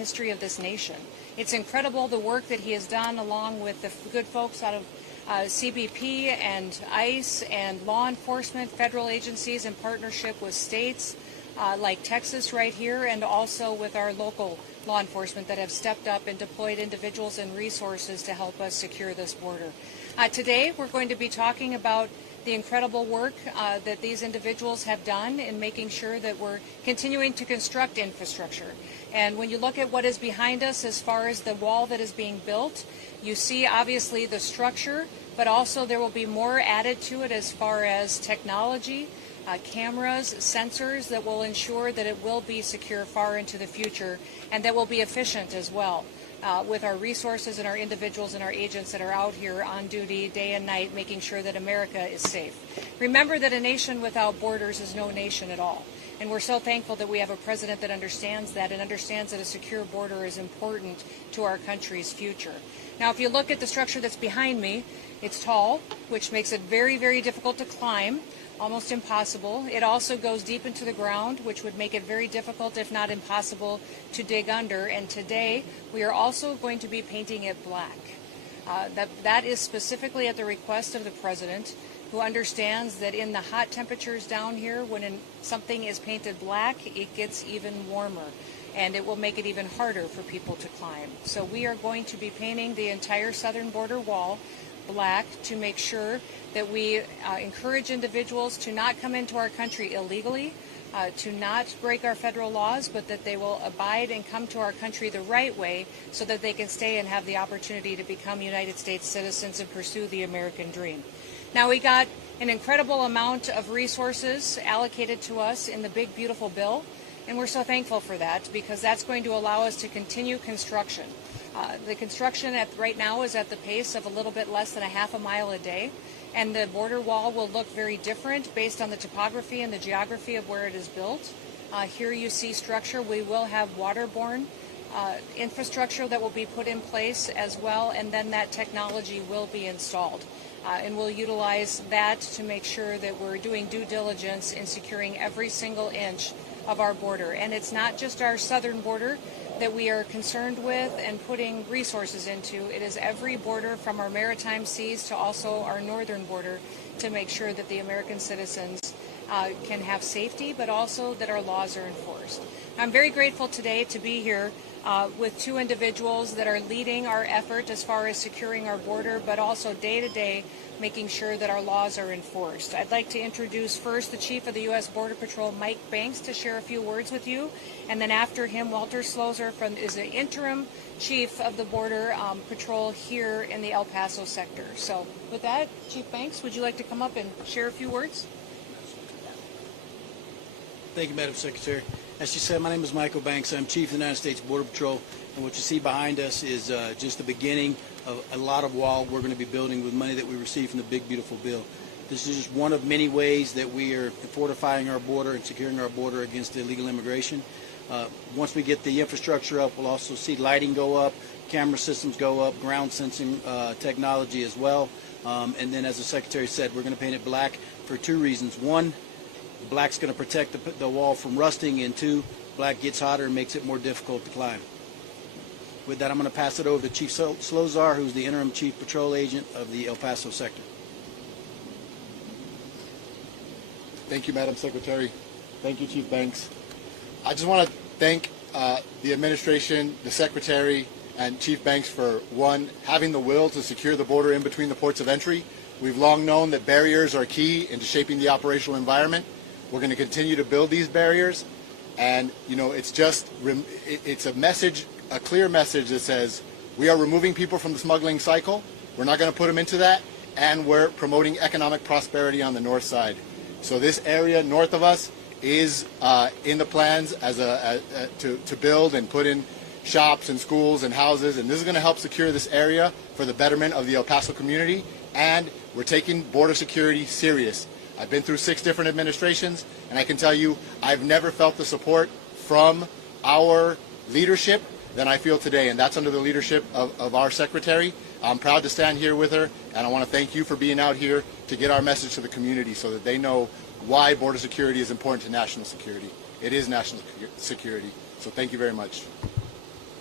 history of this nation. It's incredible the work that he has done along with the good folks out of CBP and ICE and law enforcement, federal agencies in partnership with states like Texas right here, and also with our local law enforcement that have stepped up and deployed individuals and resources to help us secure this border. Today we're going to be talking about the incredible work that these individuals have done in making sure that we're continuing to construct infrastructure. And when you look at what is behind us as far as the wall that is being built, you see obviously the structure, but also there will be more added to it as far as technology, cameras, sensors that will ensure that it will be secure far into the future and that will be efficient as well. With our resources and our individuals and our agents that are out here on duty day and night, making sure that America is safe. Remember that a nation without borders is no nation at all. And we're so thankful that we have a president that understands that and understands that a secure border is important to our country's future. Now, if you look at the structure that's behind me, it's tall, which makes it very, very difficult to climb. Almost impossible. It also goes deep into the ground, which would make it very difficult, if not impossible, to dig under. And today, we are also going to be painting it black. That is specifically at the request of the president, who understands that in the hot temperatures down here, when something is painted black, it gets even warmer, and it will make it even harder for people to climb. So we are going to be painting the entire southern border wall black to make sure that we encourage individuals to not come into our country illegally, to not break our federal laws, but that they will abide and come to our country the right way so that they can stay and have the opportunity to become United States citizens and pursue the American dream. Now, we got an incredible amount of resources allocated to us in the big, beautiful bill, and we're so thankful for that because that's going to allow us to continue construction. The construction right now is at the pace of a little bit less than a half a mile a day, and the border wall will look very different based on the topography and the geography of where it is built. Here you see structure. We will have waterborne infrastructure that will be put in place as well, and then that technology will be installed. And we'll utilize that to make sure that we're doing due diligence in securing every single inch of our border. And it's not just our southern border that we are concerned with and putting resources into. It is every border from our maritime seas to also our northern border to make sure that the American citizens can have safety, but also that our laws are enforced. I'm very grateful today to be here with two individuals that are leading our effort as far as securing our border, but also day to day making sure that our laws are enforced. I'd like to introduce first the Chief of the U.S. Border Patrol, Mike Banks, to share a few words with you. And then after him, Walter Slozer is the interim Chief of the Border Patrol here in the El Paso sector. So with that, Chief Banks, would you like to come up and share a few words? Thank you, Madam Secretary. As she said, my name is Michael Banks. I'm Chief of the United States Border Patrol, and what you see behind us is just the beginning of a lot of wall we're going to be building with money that we received from the big, beautiful bill. This is just one of many ways that we are fortifying our border and securing our border against illegal immigration. Once we get the infrastructure up, we'll also see lighting go up, camera systems go up, ground sensing technology as well. And then, as the Secretary said, we're going to paint it black for two reasons. One, black's going to protect the wall from rusting, and two, black gets hotter and makes it more difficult to climb. With that, I'm going to pass it over to Chief Slozer, who's the interim Chief Patrol Agent of the El Paso sector. Thank you, Madam Secretary. Thank you, Chief Banks. I just want to thank the administration, the Secretary, and Chief Banks for, one, having the will to secure the border in between the ports of entry. We've long known that barriers are key into shaping the operational environment. We're going to continue to build these barriers, and it's a message, a clear message that says we are removing people from the smuggling cycle. We're not going to put them into that, and we're promoting economic prosperity on the north side. So this area north of us is in the plans to build and put in shops and schools and houses, and this is going to help secure this area for the betterment of the El Paso community, and we're taking border security serious. I've been through 6 different administrations, and I can tell you I've never felt the support from our leadership than I feel today, and that's under the leadership of our Secretary. I'm proud to stand here with her, and I want to thank you for being out here to get our message to the community so that they know why border security is important to national security. It is national security, so thank you very much.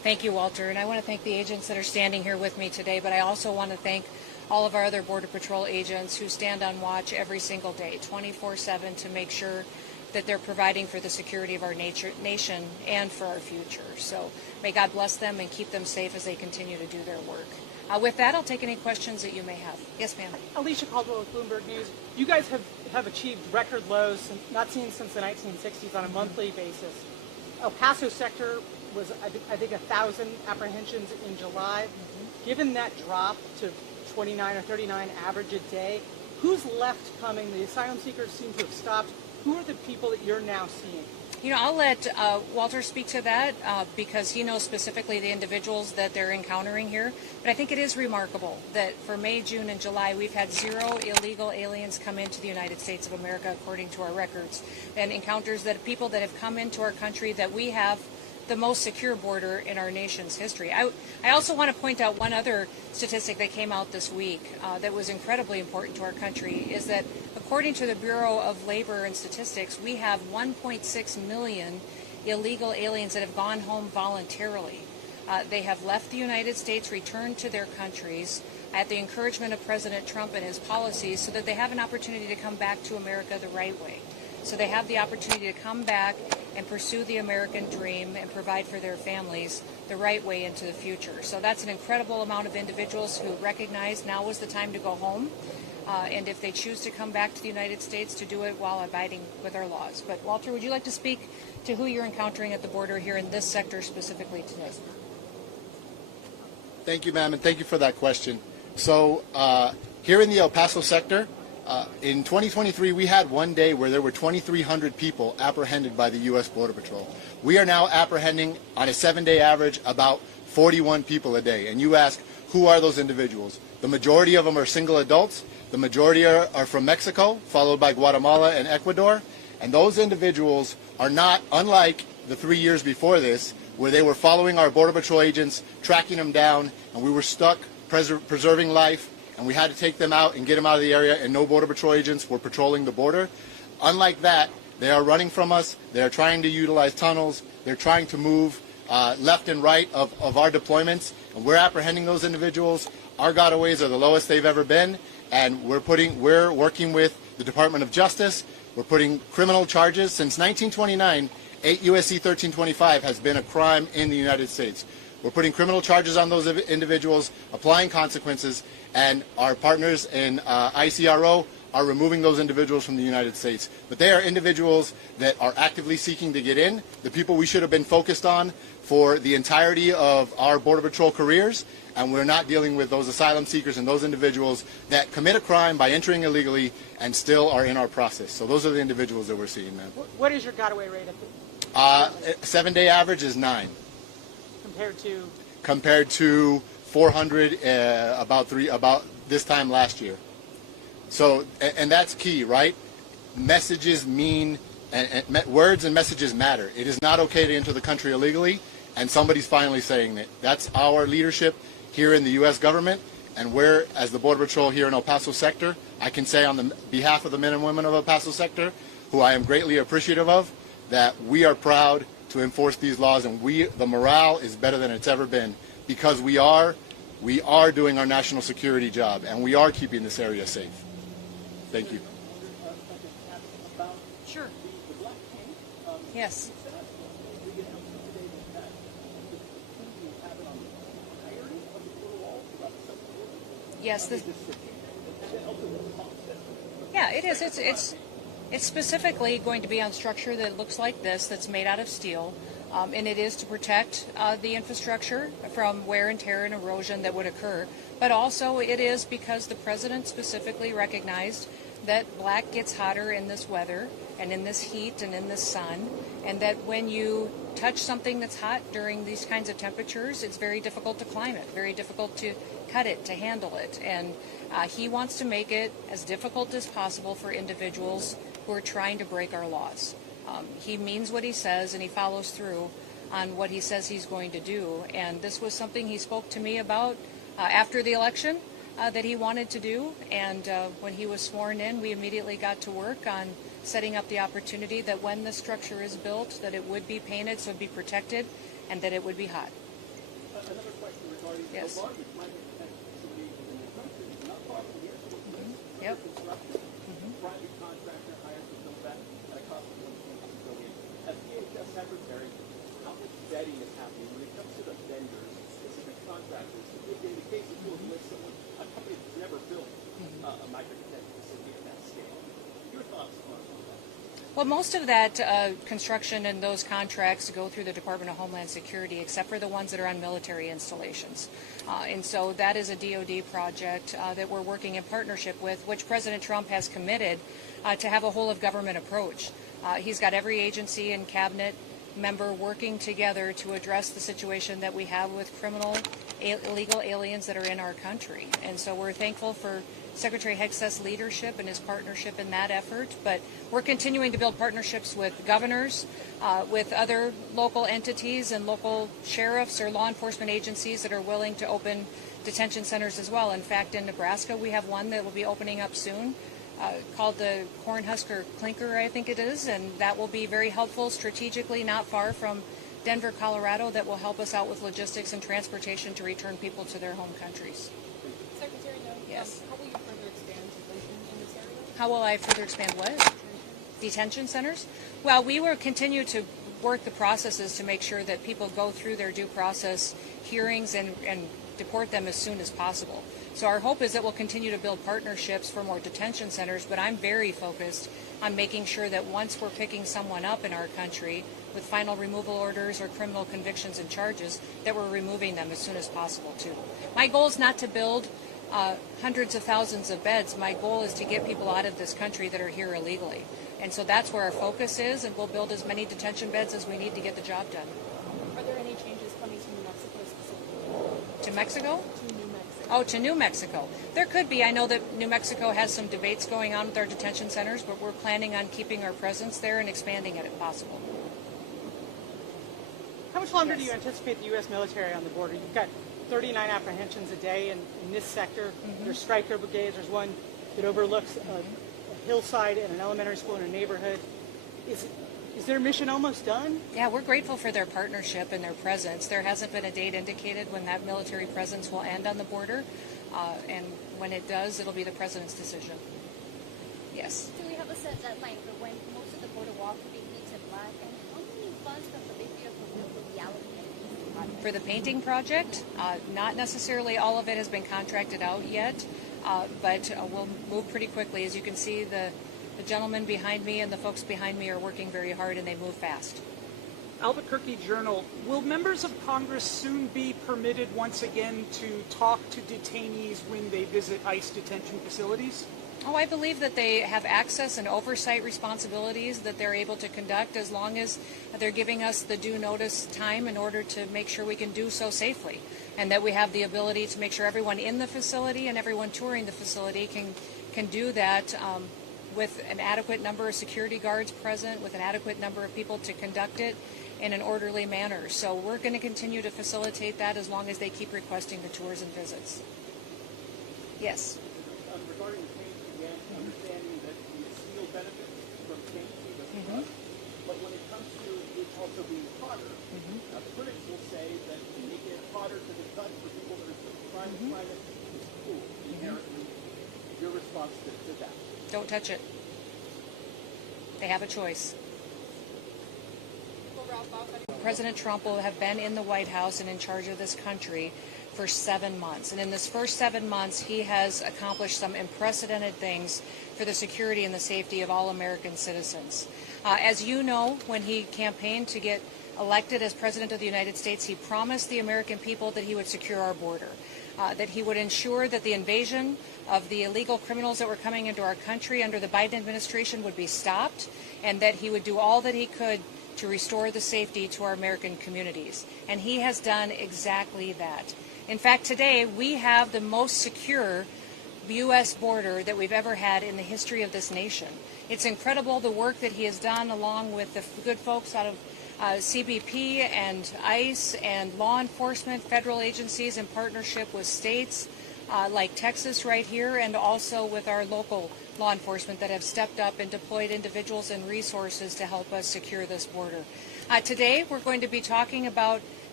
Thank you, Walter. And I want to thank the agents that are standing here with me today, but I also want to thank all of our other Border Patrol agents who stand on watch every single day, 24/7, to make sure that they're providing for the security of our nation and for our future. So may God bless them and keep them safe as they continue to do their work. With that, I'll take any questions that you may have. Yes, ma'am. Alicia Caldwell with Bloomberg News. You guys have achieved record lows not seen since the 1960s on a monthly basis. El Paso sector was, I think, 1,000 apprehensions in July. Given that drop to 29 or 39 average a day, who's left coming? The asylum seekers seem to have stopped. Who are the people that you're now seeing? You know, I'll let Walter speak to that because he knows specifically the individuals that they're encountering here. But I think it is remarkable that for May, June, and July, we've had 0 illegal aliens come into the United States of America, according to our records, and encounters that people that have come into our country that we have the most secure border in our nation's history. I also want to point out one other statistic that came out this week that was incredibly important to our country, is that according to the Bureau of Labor and Statistics, we have 1.6 million illegal aliens that have gone home voluntarily. They have left the United States, returned to their countries at the encouragement of President Trump and his policies so that they have an opportunity to come back to America the right way. So they have the opportunity to come back and pursue the American dream and provide for their families the right way into the future. So that's an incredible amount of individuals who recognize now is the time to go home. And if they choose to come back to the United States, to do it while abiding with our laws. But Walter, would you like to speak to who you're encountering at the border here in this sector specifically today? Thank you, ma'am, and thank you for that question. So here in the El Paso sector, in 2023, we had one day where there were 2,300 people apprehended by the U.S. Border Patrol. We are now apprehending, on a 7-day average, about 41 people a day. And you ask, who are those individuals? The majority of them are single adults. The majority are from Mexico, followed by Guatemala and Ecuador. And those individuals are not, unlike the 3 years before this, where they were following our Border Patrol agents, tracking them down, and we were stuck preserving life, and we had to take them out and get them out of the area, and no Border Patrol agents were patrolling the border. Unlike that, they are running from us. They are trying to utilize tunnels. They're trying to move left and right of our deployments, and we're apprehending those individuals. Our gotaways are the lowest they've ever been, and we're working with the Department of Justice. We're putting criminal charges. Since 1929, 8 U.S.C. 1325 has been a crime in the United States. We're putting criminal charges on those individuals, applying consequences, and our partners in ICRO are removing those individuals from the United States. But they are individuals that are actively seeking to get in, the people we should have been focused on for the entirety of our Border Patrol careers, and we're not dealing with those asylum seekers and those individuals that commit a crime by entering illegally and still are in our process. So those are the individuals that we're seeing, ma'am. What is your gotaway rate? 7-day average is 9. Compared to 400 about this time last year. So, and that's key, right? Messages mean, and words and messages matter. It is not okay to enter the country illegally, and somebody's finally saying that. That's our leadership here in the U.S. government, and we're, as the Border Patrol here in El Paso sector, I can say on the behalf of the men and women of El Paso sector, who I am greatly appreciative of, that we are proud to enforce these laws, and the morale is better than it's ever been, because we are doing our national security job, and we are keeping this area safe. Thank you. Sure. Yes. Yes. Yeah, it is. It's specifically going to be on structure that looks like this, that's made out of steel, and it is to protect the infrastructure from wear and tear and erosion that would occur. But also it is because the president specifically recognized that black gets hotter in this weather and in this heat and in this sun, and that when you touch something that's hot during these kinds of temperatures, it's very difficult to climb it, very difficult to cut it, to handle it. And he wants to make it as difficult as possible for individuals who are trying to break our laws. He means what he says, and he follows through on what he says he's going to do. And this was something he spoke to me about after the election that he wanted to do. And when he was sworn in, we immediately got to work on setting up the opportunity that when the structure is built, that it would be painted so it would be protected and that it would be hot. Another question regarding Yes. the largest climate protection facility in the country, not far from here, Yep. construction, private contractor hired to build that at a cost of $1.2 billion. As DHS Secretary, how much vetting is happening when it comes to the vendors, specific contractors? In the case of you'll list someone, a company that's never built a micro-protection facility at that scale. Your thoughts on that? Well, most of that construction and those contracts go through the Department of Homeland Security, except for the ones that are on military installations. And so that is a DoD project that we're working in partnership with, which President Trump has committed to have a whole-of-government approach. He's got every agency and cabinet member working together to address the situation that we have with criminal, illegal aliens that are in our country. And so we're thankful for Secretary Hegseth's leadership and his partnership in that effort, but we're continuing to build partnerships with governors, with other local entities and local sheriffs or law enforcement agencies that are willing to open detention centers as well. In fact, in Nebraska, we have one that will be opening up soon called the Cornhusker Clinker, I think it is, and that will be very helpful strategically, not far from Denver, Colorado, that will help us out with logistics and transportation to return people to their home countries. Secretary Noem, Yes. how will you further expand detention in this area? How will I further expand what? Detention centers? Well, we will continue to work the processes to make sure that people go through their due process hearings and deport them as soon as possible. So our hope is that we'll continue to build partnerships for more detention centers, but I'm very focused on making sure that once we're picking someone up in our country with final removal orders or criminal convictions and charges, that we're removing them as soon as possible too. My goal is not to build hundreds of thousands of beds. My goal is to get people out of this country that are here illegally. And so that's where our focus is, and we'll build as many detention beds as we need to get the job done. Are there any changes coming to New Mexico specifically? To Mexico? To New Mexico. Oh, to New Mexico. There could be. I know that New Mexico has some debates going on with our detention centers, but we're planning on keeping our presence there and expanding it if possible. How much longer do you anticipate the U.S. military on the border? You've got 39 apprehensions a day in this sector. There's Stryker brigades. There's one that overlooks a hillside and an elementary school in a neighborhood. Is their mission almost done? Yeah, we're grateful for their partnership and their presence. There hasn't been a date indicated when that military presence will end on the border, and when it does, it'll be the president's decision. Yes. Do we have a set deadline for when most of the border wall will be painted black? And how many funds from the big beautiful bill will be allocated to this project? For the painting project, not necessarily all of it has been contracted out yet, but we'll move pretty quickly. As you can see, the gentleman behind me and the folks behind me are working very hard, and they move fast. Albuquerque Journal, will members of Congress soon be permitted once again to talk to detainees when they visit ICE detention facilities? Oh, I believe that they have access and oversight responsibilities that they're able to conduct as long as they're giving us the due notice time in order to make sure we can do so safely, and that we have the ability to make sure everyone in the facility and everyone touring the facility can do that with an adequate number of security guards present, with an adequate number of people to conduct it in an orderly manner. So we're going to continue to facilitate that as long as they keep requesting the tours and visits. Yes. Regarding the paint, again, understanding that the steel benefits from paint, but when it comes to it also being hotter, critics will say that making it hotter to the touch for people that are trying to find it is cool, inherently. Your response to that? Don't touch it. They have a choice. President Trump will have been in the White House and in charge of this country for 7 months. And in this first 7 months, he has accomplished some unprecedented things for the security and the safety of all American citizens. As you know, when he campaigned to get elected as President of the United States, he promised the American people that he would secure our border, that he would ensure that the invasion of the illegal criminals that were coming into our country under the Biden administration would be stopped, and that he would do all that he could to restore the safety to our American communities. And he has done exactly that. In fact, today we have the most secure U.S. border that we've ever had in the history of this nation. It's incredible the work that he has done along with the good folks out of CBP and ICE and law enforcement, federal agencies in partnership with states like Texas right here, and also with our local law enforcement that have stepped up and deployed individuals and resources to help us secure this border. Today we're going to be talking about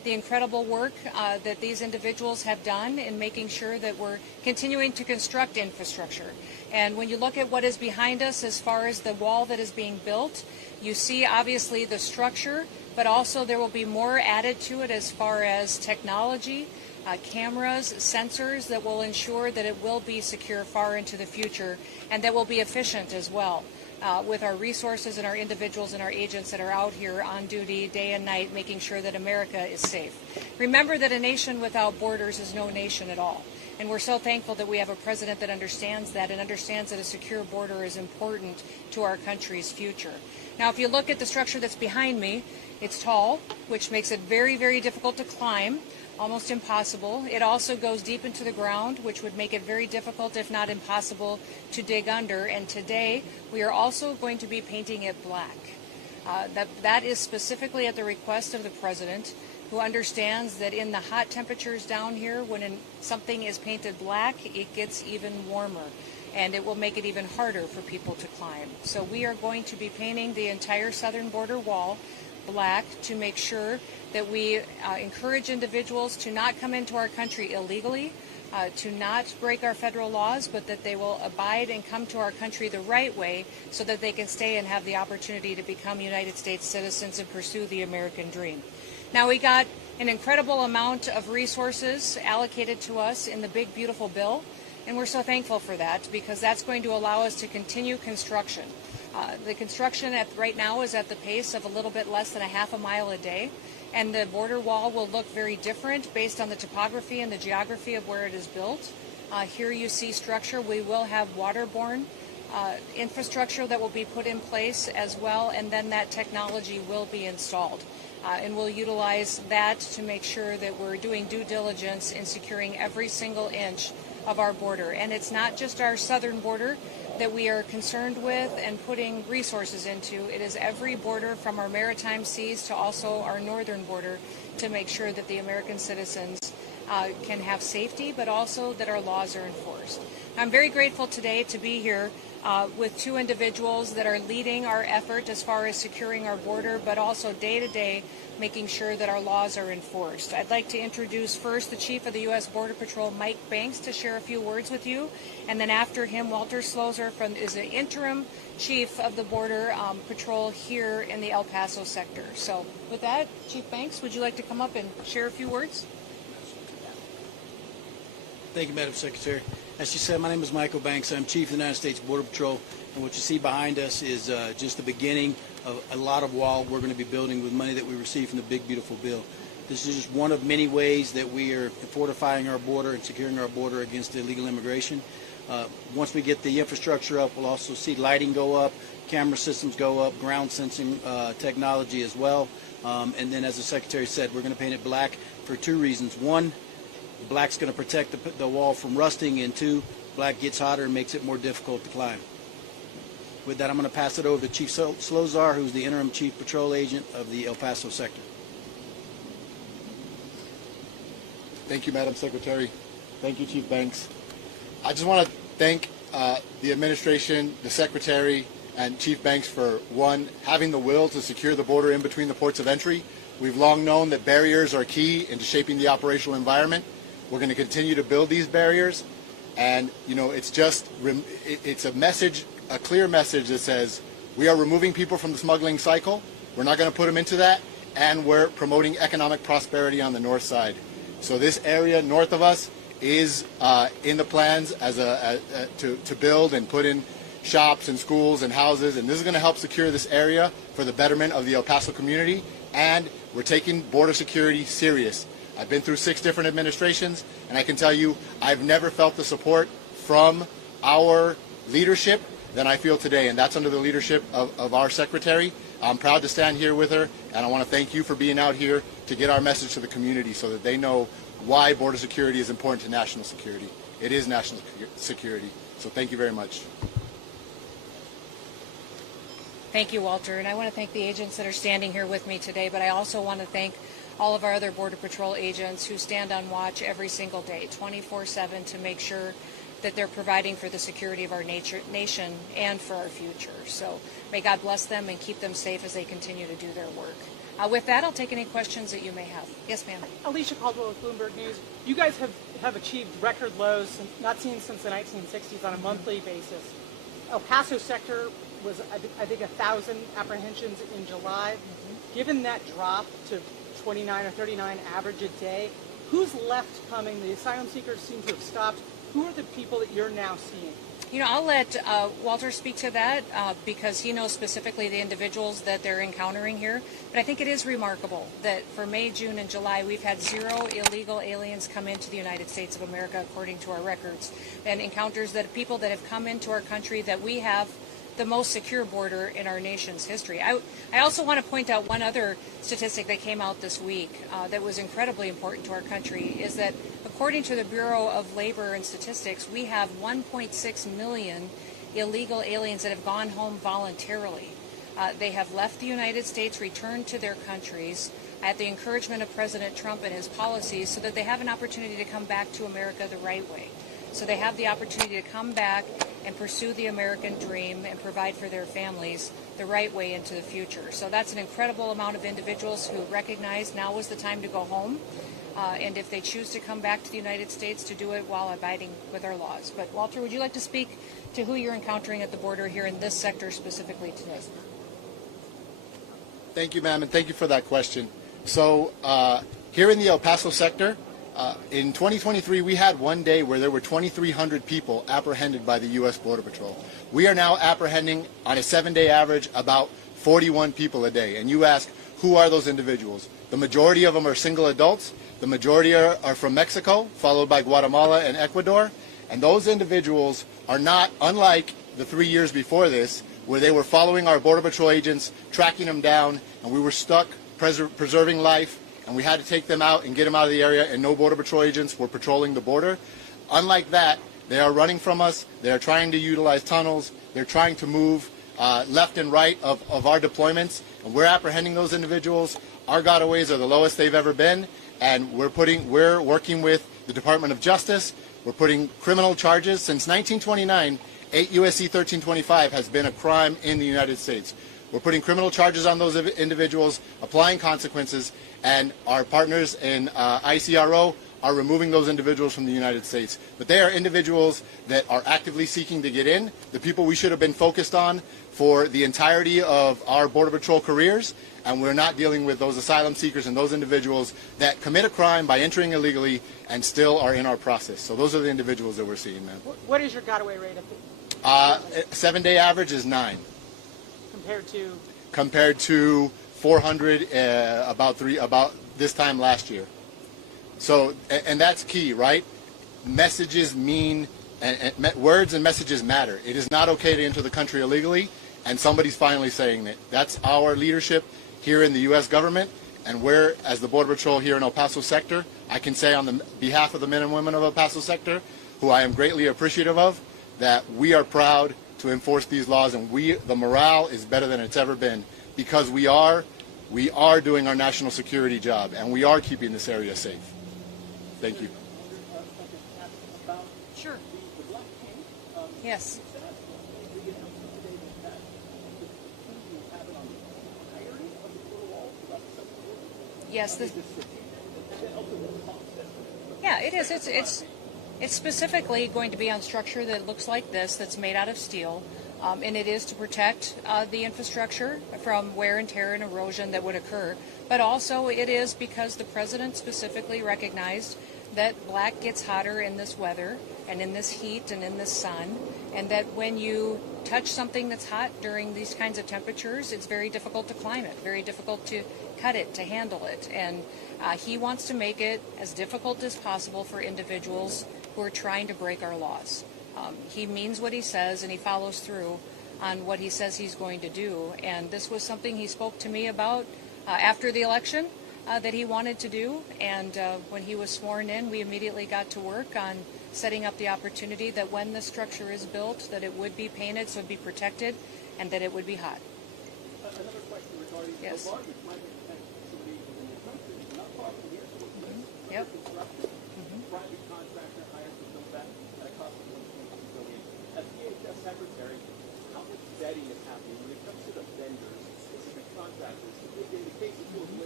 the incredible work that these individuals have done in making sure that we're continuing to construct infrastructure. And when you look at what is behind us as far as the wall that is being built, you see obviously the structure, but also there will be more added to it as far as technology, cameras, sensors that will ensure that it will be secure far into the future and that will be efficient as well. With our resources and our individuals and our agents that are out here on duty day and night, making sure that America is safe. Remember that a nation without borders is no nation at all. And we're so thankful that we have a president that understands that and understands that a secure border is important to our country's future. Now, if you look at the structure that's behind me, it's tall, which makes it very, very difficult to climb. Almost impossible. It also goes deep into the ground, which would make it very difficult, if not impossible, to dig under. And today, we are also going to be painting it black. That is specifically at the request of the president, who understands that in the hot temperatures down here, when something is painted black, it gets even warmer. And it will make it even harder for people to climb. So we are going to be painting the entire southern border wall black to make sure that we encourage individuals to not come into our country illegally, to not break our federal laws, but that they will abide and come to our country the right way so that they can stay and have the opportunity to become United States citizens and pursue the American dream. Now, we got an incredible amount of resources allocated to us in the big, beautiful bill, and we're so thankful for that because that's going to allow us to continue construction. The construction right now is at the pace of a little bit less than a half a mile a day, and the border wall will look very different based on the topography and the geography of where it is built. Here you see structure. We will have waterborne infrastructure that will be put in place as well, and then that technology will be installed. And we'll utilize that to make sure that we're doing due diligence in securing every single inch of our border. And it's not just our southern border that we are concerned with and putting resources into. It is every border from our maritime seas to also our northern border to make sure that the American citizens can have safety, but also that our laws are enforced. I'm very grateful today to be here with two individuals that are leading our effort as far as securing our border, but also day to day making sure that our laws are enforced. I'd like to introduce first the Chief of the U.S. Border Patrol, Mike Banks, to share a few words with you. And then after him, Walter Slozer is the interim Chief of the Border Patrol here in the El Paso sector. So with that, Chief Banks, would you like to come up and share a few words? Thank you, Madam Secretary. As she said, my name is Michael Banks. I'm Chief of the United States Border Patrol, and what you see behind us is just the beginning of a lot of wall we're going to be building with money that we received from the big, beautiful bill. This is just one of many ways that we are fortifying our border and securing our border against illegal immigration. Once we get the infrastructure up, we'll also see lighting go up, camera systems go up, ground sensing technology as well. And then, as the Secretary said, we're going to paint it black for two reasons. One, black's going to protect the wall from rusting, and two, black gets hotter and makes it more difficult to climb. With that, I'm going to pass it over to Chief Slozer, who's the interim Chief Patrol Agent of the El Paso sector. Thank you, Madam Secretary. Thank you, Chief Banks. I just want to thank the administration, the Secretary, and Chief Banks for, one, having the will to secure the border in between the ports of entry. We've long known that barriers are key into shaping the operational environment. We're going to continue to build these barriers, and it's a message, a clear message that says we are removing people from the smuggling cycle. We're not going to put them into that, and we're promoting economic prosperity on the north side. So this area north of us is in the plans to build and put in shops and schools and houses, and this is going to help secure this area for the betterment of the El Paso community, and we're taking border security serious. I've been through 6 different administrations, and I can tell you I've never felt the support from our leadership than I feel today, and that's under the leadership of our Secretary. I'm proud to stand here with her, and I want to thank you for being out here to get our message to the community so that they know why border security is important to national security. It is national security, so thank you very much. Thank you, Walter, and I want to thank the agents that are standing here with me today, but I also want to thank all of our other Border Patrol agents who stand on watch every single day, 24/7, to make sure that they're providing for the security of our nation and for our future. So may God bless them and keep them safe as they continue to do their work. With that, I'll take any questions that you may have. Yes, ma'am. Alicia Caldwell with Bloomberg News. You guys have achieved record lows not seen since the 1960s on a monthly basis. El Paso sector was, I think, 1,000 apprehensions in July. Given that drop to 29 or 39 average a day, who's left coming? The asylum seekers seem to have stopped. Who are the people that you're now seeing? You know, I'll let Walter speak to that because he knows specifically the individuals that they're encountering here. But I think it is remarkable that for May, June, and July, we've had 0 illegal aliens come into the United States of America, according to our records, and encounters that people that have come into our country that we have the most secure border in our nation's history. I also want to point out one other statistic that came out this week that was incredibly important to our country, is that according to the Bureau of Labor and Statistics, we have 1.6 million illegal aliens that have gone home voluntarily. They have left the United States, returned to their countries at the encouragement of President Trump and his policies so that they have an opportunity to come back to America the right way. So they have the opportunity to come back and pursue the American dream and provide for their families the right way into the future. So that's an incredible amount of individuals who recognize now is the time to go home. And if they choose to come back to the United States, to do it while abiding with our laws. But Walter, would you like to speak to who you're encountering at the border here in this sector specifically today? Thank you, ma'am, and thank you for that question. So here in the El Paso sector, in 2023, we had one day where there were 2,300 people apprehended by the U.S. Border Patrol. We are now apprehending, on a 7-day average, about 41 people a day. And you ask, who are those individuals? The majority of them are single adults. The majority are from Mexico, followed by Guatemala and Ecuador. And those individuals are not, unlike the 3 years before this, where they were following our Border Patrol agents, tracking them down, and we were stuck preserving life, and we had to take them out and get them out of the area, and no Border Patrol agents were patrolling the border. Unlike that, they are running from us. They are trying to utilize tunnels. They're trying to move left and right of our deployments, and we're apprehending those individuals. Our gotaways are the lowest they've ever been, and we're working with the Department of Justice. We're putting criminal charges. Since 1929, 8 U.S.C. 1325 has been a crime in the United States. We're putting criminal charges on those individuals, applying consequences, and our partners in ICRO are removing those individuals from the United States. But they are individuals that are actively seeking to get in, the people we should have been focused on for the entirety of our Border Patrol careers, and we're not dealing with those asylum seekers and those individuals that commit a crime by entering illegally and still are in our process. So those are the individuals that we're seeing, man. What is your gotaway rate? 7-day average is 9. Compared to 400 about this time last year. So, and that's key, right? Messages mean, and words and messages matter. It is not okay to enter the country illegally, and somebody's finally saying that. That's our leadership here in the U.S. government, and we're, as the Border Patrol here in El Paso sector, I can say on the behalf of the men and women of El Paso sector, who I am greatly appreciative of, that we are proud to enforce these laws, and the morale is better than it's ever been, because we are doing our national security job, and we are keeping this area safe. Thank you. Sure. Yes. Yes. Yeah, it is. It's specifically going to be on structure that looks like this, that's made out of steel, and it is to protect the infrastructure from wear and tear and erosion that would occur. But also it is because the president specifically recognized that black gets hotter in this weather and in this heat and in this sun, and that when you touch something that's hot during these kinds of temperatures, it's very difficult to climb it, very difficult to cut it, to handle it. And he wants to make it as difficult as possible for individuals who are trying to break our laws. He means what he says, and he follows through on what he says he's going to do. And this was something he spoke to me about after the election that he wanted to do. And when he was sworn in, we immediately got to work on setting up the opportunity that when the structure is built, that it would be painted so it would be protected, and that it would be hot. Another question regarding Yes. the largest migrant detention facility in the country, not far from here, so it's Yep. under construction. Private contractor hired to build that at a cost of $1.2 billion. As DHS Secretary, how much vetting is happening when it comes to the vendors, specific contractors? In the case of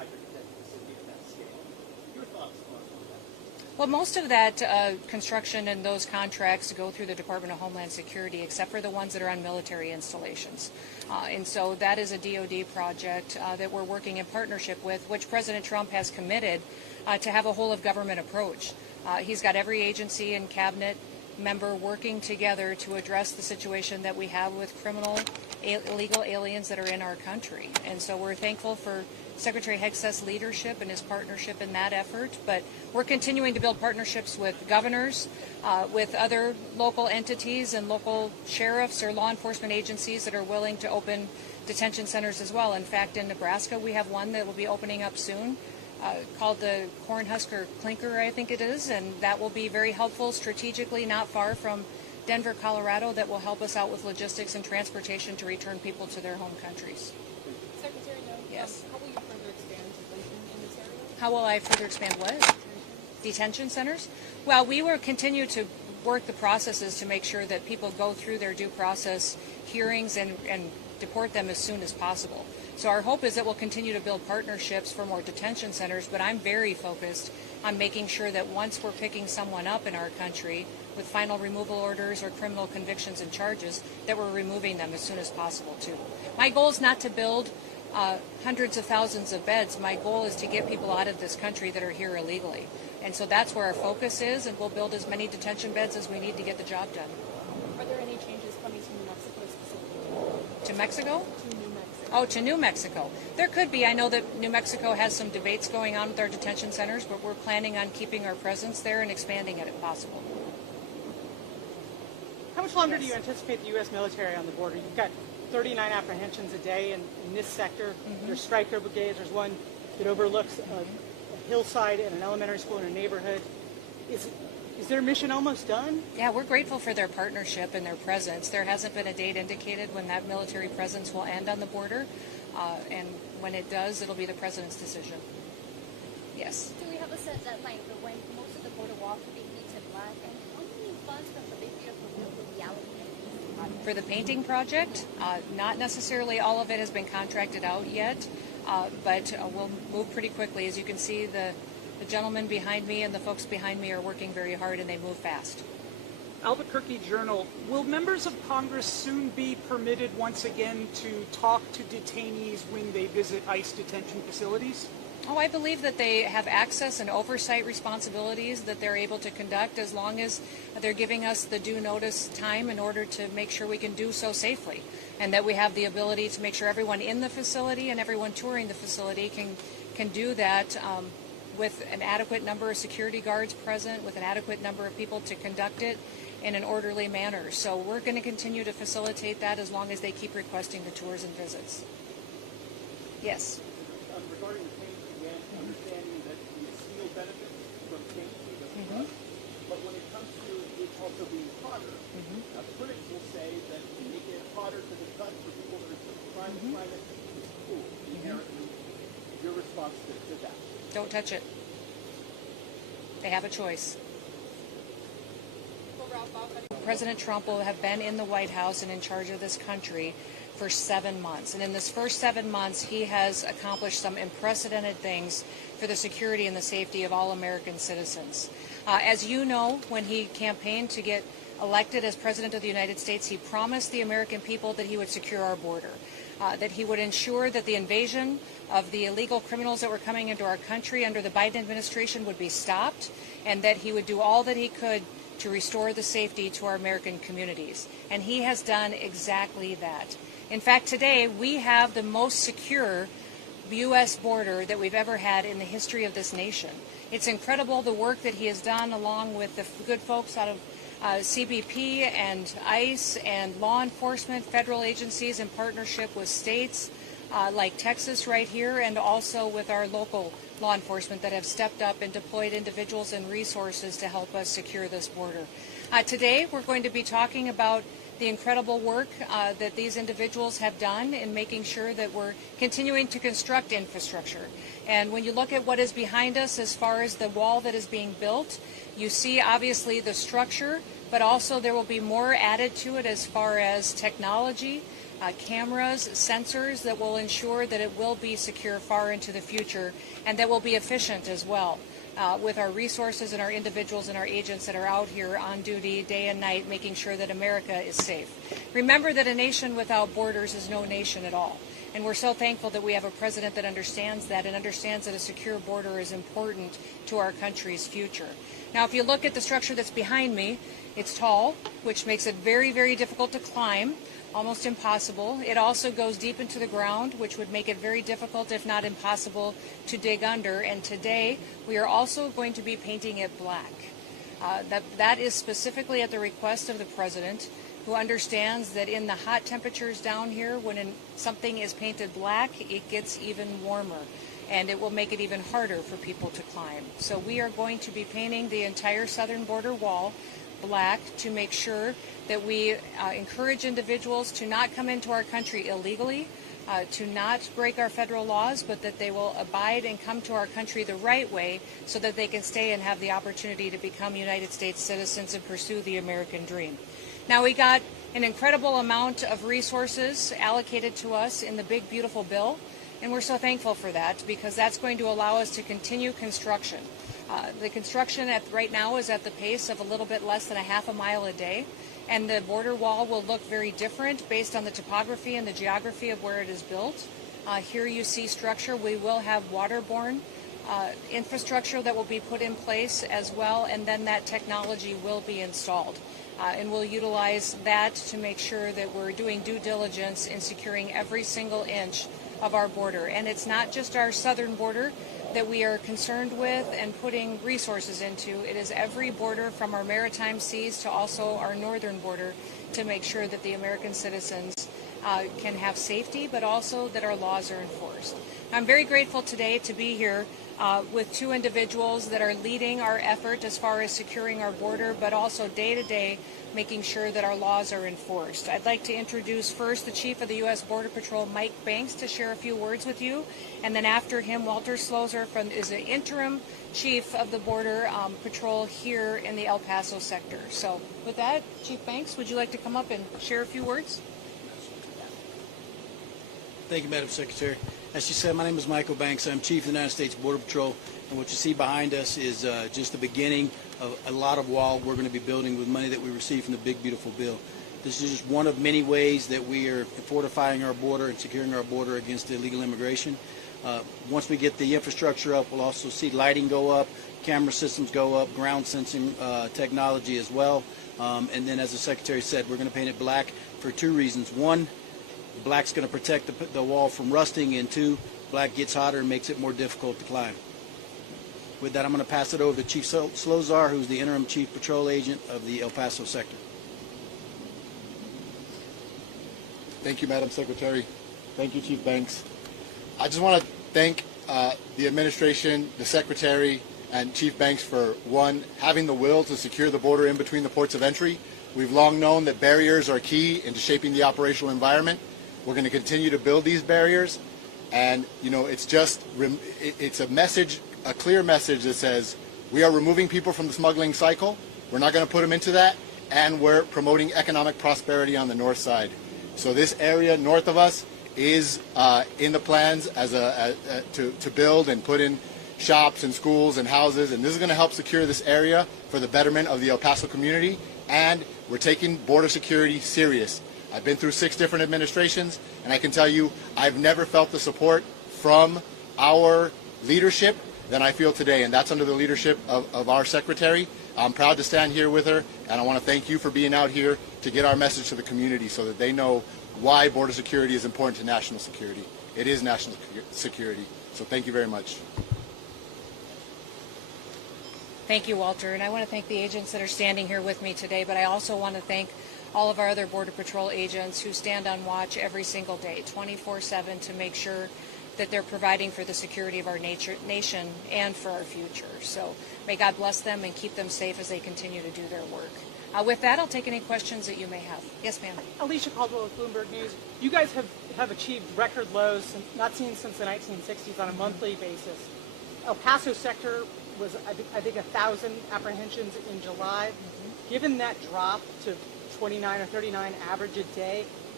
hybrid detention facility at that scale. Your thoughts on that? Well, most of that construction and those contracts go through the Department of Homeland Security, except for the ones that are on military installations. And so that is a DoD project that we're working in partnership with, which President Trump has committed to have a whole of government approach. He's got every agency and cabinet member working together to address the situation that we have with criminal illegal aliens that are in our country. And so we're thankful for Secretary Hegseth's leadership and his partnership in that effort, but we're continuing to build partnerships with governors, with other local entities and local sheriffs or law enforcement agencies that are willing to open detention centers as well. In fact, in Nebraska, we have one that will be opening up soon called the Cornhusker Clinker, I think it is, and that will be very helpful strategically, not far from Denver, Colorado, that will help us out with logistics and transportation to return people to their home countries. Secretary Noem, Yes. how will you further expand detention in this area? How will I further expand what? Detention centers? Well, we will continue to work the processes to make sure that people go through their due process hearings and deport them as soon as possible. So our hope is that we'll continue to build partnerships for more detention centers, but I'm very focused on making sure that once we're picking someone up in our country with final removal orders or criminal convictions and charges, that we're removing them as soon as possible too. My goal is not to build hundreds of thousands of beds. My goal is to get people out of this country that are here illegally. And so that's where our focus is, and we'll build as many detention beds as we need to get the job done. Are there any changes coming to New Mexico specifically? To Mexico? To New Mexico. Oh, to New Mexico. There could be. I know that New Mexico has some debates going on with our detention centers, but we're planning on keeping our presence there and expanding it if possible. How much longer do you anticipate the U.S. military on the border? You've got 39 apprehensions a day in this sector. There's Stryker brigades. There's one that overlooks a hillside at an elementary school in a neighborhood. Is their mission almost done? Yeah, we're grateful for their partnership and their presence. There hasn't been a date indicated when that military presence will end on the border, and when it does, it'll be the president's decision. Yes. Do we have a set deadline for when most of the border wall could be painted black? And how many funds from the big beautiful bill will be allocated? For the painting project, not necessarily all of it has been contracted out yet, but we'll move pretty quickly. As you can see, the gentleman behind me and the folks behind me are working very hard, and they move fast. Albuquerque Journal, will members of Congress soon be permitted once again to talk to detainees when they visit ICE detention facilities? Oh, I believe that they have access and oversight responsibilities that they're able to conduct as long as they're giving us the due notice time in order to make sure we can do so safely, and that we have the ability to make sure everyone in the facility and everyone touring the facility can do that with an adequate number of security guards present, with an adequate number of people to conduct it in an orderly manner. So we're going to continue to facilitate that as long as they keep requesting the tours and visits. Yes. Regarding the paint, again, understanding that the steel benefits from paint being but when it comes to it also being hotter, critics will say that making it hotter to the touch for people that are trying to find it is cool, inherently. Your response to that? Don't touch it. They have a choice. President Trump will have been in the White House and in charge of this country for 7 months. And in this first 7 months, he has accomplished some unprecedented things for the security and the safety of all American citizens. As you know, when he campaigned to get elected as President of the United States, he promised the American people that he would secure our border, that he would ensure that the invasion of the illegal criminals that were coming into our country under the Biden administration would be stopped, and that he would do all that he could to restore the safety to our American communities. And he has done exactly that. In fact, today we have the most secure U.S. border that we've ever had in the history of this nation. It's incredible the work that he has done along with the good folks out of CBP and ICE and law enforcement, federal agencies in partnership with states like Texas right here, and also with our local law enforcement that have stepped up and deployed individuals and resources to help us secure this border. Today we're going to be talking about the incredible work that these individuals have done in making sure that we're continuing to construct infrastructure. And when you look at what is behind us as far as the wall that is being built, you see obviously the structure, but also there will be more added to it as far as technology, cameras, sensors that will ensure that it will be secure far into the future and that will be efficient as well. With our resources and our individuals and our agents that are out here on duty day and night, making sure that America is safe. Remember that a nation without borders is no nation at all. And we're so thankful that we have a president that understands that and understands that a secure border is important to our country's future. Now, if you look at the structure that's behind me, it's tall, which makes it very, very difficult to climb. Almost impossible. It also goes deep into the ground, which would make it very difficult, if not impossible, to dig under. And today, we are also going to be painting it black. That is specifically at the request of the president, who understands that in the hot temperatures down here, when something is painted black, it gets even warmer, and it will make it even harder for people to climb. So we are going to be painting the entire southern border wall black to make sure that we encourage individuals to not come into our country illegally, to not break our federal laws, but that they will abide and come to our country the right way so that they can stay and have the opportunity to become United States citizens and pursue the American dream. Now, we got an incredible amount of resources allocated to us in the big, beautiful bill, and we're so thankful for that because that's going to allow us to continue construction. The construction right now is at the pace of a little bit less than a half a mile a day, and the border wall will look very different based on the topography and the geography of where it is built. Here you see structure. We will have waterborne infrastructure that will be put in place as well, and then that technology will be installed. And we'll utilize that to make sure that we're doing due diligence in securing every single inch of our border. And it's not just our southern border that we are concerned with and putting resources into. It is every border from our maritime seas to also our northern border to make sure that the American citizens can have safety, but also that our laws are enforced. I'm very grateful today to be here with two individuals that are leading our effort as far as securing our border, but also day to day making sure that our laws are enforced. I'd like to introduce first the Chief of the U.S. Border Patrol, Mike Banks, to share a few words with you. And then after him, Walter Slozer is the interim Chief of the Border Patrol here in the El Paso sector. So with that, Chief Banks, would you like to come up and share a few words? Thank you, Madam Secretary. As she said, my name is Michael Banks. I'm Chief of the United States Border Patrol, and what you see behind us is just the beginning of a lot of wall we're going to be building with money that we received from the big, beautiful bill. This is just one of many ways that we are fortifying our border and securing our border against illegal immigration. Once we get the infrastructure up, we'll also see lighting go up, camera systems go up, ground sensing technology as well. And then, as the Secretary said, we're going to paint it black for two reasons. One, black's going to protect the wall from rusting, and two, black gets hotter and makes it more difficult to climb. With that, I'm going to pass it over to Chief Slozer, who's the interim Chief Patrol Agent of the El Paso sector. Thank you, Madam Secretary. Thank you, Chief Banks. I just want to thank the administration, the Secretary, and Chief Banks for, one, having the will to secure the border in between the ports of entry. We've long known that barriers are key into shaping the operational environment. We're going to continue to build these barriers, and it's a message, a clear message that says we are removing people from the smuggling cycle. We're not going to put them into that, and we're promoting economic prosperity on the north side. So this area north of us is in the plans to build and put in shops and schools and houses, and this is going to help secure this area for the betterment of the El Paso community, and we're taking border security serious. I've been through 6 different administrations, and I can tell you I've never felt the support from our leadership than I feel today, and that's under the leadership of our Secretary. I'm proud to stand here with her, and I want to thank you for being out here to get our message to the community so that they know why border security is important to national security. It is national security, so thank you very much. Thank you, Walter, and I want to thank the agents that are standing here with me today, but I also want to thank all of our other Border Patrol agents who stand on watch every single day, 24/7, to make sure that they're providing for the security of our nation and for our future. So may God bless them and keep them safe as they continue to do their work. With that, I'll take any questions that you may have. Yes, ma'am. Alicia Caldwell with Bloomberg News. You guys have achieved record lows not seen since the 1960s on a monthly basis. El Paso sector was, I think 1,000 apprehensions in July. Given that drop to 29 or 39 average a day,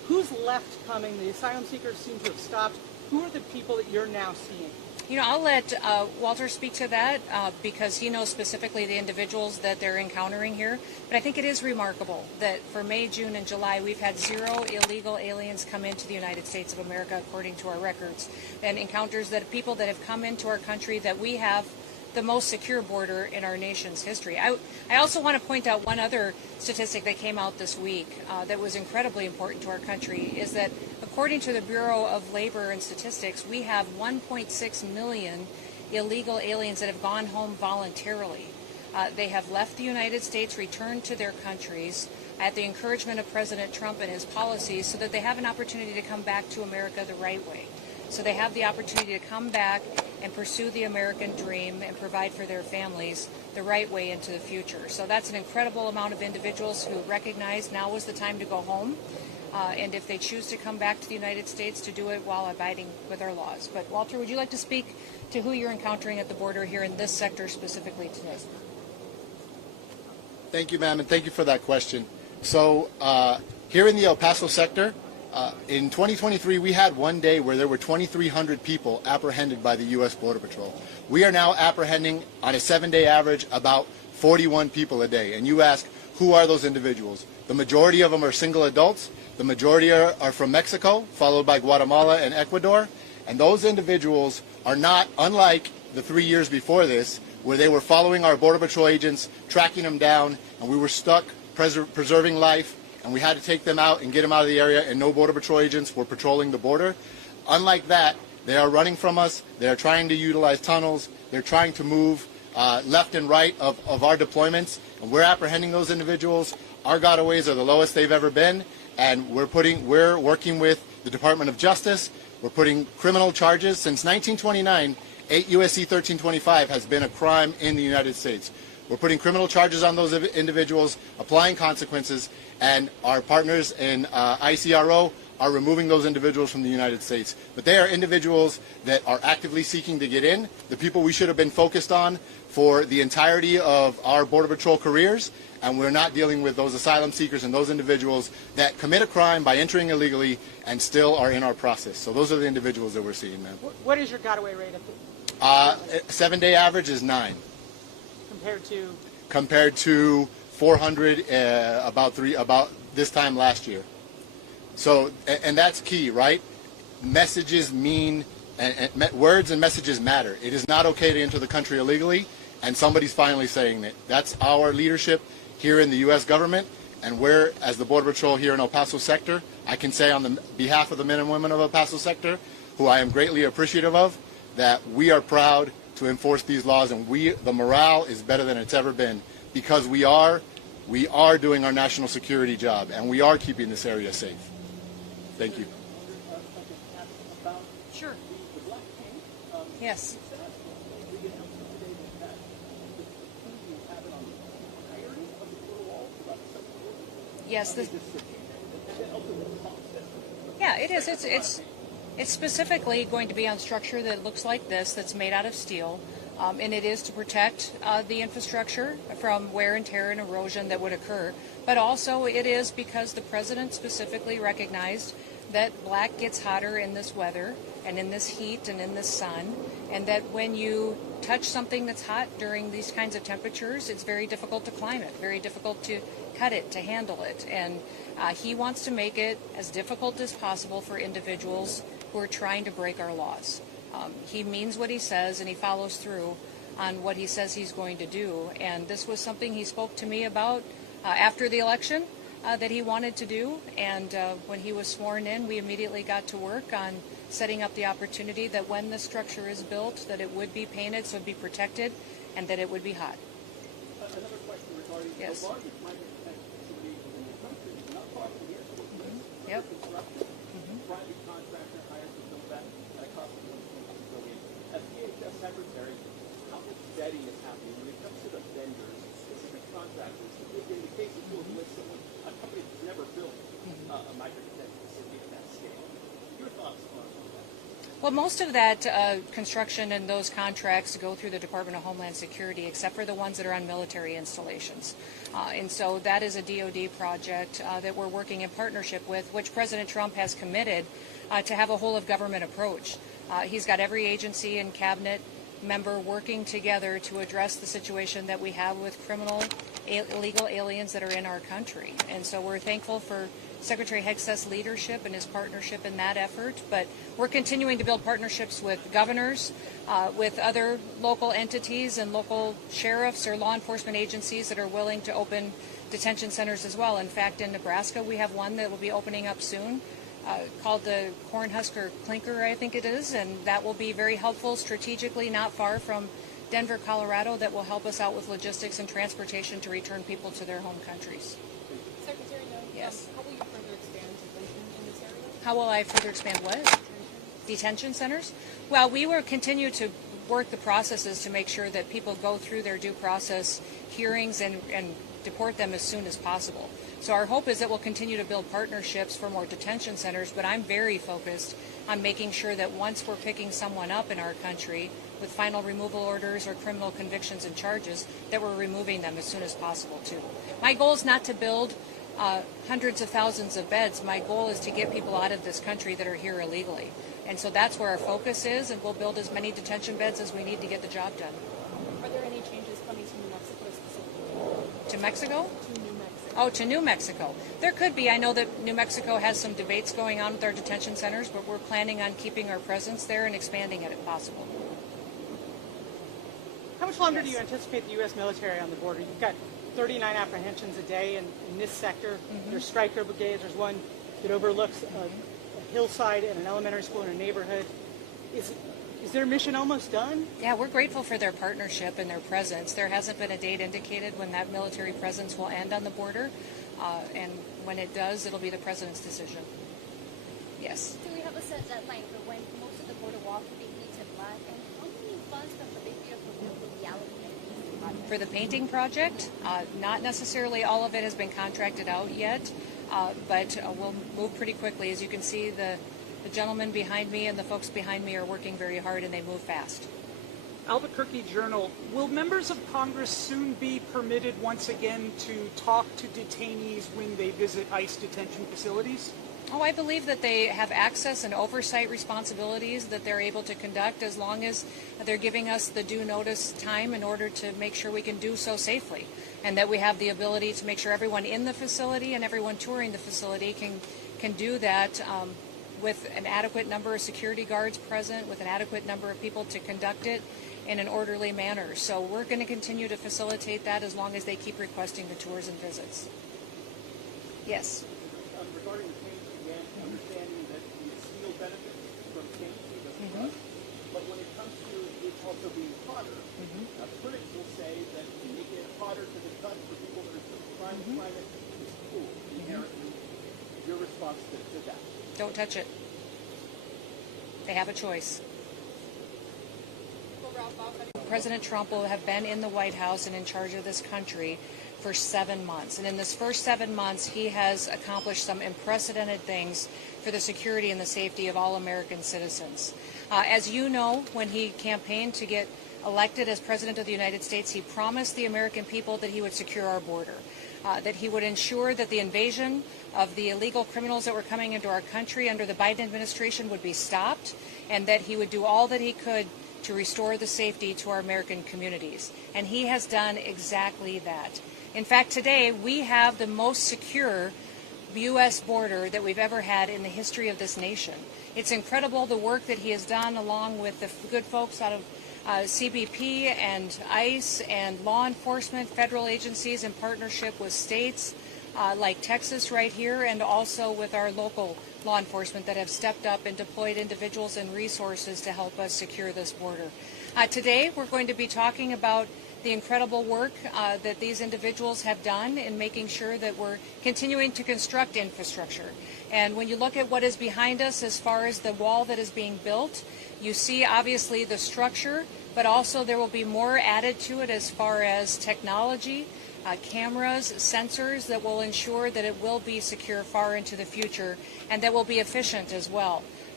Who's left coming? The asylum seekers seem to have stopped. Who are the people that you're now seeing? You know, I'll let Walter speak to that because he knows specifically the individuals that they're encountering here. But I think it is remarkable that for May, June, and July, we've had 0 illegal aliens come into the United States of America, according to our records, and encounters that people that have come into our country that we have the most secure border in our nation's history. I also want to point out one other statistic that came out this week that was incredibly important to our country is that according to the Bureau of Labor and Statistics, we have 1.6 million illegal aliens that have gone home voluntarily. They have left the United States, returned to their countries at the encouragement of President Trump and his policies so that they have an opportunity to come back to America the right way. So they have the opportunity to come back and pursue the American dream and provide for their families the right way into the future. So that's an incredible amount of individuals who recognize now is the time to go home. And if they choose to come back to the United States, to do it while abiding with our laws. But Walter, would you like to speak to who you're encountering at the border here in this sector specifically today? Thank you, ma'am, and thank you for that question. So here in the El Paso sector, in 2023, we had one day where there were 2,300 people apprehended by the U.S. Border Patrol. We are now apprehending, on a 7-day average, about 41 people a day. And you ask, who are those individuals? The majority of them are single adults. The majority are from Mexico, followed by Guatemala and Ecuador. And those individuals are not unlike the 3 years before this, where they were following our Border Patrol agents, tracking them down, and we were stuck preserving life, and we had to take them out and get them out of the area, and no Border Patrol agents were patrolling the border. Unlike that, they are running from us. They are trying to utilize tunnels. They're trying to move left and right of our deployments, and we're apprehending those individuals. Our gotaways are the lowest they've ever been, and we're working with the Department of Justice. We're putting criminal charges. Since 1929, 8 U.S.C. 1325 has been a crime in the United States. We're putting criminal charges on those individuals, applying consequences, and our partners in ICRO are removing those individuals from the United States. But they are individuals that are actively seeking to get in, the people we should have been focused on for the entirety of our Border Patrol careers, and we're not dealing with those asylum seekers and those individuals that commit a crime by entering illegally and still are in our process. So those are the individuals that we're seeing, ma'am. What is your gotaway rate? 7-day average is 9. Compared to 400 about this time last year. So, and that's key, right? Messages mean, words and messages matter. It is not okay to enter the country illegally, and somebody's finally saying it. That's our leadership here in the U.S. government, and we're, as the Border Patrol here in El Paso sector, I can say on the behalf of the men and women of El Paso sector, who I am greatly appreciative of, that we are proud to enforce these laws, and the morale is better than it's ever been because we are doing our national security job, and we are keeping this area safe. Thank you. Sure. Yes. Yes. Yeah, it is. It's specifically going to be on structure that looks like this, that's made out of steel, and it is to protect the infrastructure from wear and tear and erosion that would occur. But also it is because the president specifically recognized that black gets hotter in this weather and in this heat and in this sun, and that when you touch something that's hot during these kinds of temperatures, it's very difficult to climb it, very difficult to cut it, to handle it. And he wants to make it as difficult as possible for individuals who are trying to break our laws. He means what he says, and he follows through on what he says he's going to do. And this was something he spoke to me about after the election that he wanted to do. And when he was sworn in, we immediately got to work on setting up the opportunity that when the structure is built, that it would be painted so it would be protected and that it would be hot. Another question regarding yes. the largest migrant detention facility in the country, not far from here. Yep. Private contractor hired to build that at a cost of $1.2 billion. As DHS Secretary, how much vetting is happening when it comes to the vendors, specific contractors? In the case of a company that's never built a migrant detention facility at that scale. Your thoughts on that? Well, most of that construction and those contracts go through the Department of Homeland Security, except for the ones that are on military installations. And so that is a DoD project that we're working in partnership with, which President Trump has committed to have a whole-of-government approach. He's got every agency and cabinet member working together to address the situation that we have with illegal aliens that are in our country. And so we're thankful for Secretary Hegseth's leadership and his partnership in that effort, but we're continuing to build partnerships with governors, with other local entities and local sheriffs or law enforcement agencies that are willing to open detention centers as well. In fact, in Nebraska, we have one that will be opening up soon called the Cornhusker Clinker, I think it is, and that will be very helpful strategically, not far from Denver, Colorado, that will help us out with logistics and transportation to return people to their home countries. Secretary Noem, Yes. how will you further expand detention in this area? How will I further expand what? Detention centers? Well, we will continue to work the processes to make sure that people go through their due process hearings and deport them as soon as possible. So our hope is that we'll continue to build partnerships for more detention centers, but I'm very focused on making sure that once we're picking someone up in our country with final removal orders or criminal convictions and charges, that we're removing them as soon as possible too. My goal is not to build hundreds of thousands of beds. My goal is to get people out of this country that are here illegally. And so that's where our focus is, and we'll build as many detention beds as we need to get the job done. Are there any changes coming to New Mexico specifically? To Mexico? To New Mexico. Oh, to New Mexico. There could be. I know that New Mexico has some debates going on with our detention centers, but we're planning on keeping our presence there and expanding it if possible. How much longer do you anticipate the U.S. military on the border? You've got 39 apprehensions a day in this sector. There's Stryker brigades. There's one that overlooks a hillside and an elementary school in a neighborhood. Is their mission almost done? Yeah, we're grateful for their partnership and their presence. There hasn't been a date indicated when that military presence will end on the border, and when it does, it'll be the president's decision. Yes. Do we have a set deadline for when most of the border wall can be painted black? And how many funds from the big beautiful bill will be allocated to this project? For the painting project, not necessarily all of it has been contracted out yet, but we'll move pretty quickly. As you can see, the gentleman behind me and the folks behind me are working very hard, and they move fast. Albuquerque Journal, will members of Congress soon be permitted once again to talk to detainees when they visit ICE detention facilities? Oh, I believe that they have access and oversight responsibilities that they're able to conduct as long as they're giving us the due notice time in order to make sure we can do so safely, and that we have the ability to make sure everyone in the facility and everyone touring the facility can do that with an adequate number of security guards present, with an adequate number of people to conduct it in an orderly manner. So we're going to continue to facilitate that as long as they keep requesting the tours and visits. Yes. Regarding the change again, understanding that the steel benefits from changing the but when it comes to it also being hotter, critics will say that making it hotter to the touch for people that are trying to find it is cool inherently. Your response to that? Don't touch it. They have a choice. President Trump will have been in the White House and in charge of this country for 7 months. And in this first 7 months, he has accomplished some unprecedented things for the security and the safety of all American citizens. As you know, when he campaigned to get elected as President of the United States, he promised the American people that he would secure our border, that he would ensure that the invasion of the illegal criminals that were coming into our country under the Biden administration would be stopped, and that he would do all that he could to restore the safety to our American communities. And he has done exactly that. In fact, today we have the most secure U.S. border that we've ever had in the history of this nation. It's incredible the work that he has done along with the good folks out of CBP and ICE and law enforcement, federal agencies in partnership with states like Texas right here, and also with our local law enforcement that have stepped up and deployed individuals and resources to help us secure this border. Today we're going to be talking about the incredible work that these individuals have done in making sure that we're continuing to construct infrastructure. And when you look at what is behind us as far as the wall that is being built, you see obviously the structure, but also there will be more added to it as far as technology, cameras, sensors that will ensure that it will be secure far into the future, and that will be efficient as well.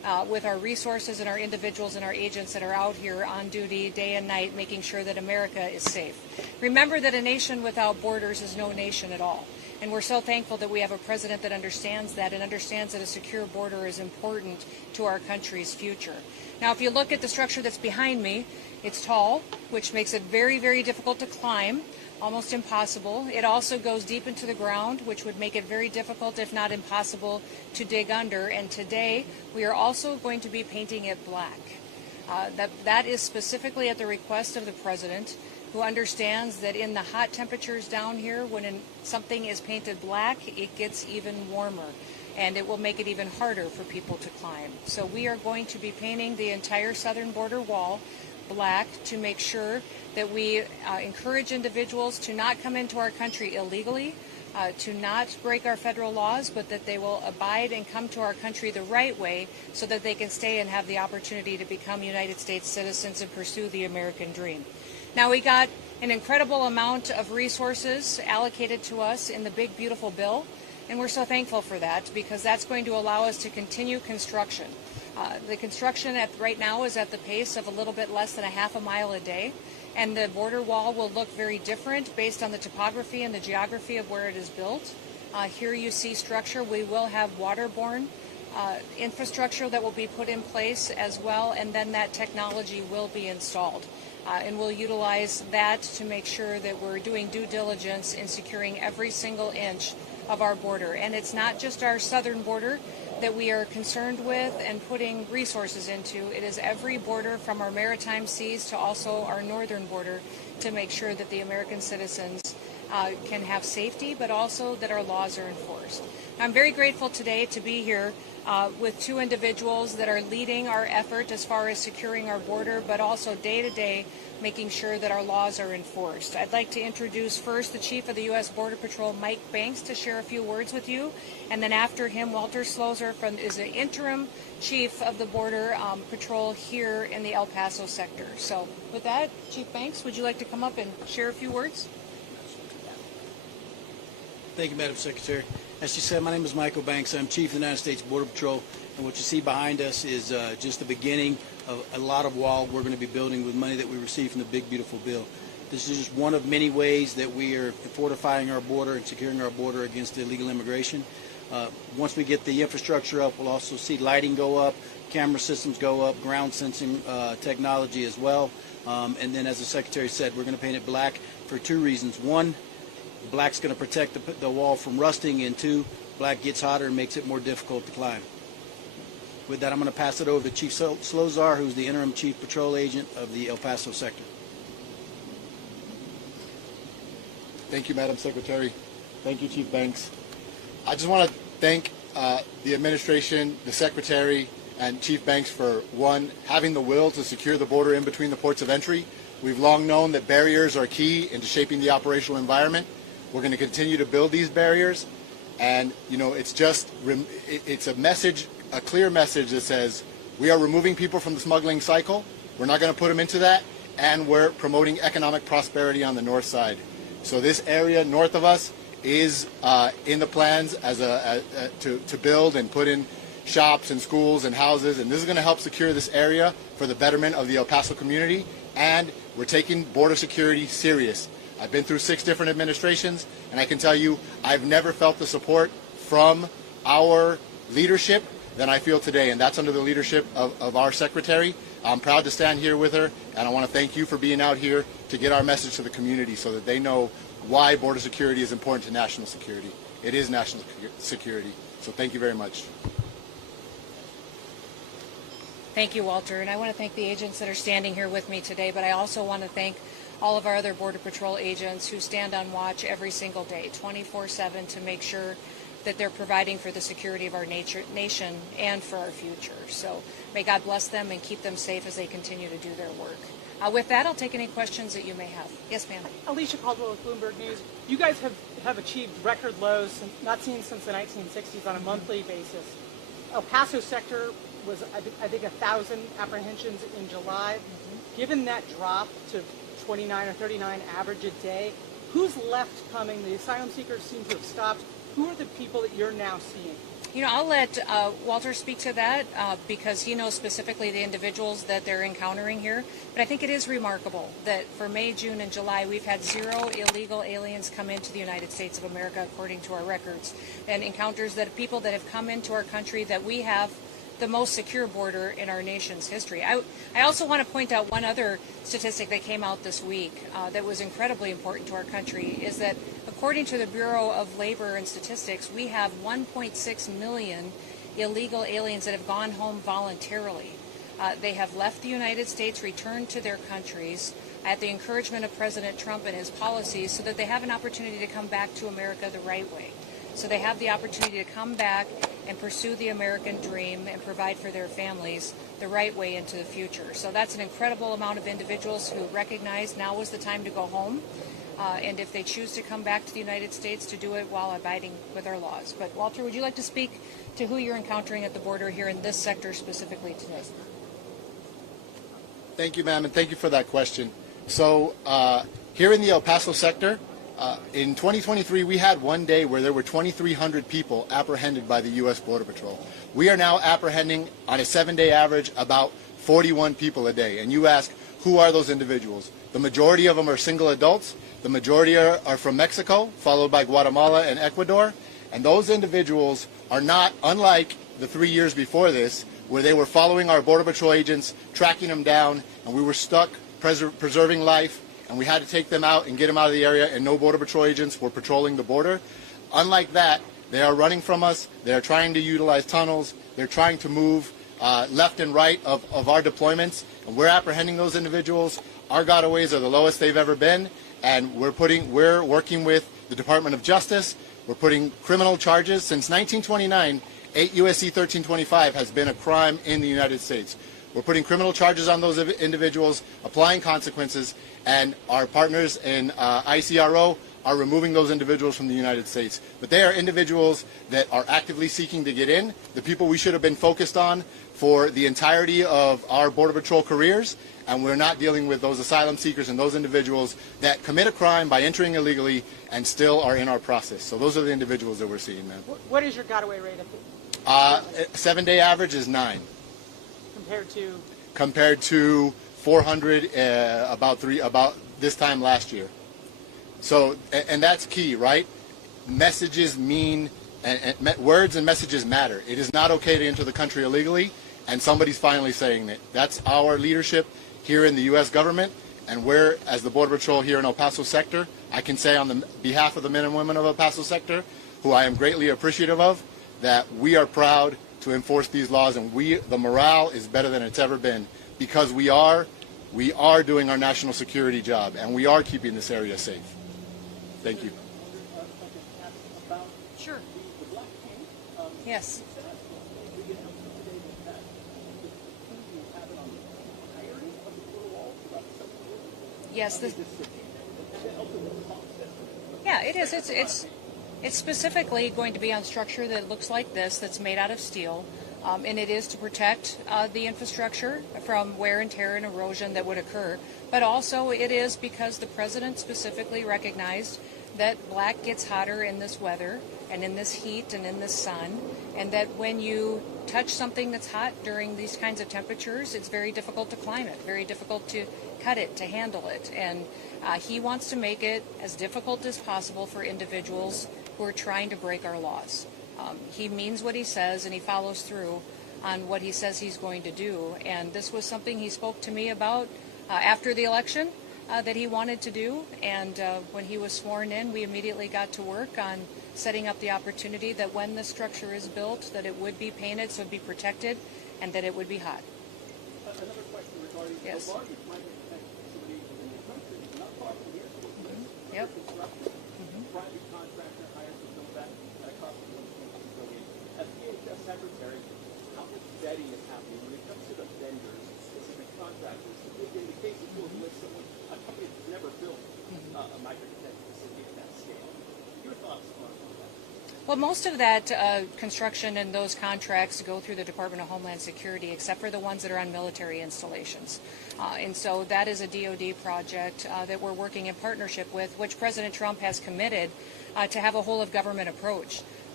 with our resources and our individuals and our agents that are out here on duty day and night, making sure that America is safe. Remember that a nation without borders is no nation at all. And we're so thankful that we have a president that understands that and understands that a secure border is important to our country's future. Now, if you look at the structure that's behind me, it's tall, which makes it very, very difficult to climb, almost impossible. It also goes deep into the ground, which would make it very difficult, if not impossible, to dig under. And today, we are also going to be painting it black. That is specifically at the request of the president, who understands that in the hot temperatures down here, when something is painted black, it gets even warmer, and it will make it even harder for people to climb. So we are going to be painting the entire southern border wall black to make sure that we encourage individuals to not come into our country illegally, to not break our federal laws, but that they will abide and come to our country the right way so that they can stay and have the opportunity to become United States citizens and pursue the American dream. Now, we got an incredible amount of resources allocated to us in the big, beautiful bill, and we're so thankful for that because that's going to allow us to continue construction. The construction right now is at the pace of a little bit less than a half a mile a day, and the border wall will look very different based on the topography and the geography of where it is built. Here you see structure. We will have waterborne infrastructure that will be put in place as well, and then that technology will be installed. And we'll utilize that to make sure that we're doing due diligence in securing every single inch of our border. And it's not just our southern border that we are concerned with and putting resources into. It is every border from our maritime seas to also our northern border to make sure that the American citizens can have safety, but also that our laws are enforced. I'm very grateful today to be here with two individuals that are leading our effort as far as securing our border, but also day to day making sure that our laws are enforced. I'd like to introduce first the Chief of the U.S. Border Patrol, Mike Banks, to share a few words with you. And then after him, Walter Slozer is the interim Chief of the Border Patrol here in the El Paso sector. So with that, Chief Banks, would you like to come up and share a few words? Thank you, Madam Secretary. As she said, my name is Michael Banks. I'm Chief of the United States Border Patrol, and what you see behind us is just the beginning of a lot of wall we're going to be building with money that we received from the big, beautiful bill. This is just one of many ways that we are fortifying our border and securing our border against illegal immigration. Once we get the infrastructure up, we'll also see lighting go up, camera systems go up, ground sensing technology as well. And then, as the Secretary said, we're going to paint it black for two reasons. One, black's going to protect the wall from rusting, and two, black gets hotter and makes it more difficult to climb. With that, I'm going to pass it over to Chief Slozer, who's the interim Chief Patrol Agent of the El Paso sector. Thank you, Madam Secretary. Thank you, Chief Banks. I just want to thank the administration, the Secretary, and Chief Banks for, one, having the will to secure the border in between the ports of entry. We've long known that barriers are key into shaping the operational environment. We're going to continue to build these barriers, and it's a message, a clear message that says we are removing people from the smuggling cycle. We're not going to put them into that, and we're promoting economic prosperity on the north side. So this area north of us is in the plans as to build and put in shops and schools and houses, and this is going to help secure this area for the betterment of the El Paso community, and we're taking border security serious. I've been through 6 different administrations, and I can tell you I've never felt the support from our leadership than I feel today, and that's under the leadership of our Secretary. I'm proud to stand here with her, and I want to thank you for being out here to get our message to the community so that they know why border security is important to national security. It is national security, so thank you very much. Thank you, Walter, and I want to thank the agents that are standing here with me today, but I also want to thank all of our other Border Patrol agents who stand on watch every single day, 24/7, to make sure that they're providing for the security of our nation and for our future. So may God bless them and keep them safe as they continue to do their work. With that, I'll take any questions that you may have. Yes, ma'am. Alicia Caldwell with Bloomberg News. You guys have achieved record lows not seen since the 1960s on a monthly basis. El Paso sector was, I think, 1,000 apprehensions in July. Given that drop to 29 or 39 average a day, who's left coming? The asylum seekers seem to have stopped. Who are the people that you're now seeing? I'll let Walter speak to that because he knows specifically the individuals that they're encountering here. But I think it is remarkable that for May, June, and July, we've had 0 illegal aliens come into the United States of America, according to our records, and encounters that people that have come into our country that we have the most secure border in our nation's history. I also want to point out one other statistic that came out this week that was incredibly important to our country is that according to the Bureau of Labor and Statistics, we have 1.6 million illegal aliens that have gone home voluntarily. They have left the United States, returned to their countries at the encouragement of President Trump and his policies so that they have an opportunity to come back to America the right way. So they have the opportunity to come back and pursue the American dream and provide for their families the right way into the future. So that's an incredible amount of individuals who recognize now is the time to go home. And if they choose to come back to the United States, to do it while abiding with our laws. But Walter, would you like to speak to who you're encountering at the border here in this sector specifically today? Thank you, ma'am, and thank you for that question. So here in the El Paso sector, in 2023, we had one day where there were 2,300 people apprehended by the U.S. Border Patrol. We are now apprehending, on a 7-day average, about 41 people a day. And you ask, who are those individuals? The majority of them are single adults. The majority are from Mexico, followed by Guatemala and Ecuador. And those individuals are not unlike the 3 years before this, where they were following our Border Patrol agents, tracking them down, and we were stuck preserving life, and we had to take them out and get them out of the area, and no Border Patrol agents were patrolling the border. Unlike that, they are running from us. They are trying to utilize tunnels. They're trying to move left and right of our deployments, and we're apprehending those individuals. Our gotaways are the lowest they've ever been, and we're working with the Department of Justice. We're putting criminal charges. Since 1929, 8 U.S.C. 1325 has been a crime in the United States. We're putting criminal charges on those individuals, applying consequences, and our partners in ICRO are removing those individuals from the United States. But they are individuals that are actively seeking to get in, the people we should have been focused on for the entirety of our Border Patrol careers, and we're not dealing with those asylum seekers and those individuals that commit a crime by entering illegally and still are in our process. So those are the individuals that we're seeing, man. What is your gotaway rate at 7-day average is 9. compared to 400 about this time last year. So, and that's key, right? Messages mean, words and messages matter. It is not okay to enter the country illegally, and somebody's finally saying that. That's our leadership here in the U.S. government, and we're, as the Border Patrol here in El Paso sector, I can say on the behalf of the men and women of El Paso sector, who I am greatly appreciative of, that we are proud to enforce these laws, and the morale is better than it's ever been, because we are doing our national security job, and we are keeping this area safe. Thank you. Sure. Yes. Yes. Yeah, it is. It's specifically going to be on structure that looks like this, that's made out of steel, and it is to protect the infrastructure from wear and tear and erosion that would occur. But also it is because the president specifically recognized that black gets hotter in this weather and in this heat and in this sun, and that when you touch something that's hot during these kinds of temperatures, it's very difficult to climb it, very difficult to cut it, to handle it. And he wants to make it as difficult as possible for individuals who are trying to break our laws. He means what he says, and he follows through on what he says he's going to do. And this was something he spoke to me about after the election that he wanted to do. And when he was sworn in, we immediately got to work on setting up the opportunity that when the structure is built, that it would be painted so it would be protected and that it would be hot. Another question regarding Yes. the largest migrant detention facility in the country, not far from here. Yep. Private contractor hired to build that at a cost of $1.2 billion. As DHS Secretary, how much vetting is happening when it comes to the vendors, specific contractors? In the case of a company that's never built a migrant detention facility at that scale. Your thoughts on that? Well, most of that construction and those contracts go through the Department of Homeland Security, except for the ones that are on military installations. And so that is a DoD project that we're working in partnership with, which President Trump has committed to have a whole of government approach.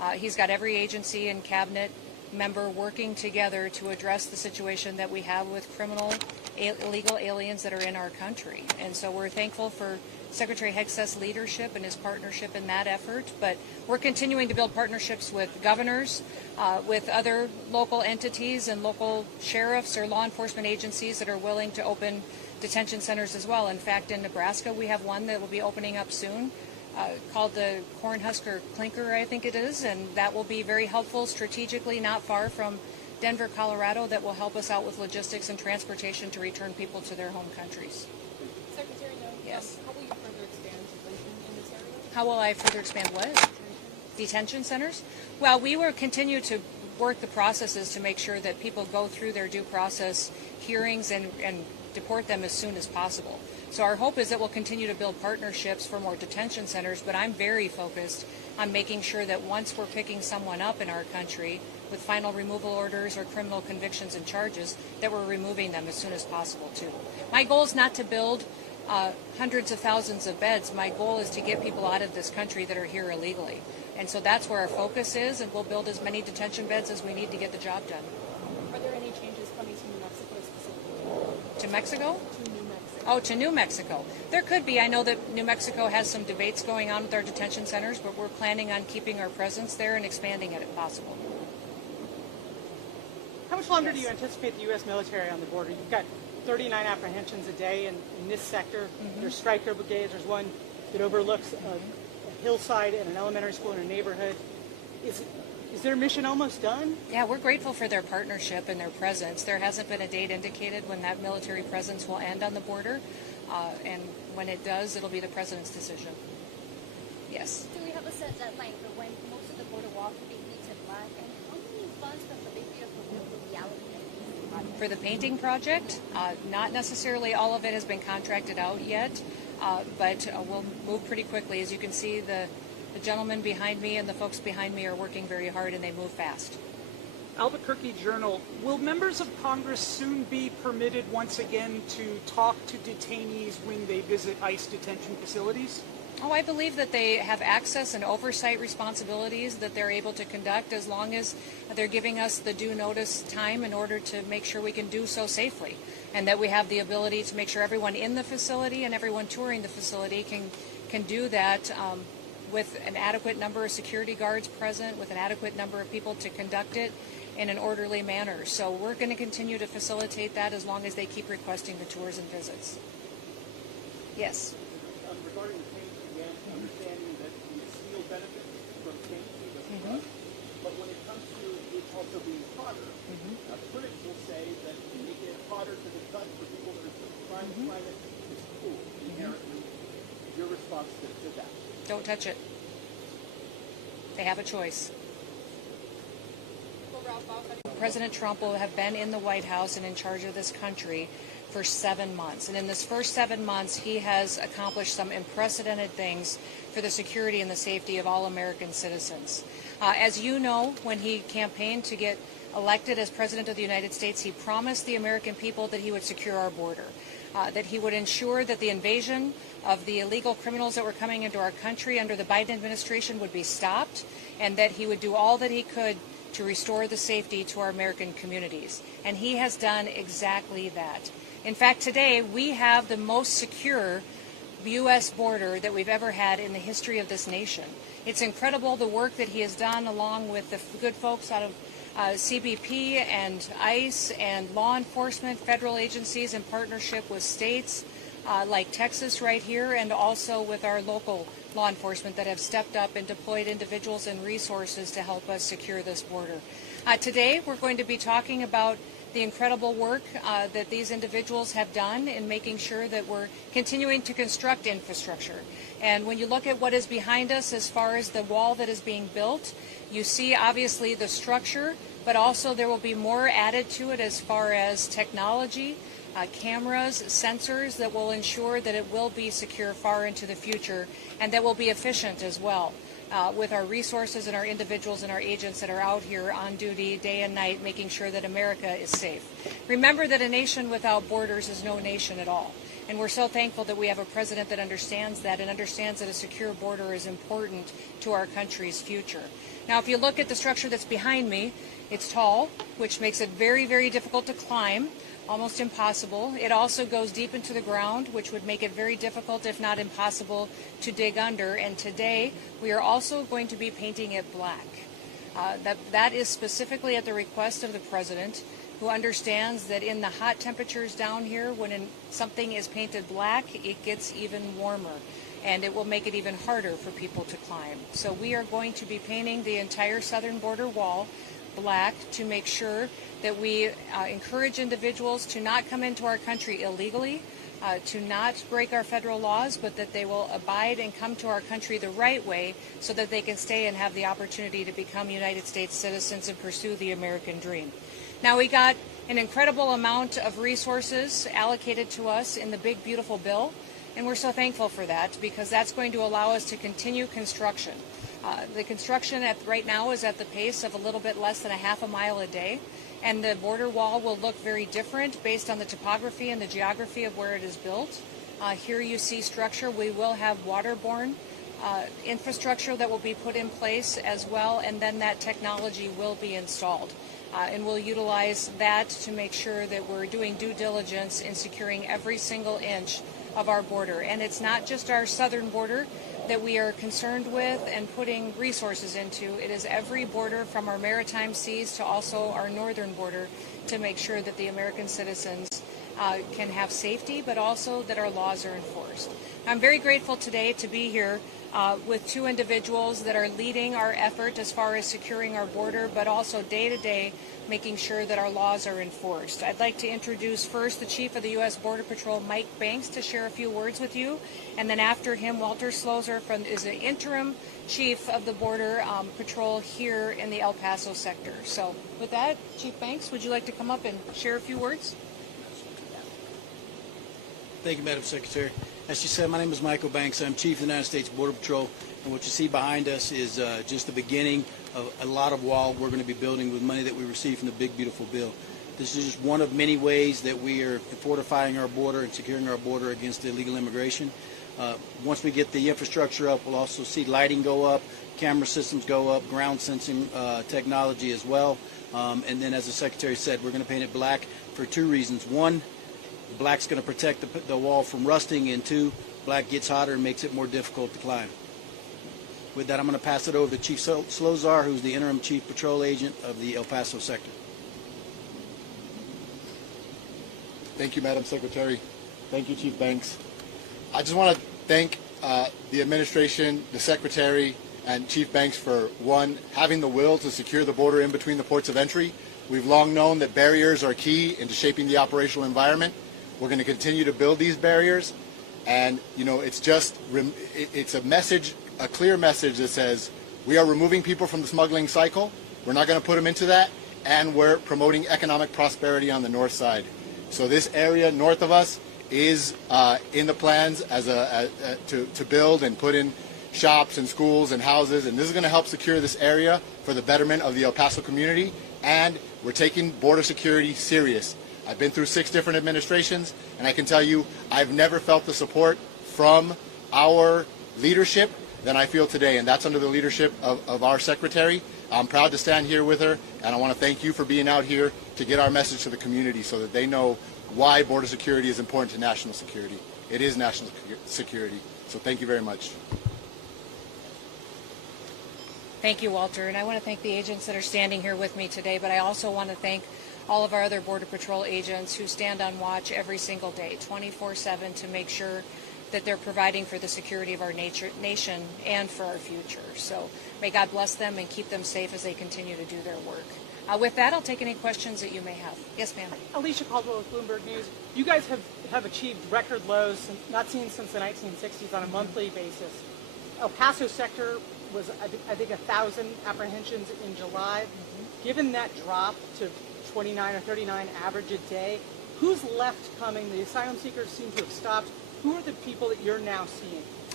He's got every agency and cabinet member working together to address the situation that we have with illegal aliens that are in our country. And so we're thankful for Secretary Hegseth's leadership and his partnership in that effort. But we're continuing to build partnerships with governors, with other local entities and local sheriffs or law enforcement agencies that are willing to open detention centers as well. In fact, in Nebraska, we have one that will be opening up soon. Called the Cornhusker Clinker, I think it is, and that will be very helpful strategically, not far from Denver, Colorado, that will help us out with logistics and transportation to return people to their home countries. Secretary Noem, Yes. how will you further expand detention in this area? How will I further expand what? Detention centers? Well, we will continue to work the processes to make sure that people go through their due process hearings and deport them as soon as possible. So our hope is that we'll continue to build partnerships for more detention centers, but I'm very focused on making sure that once we're picking someone up in our country with final removal orders or criminal convictions and charges, that we're removing them as soon as possible too. My goal is not to build hundreds of thousands of beds. My goal is to get people out of this country that are here illegally. And so that's where our focus is, and we'll build as many detention beds as we need to get the job done. Are there any changes coming to New Mexico specifically? To Mexico? To New Mexico. Oh, to New Mexico. There could be. I know that New Mexico has some debates going on with our detention centers, but we're planning on keeping our presence there and expanding it if possible. How much longer do you anticipate the U.S. military on the border? You've got 39 apprehensions a day in this sector. There's Stryker brigades. There's one that overlooks a hillside and an elementary school in a neighborhood. Is their mission almost done? Yeah, we're grateful for their partnership and their presence. There hasn't been a date indicated when that military presence will end on the border, and when it does, it'll be the president's decision. Yes. Do we have a set deadline for when most of the border wall could be painted black? And how many funds from the big beautiful bill will be allocated to this project? For the painting project, not necessarily all of it has been contracted out yet, but we'll move pretty quickly. As you can see, the gentleman behind me and the folks behind me are working very hard, and they move fast. Albuquerque Journal, will members of Congress soon be permitted once again to talk to detainees when they visit ICE detention facilities? Oh, I believe that they have access and oversight responsibilities that they're able to conduct as long as they're giving us the due notice time in order to make sure we can do so safely, and that we have the ability to make sure everyone in the facility and everyone touring the facility can do that with an adequate number of security guards present, with an adequate number of people to conduct it in an orderly manner. So we're going to continue to facilitate that as long as they keep requesting the tours and visits. Yes. Regarding the paint, again, understanding that the steel benefits from paint to the front, but when it comes to it also being hotter, critics will say that making it hotter to the touch for people that are trying to climate is cool inherently. Your response to that? Don't touch it. They have a choice. President Trump will have been in the White House and in charge of this country for 7 months. And in this first 7 months, he has accomplished some unprecedented things for the security and the safety of all American citizens. As you know, when he campaigned to get elected as President of the United States, he promised the American people that he would secure our border, that he would ensure that the invasion of the illegal criminals that were coming into our country under the Biden administration would be stopped, and that he would do all that he could to restore the safety to our American communities. And he has done exactly that. In fact, today we have the most secure U.S. border that we've ever had in the history of this nation. It's incredible the work that he has done along with the good folks out of CBP and ICE and law enforcement, federal agencies in partnership with states like Texas right here, and also with our local law enforcement that have stepped up and deployed individuals and resources to help us secure this border. Today we're going to be talking about the incredible work that these individuals have done in making sure that we're continuing to construct infrastructure. And when you look at what is behind us as far as the wall that is being built, you see obviously the structure, but also there will be more added to it as far as technology, cameras, sensors that will ensure that it will be secure far into the future, and that will be efficient as well. with our resources and our individuals and our agents that are out here on duty day and night, making sure that America is safe. Remember that a nation without borders is no nation at all. And we're so thankful that we have a president that understands that and understands that a secure border is important to our country's future. Now, if you look at the structure that's behind me, it's tall, which makes it very, very difficult to climb, almost impossible. It also goes deep into the ground, which would make it very difficult, if not impossible, to dig under. And today, we are also going to be painting it black. That is specifically at the request of the president, who understands that in the hot temperatures down here, when something is painted black, it gets even warmer, and it will make it even harder for people to climb. So we are going to be painting the entire southern border wall black to make sure that we encourage individuals to not come into our country illegally, to not break our federal laws, but that they will abide and come to our country the right way so that they can stay and have the opportunity to become United States citizens and pursue the American dream. Now, we got an incredible amount of resources allocated to us in the big, beautiful bill, and we're so thankful for that because that's going to allow us to continue construction. The construction right now is at the pace of a little bit less than a half a mile a day, and the border wall will look very different based on the topography and the geography of where it is built. Here you see structure. We will have waterborne infrastructure that will be put in place as well, and then that technology will be installed. And we'll utilize that to make sure that we're doing due diligence in securing every single inch of our border. And it's not just our southern border that we are concerned with and putting resources into. It is every border from our maritime seas to also our northern border to make sure that the American citizens can have safety, but also that our laws are enforced. I'm very grateful today to be here with two individuals that are leading our effort as far as securing our border, but also day to day making sure that our laws are enforced. I'd like to introduce first the Chief of the U.S. Border Patrol, Mike Banks, to share a few words with you. And then after him, Walter Slozer is the interim Chief of the Border Patrol here in the El Paso sector. So with that, Chief Banks, would you like to come up and share a few words? Thank you, Madam Secretary. As she said, my name is Michael Banks. I'm Chief of the United States Border Patrol, and what you see behind us is just the beginning of a lot of wall we're going to be building with money that we received from the big, beautiful bill. This is just one of many ways that we are fortifying our border and securing our border against illegal immigration. Once we get the infrastructure up, we'll also see lighting go up, camera systems go up, ground sensing technology as well. And then, as the Secretary said, we're going to paint it black for two reasons. One, black's going to protect the wall from rusting, and two, black gets hotter and makes it more difficult to climb. With that, I'm going to pass it over to Chief Slozer, who's the interim Chief Patrol Agent of the El Paso sector. Thank you, Madam Secretary. Thank you, Chief Banks. I just want to thank the administration, the Secretary, and Chief Banks for, one, having the will to secure the border in between the ports of entry. We've long known that barriers are key into shaping the operational environment. We're going to continue to build these barriers, and it's a message, a clear message that says we are removing people from the smuggling cycle. We're not going to put them into that, and we're promoting economic prosperity on the north side. So this area north of us is in the plans to build and put in shops and schools and houses, and this is going to help secure this area for the betterment of the El Paso community, and we're taking border security serious. I've been through 6 different administrations, and I can tell you I've never felt the support from our leadership than I feel today, and that's under the leadership of our Secretary. I'm proud to stand here with her, and I want to thank you for being out here to get our message to the community so that they know why border security is important to national security. It is national security, so thank you very much. Thank you, Walter, and I want to thank the agents that are standing here with me today, but I also want to thank all of our other Border Patrol agents who stand on watch every single day, 24/7, to make sure that they're providing for the security of our nation and for our future. So may God bless them and keep them safe as they continue to do their work. With that, I'll take any questions that you may have. Yes, ma'am. Alicia Caldwell with Bloomberg News. You guys have achieved record lows not seen since the 1960s on a monthly basis. El Paso sector was, I think, 1,000 apprehensions in July. Given that drop to 29 or 39 average a day, who's left coming? The asylum seekers seem to have stopped. Who are the people that you're now seeing?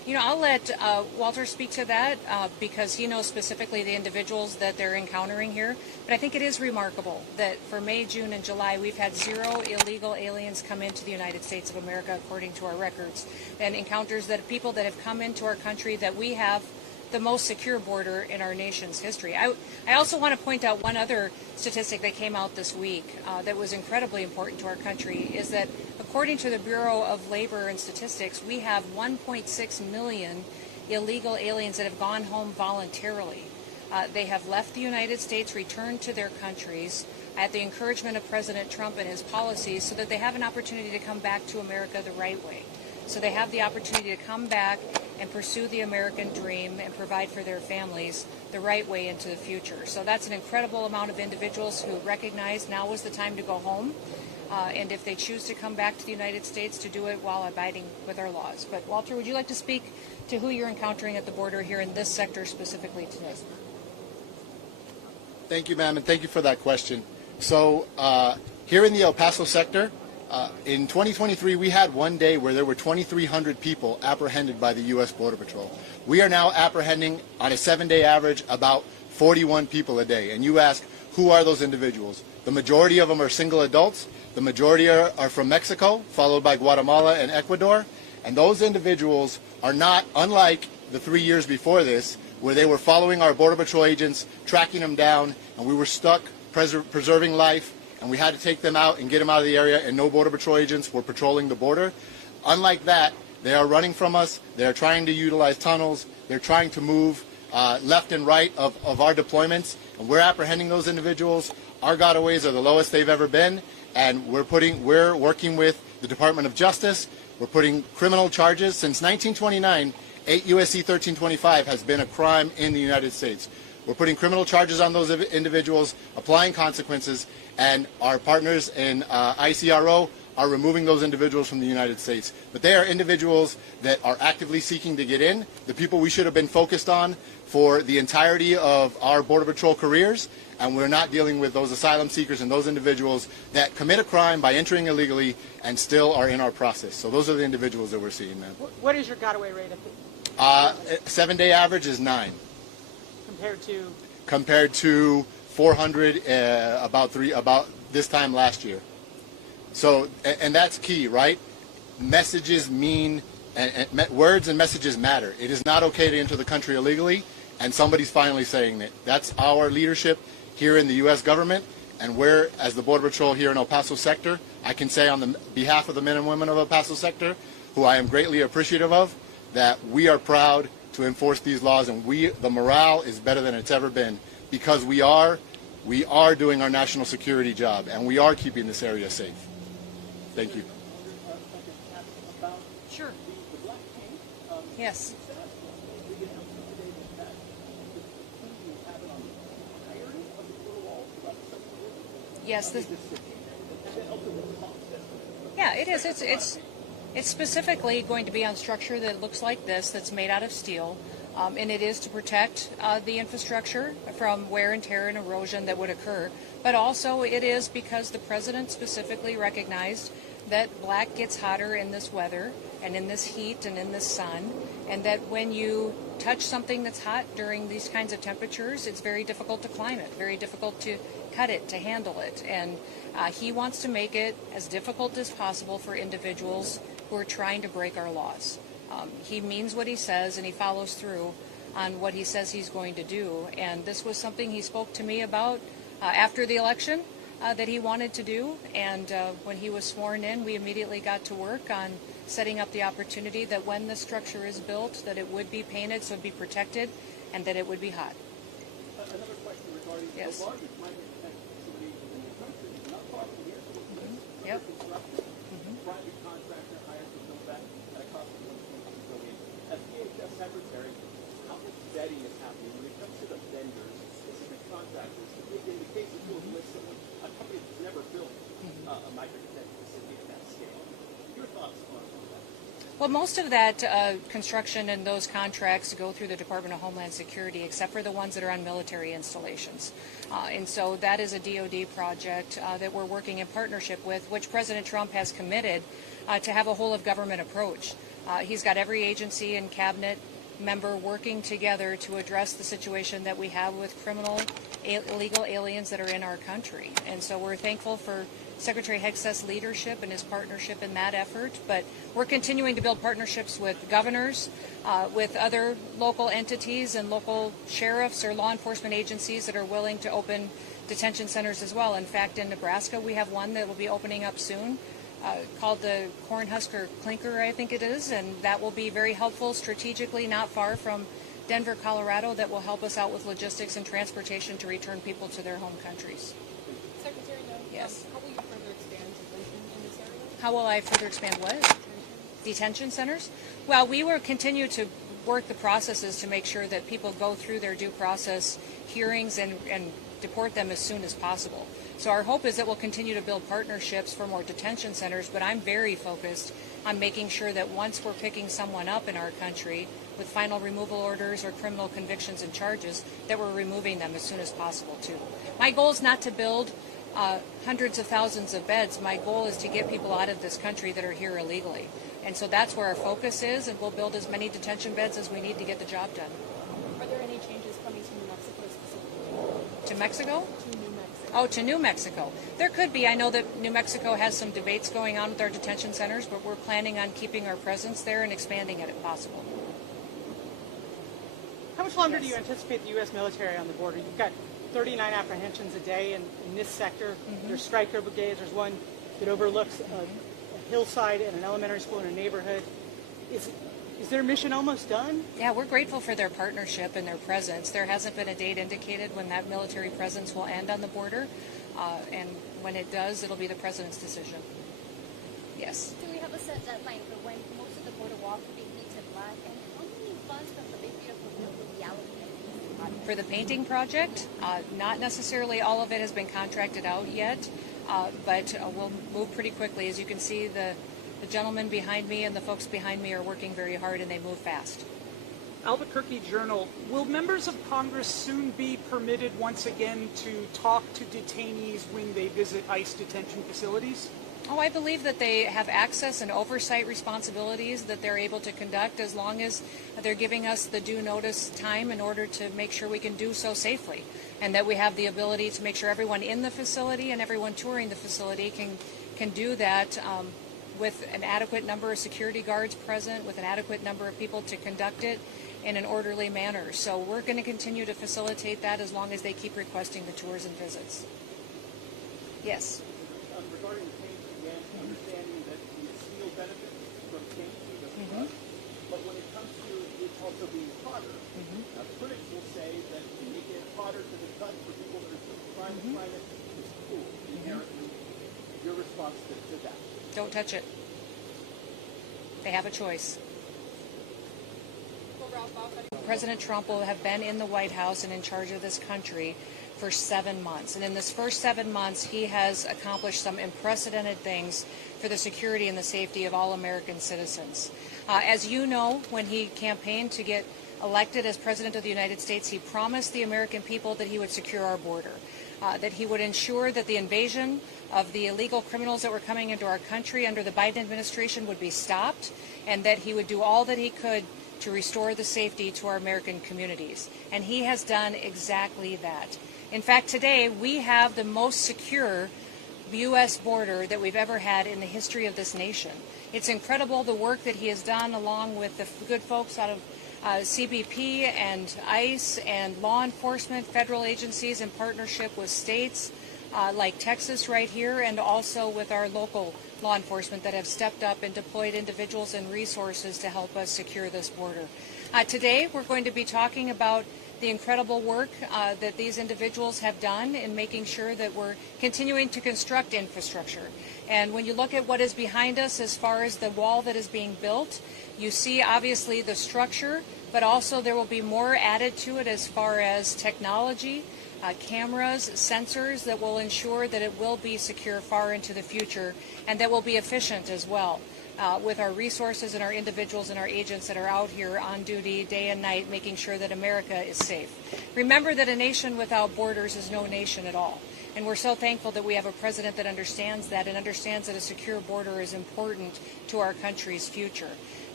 I'll let Walter speak to that because he knows specifically the individuals that they're encountering here. But I think it is remarkable that for May, June, and July, we've had 0 illegal aliens come into the United States of America, according to our records, and encounters that people that have come into our country that we have the most secure border in our nation's history. I also want to point out one other statistic that came out this week that was incredibly important to our country, is that according to the Bureau of Labor and Statistics, we have 1.6 million illegal aliens that have gone home voluntarily. They have left the United States, returned to their countries at the encouragement of President Trump and his policies so that they have an opportunity to come back to America the right way. So they have the opportunity to come back and pursue the American dream and provide for their families the right way into the future. So that's an incredible amount of individuals who recognize now is the time to go home. And if they choose to come back to the United States, to do it while abiding with our laws. But Walter, would you like to speak to who you're encountering at the border here in this sector specifically today? Thank you, ma'am, and thank you for that question. So here in the El Paso sector, in 2023, we had one day where there were 2,300 people apprehended by the U.S. Border Patrol. We are now apprehending, on a 7-day average, about 41 people a day. And you ask, who are those individuals? The majority of them are single adults. The majority are from Mexico, followed by Guatemala and Ecuador. And those individuals are not, unlike the 3 years before this, where they were following our Border Patrol agents, tracking them down, and we were stuck preserving life, and we had to take them out and get them out of the area, and no Border Patrol agents were patrolling the border. Unlike that, they are running from us. They are trying to utilize tunnels. They're trying to move left and right of our deployments, and we're apprehending those individuals. Our gotaways are the lowest they've ever been, and we're working with the Department of Justice. We're putting criminal charges. Since 1929, 8 U.S.C. 1325 has been a crime in the United States. We're putting criminal charges on those individuals, applying consequences, and our partners in ICRO are removing those individuals from the United States. But they are individuals that are actively seeking to get in, the people we should have been focused on for the entirety of our Border Patrol careers, and we're not dealing with those asylum seekers and those individuals that commit a crime by entering illegally and still are in our process. So those are the individuals that we're seeing, man. What is your gotaway rate at the 7-day average is 9. compared to 400 about this time last year. So, and that's key, right? Messages mean, words and messages matter. It is not okay to enter the country illegally, and somebody's finally saying that. That's our leadership here in the U.S. government, and we're, as the Border Patrol here in El Paso sector, I can say on the behalf of the men and women of El Paso sector, who I am greatly appreciative of, that we are proud to enforce these laws, and the morale is better than it's ever been, because we are doing our national security job, and we are keeping this area safe. Thank you. Sure. Yes. Yes. Yeah, it is. It's specifically going to be on structure that looks like this, that's made out of steel, and it is to protect the infrastructure from wear and tear and erosion that would occur. But also it is because the president specifically recognized that black gets hotter in this weather and in this heat and in this sun, and that when you touch something that's hot during these kinds of temperatures, it's very difficult to climb it, very difficult to cut it, to handle it. And he wants to make it as difficult as possible for individuals who are trying to break our laws. He means what he says, and he follows through on what he says he's going to do. And this was something he spoke to me about after the election that he wanted to do. And when he was sworn in, we immediately got to work on setting up the opportunity that when this structure is built, that it would be painted so it would be protected, and that it would be hot. Another question regarding the largest migrant detention facility in the country, not far from here. Yep. Private contractor hired to build that at a cost of $1.2 billion. As DHS Secretary, how much vetting is happening when it comes to the vendors, specific contractors? In the case of list someone, a company that's never built a migrant detention facility at that scale. Your thoughts on that? Well, most of that construction and those contracts go through the Department of Homeland Security, except for the ones that are on military installations. And so that is a DoD project that we're working in partnership with, which President Trump has committed to have a whole of government approach. He's got every agency and cabinet member working together to address the situation that we have with illegal aliens that are in our country. And so we're thankful for Secretary Hegseth's leadership and his partnership in that effort. But we're continuing to build partnerships with governors, with other local entities and local sheriffs or law enforcement agencies that are willing to open detention centers as well. In fact, in Nebraska, we have one that will be opening up soon. Called the Cornhusker Clinker, I think it is, and that will be very helpful strategically, not far from Denver, Colorado, that will help us out with logistics and transportation to return people to their home countries. Secretary Noem, Yes. how will you further expand detention in this area? How will I further expand what? Detention centers? Well, we will continue to work the processes to make sure that people go through their due process hearings and deport them as soon as possible. So our hope is that we'll continue to build partnerships for more detention centers, but I'm very focused on making sure that once we're picking someone up in our country with final removal orders or criminal convictions and charges, that we're removing them as soon as possible too. My goal is not to build hundreds of thousands of beds. My goal is to get people out of this country that are here illegally. And so that's where our focus is, and we'll build as many detention beds as we need to get the job done. Are there any changes coming to New Mexico specifically? To Mexico? To New Mexico. Oh, to New Mexico. There could be. I know that New Mexico has some debates going on with our detention centers, but we're planning on keeping our presence there and expanding it if possible. How much longer do you anticipate the U.S. military on the border? You've got 39 apprehensions a day in this sector. There's Stryker brigades. There's one that overlooks a hillside and an elementary school in a neighborhood. Is their mission almost done? Yeah, we're grateful for their partnership and their presence. There hasn't been a date indicated when that military presence will end on the border, and when it does, it'll be the president's decision. Yes. Do we have a set deadline for when most of the border walls will be painted black? And how many funds from the big beautiful bill will be allocated to this project? For the painting project, not necessarily all of it has been contracted out yet, but we'll move pretty quickly. As you can see, the gentleman behind me and the folks behind me are working very hard, and they move fast. Albuquerque Journal, will members of Congress soon be permitted once again to talk to detainees when they visit ICE detention facilities? Oh, I believe that they have access and oversight responsibilities that they're able to conduct as long as they're giving us the due notice time in order to make sure we can do so safely, and that we have the ability to make sure everyone in the facility and everyone touring the facility can do that with an adequate number of security guards present, with an adequate number of people to conduct it in an orderly manner. So we're going to continue to facilitate that as long as they keep requesting the tours and visits. Yes. Regarding the paint, again, understanding that the steel benefits from paint to the but when it comes to it also being hotter, critics will say that making it hotter to the touch for people that are trying to find it is cool, inherently. Your response to that? Don't touch it. They have a choice. President Trump will have been in the White House and in charge of this country for 7 months. And in this first 7 months, he has accomplished some unprecedented things for the security and the safety of all American citizens. As you know, when he campaigned to get elected as President of the United States, he promised the American people that he would secure our border, that he would ensure that the invasion of the illegal criminals that were coming into our country under the Biden administration would be stopped, and that he would do all that he could to restore the safety to our American communities. And he has done exactly that. In fact, today we have the most secure U.S. border that we've ever had in the history of this nation. It's incredible the work that he has done along with the good folks out of CBP and ICE and law enforcement, federal agencies in partnership with states like Texas right here, and also with our local law enforcement that have stepped up and deployed individuals and resources to help us secure this border. Today we're going to be talking about the incredible work that these individuals have done in making sure that we're continuing to construct infrastructure. And when you look at what is behind us as far as the wall that is being built, you see obviously the structure, but also there will be more added to it as far as technology, cameras, sensors that will ensure that it will be secure far into the future, and that will be efficient as well. With our resources and our individuals and our agents that are out here on duty day and night, making sure that America is safe. Remember that a nation without borders is no nation at all. And we're so thankful that we have a president that understands that and understands that a secure border is important to our country's future.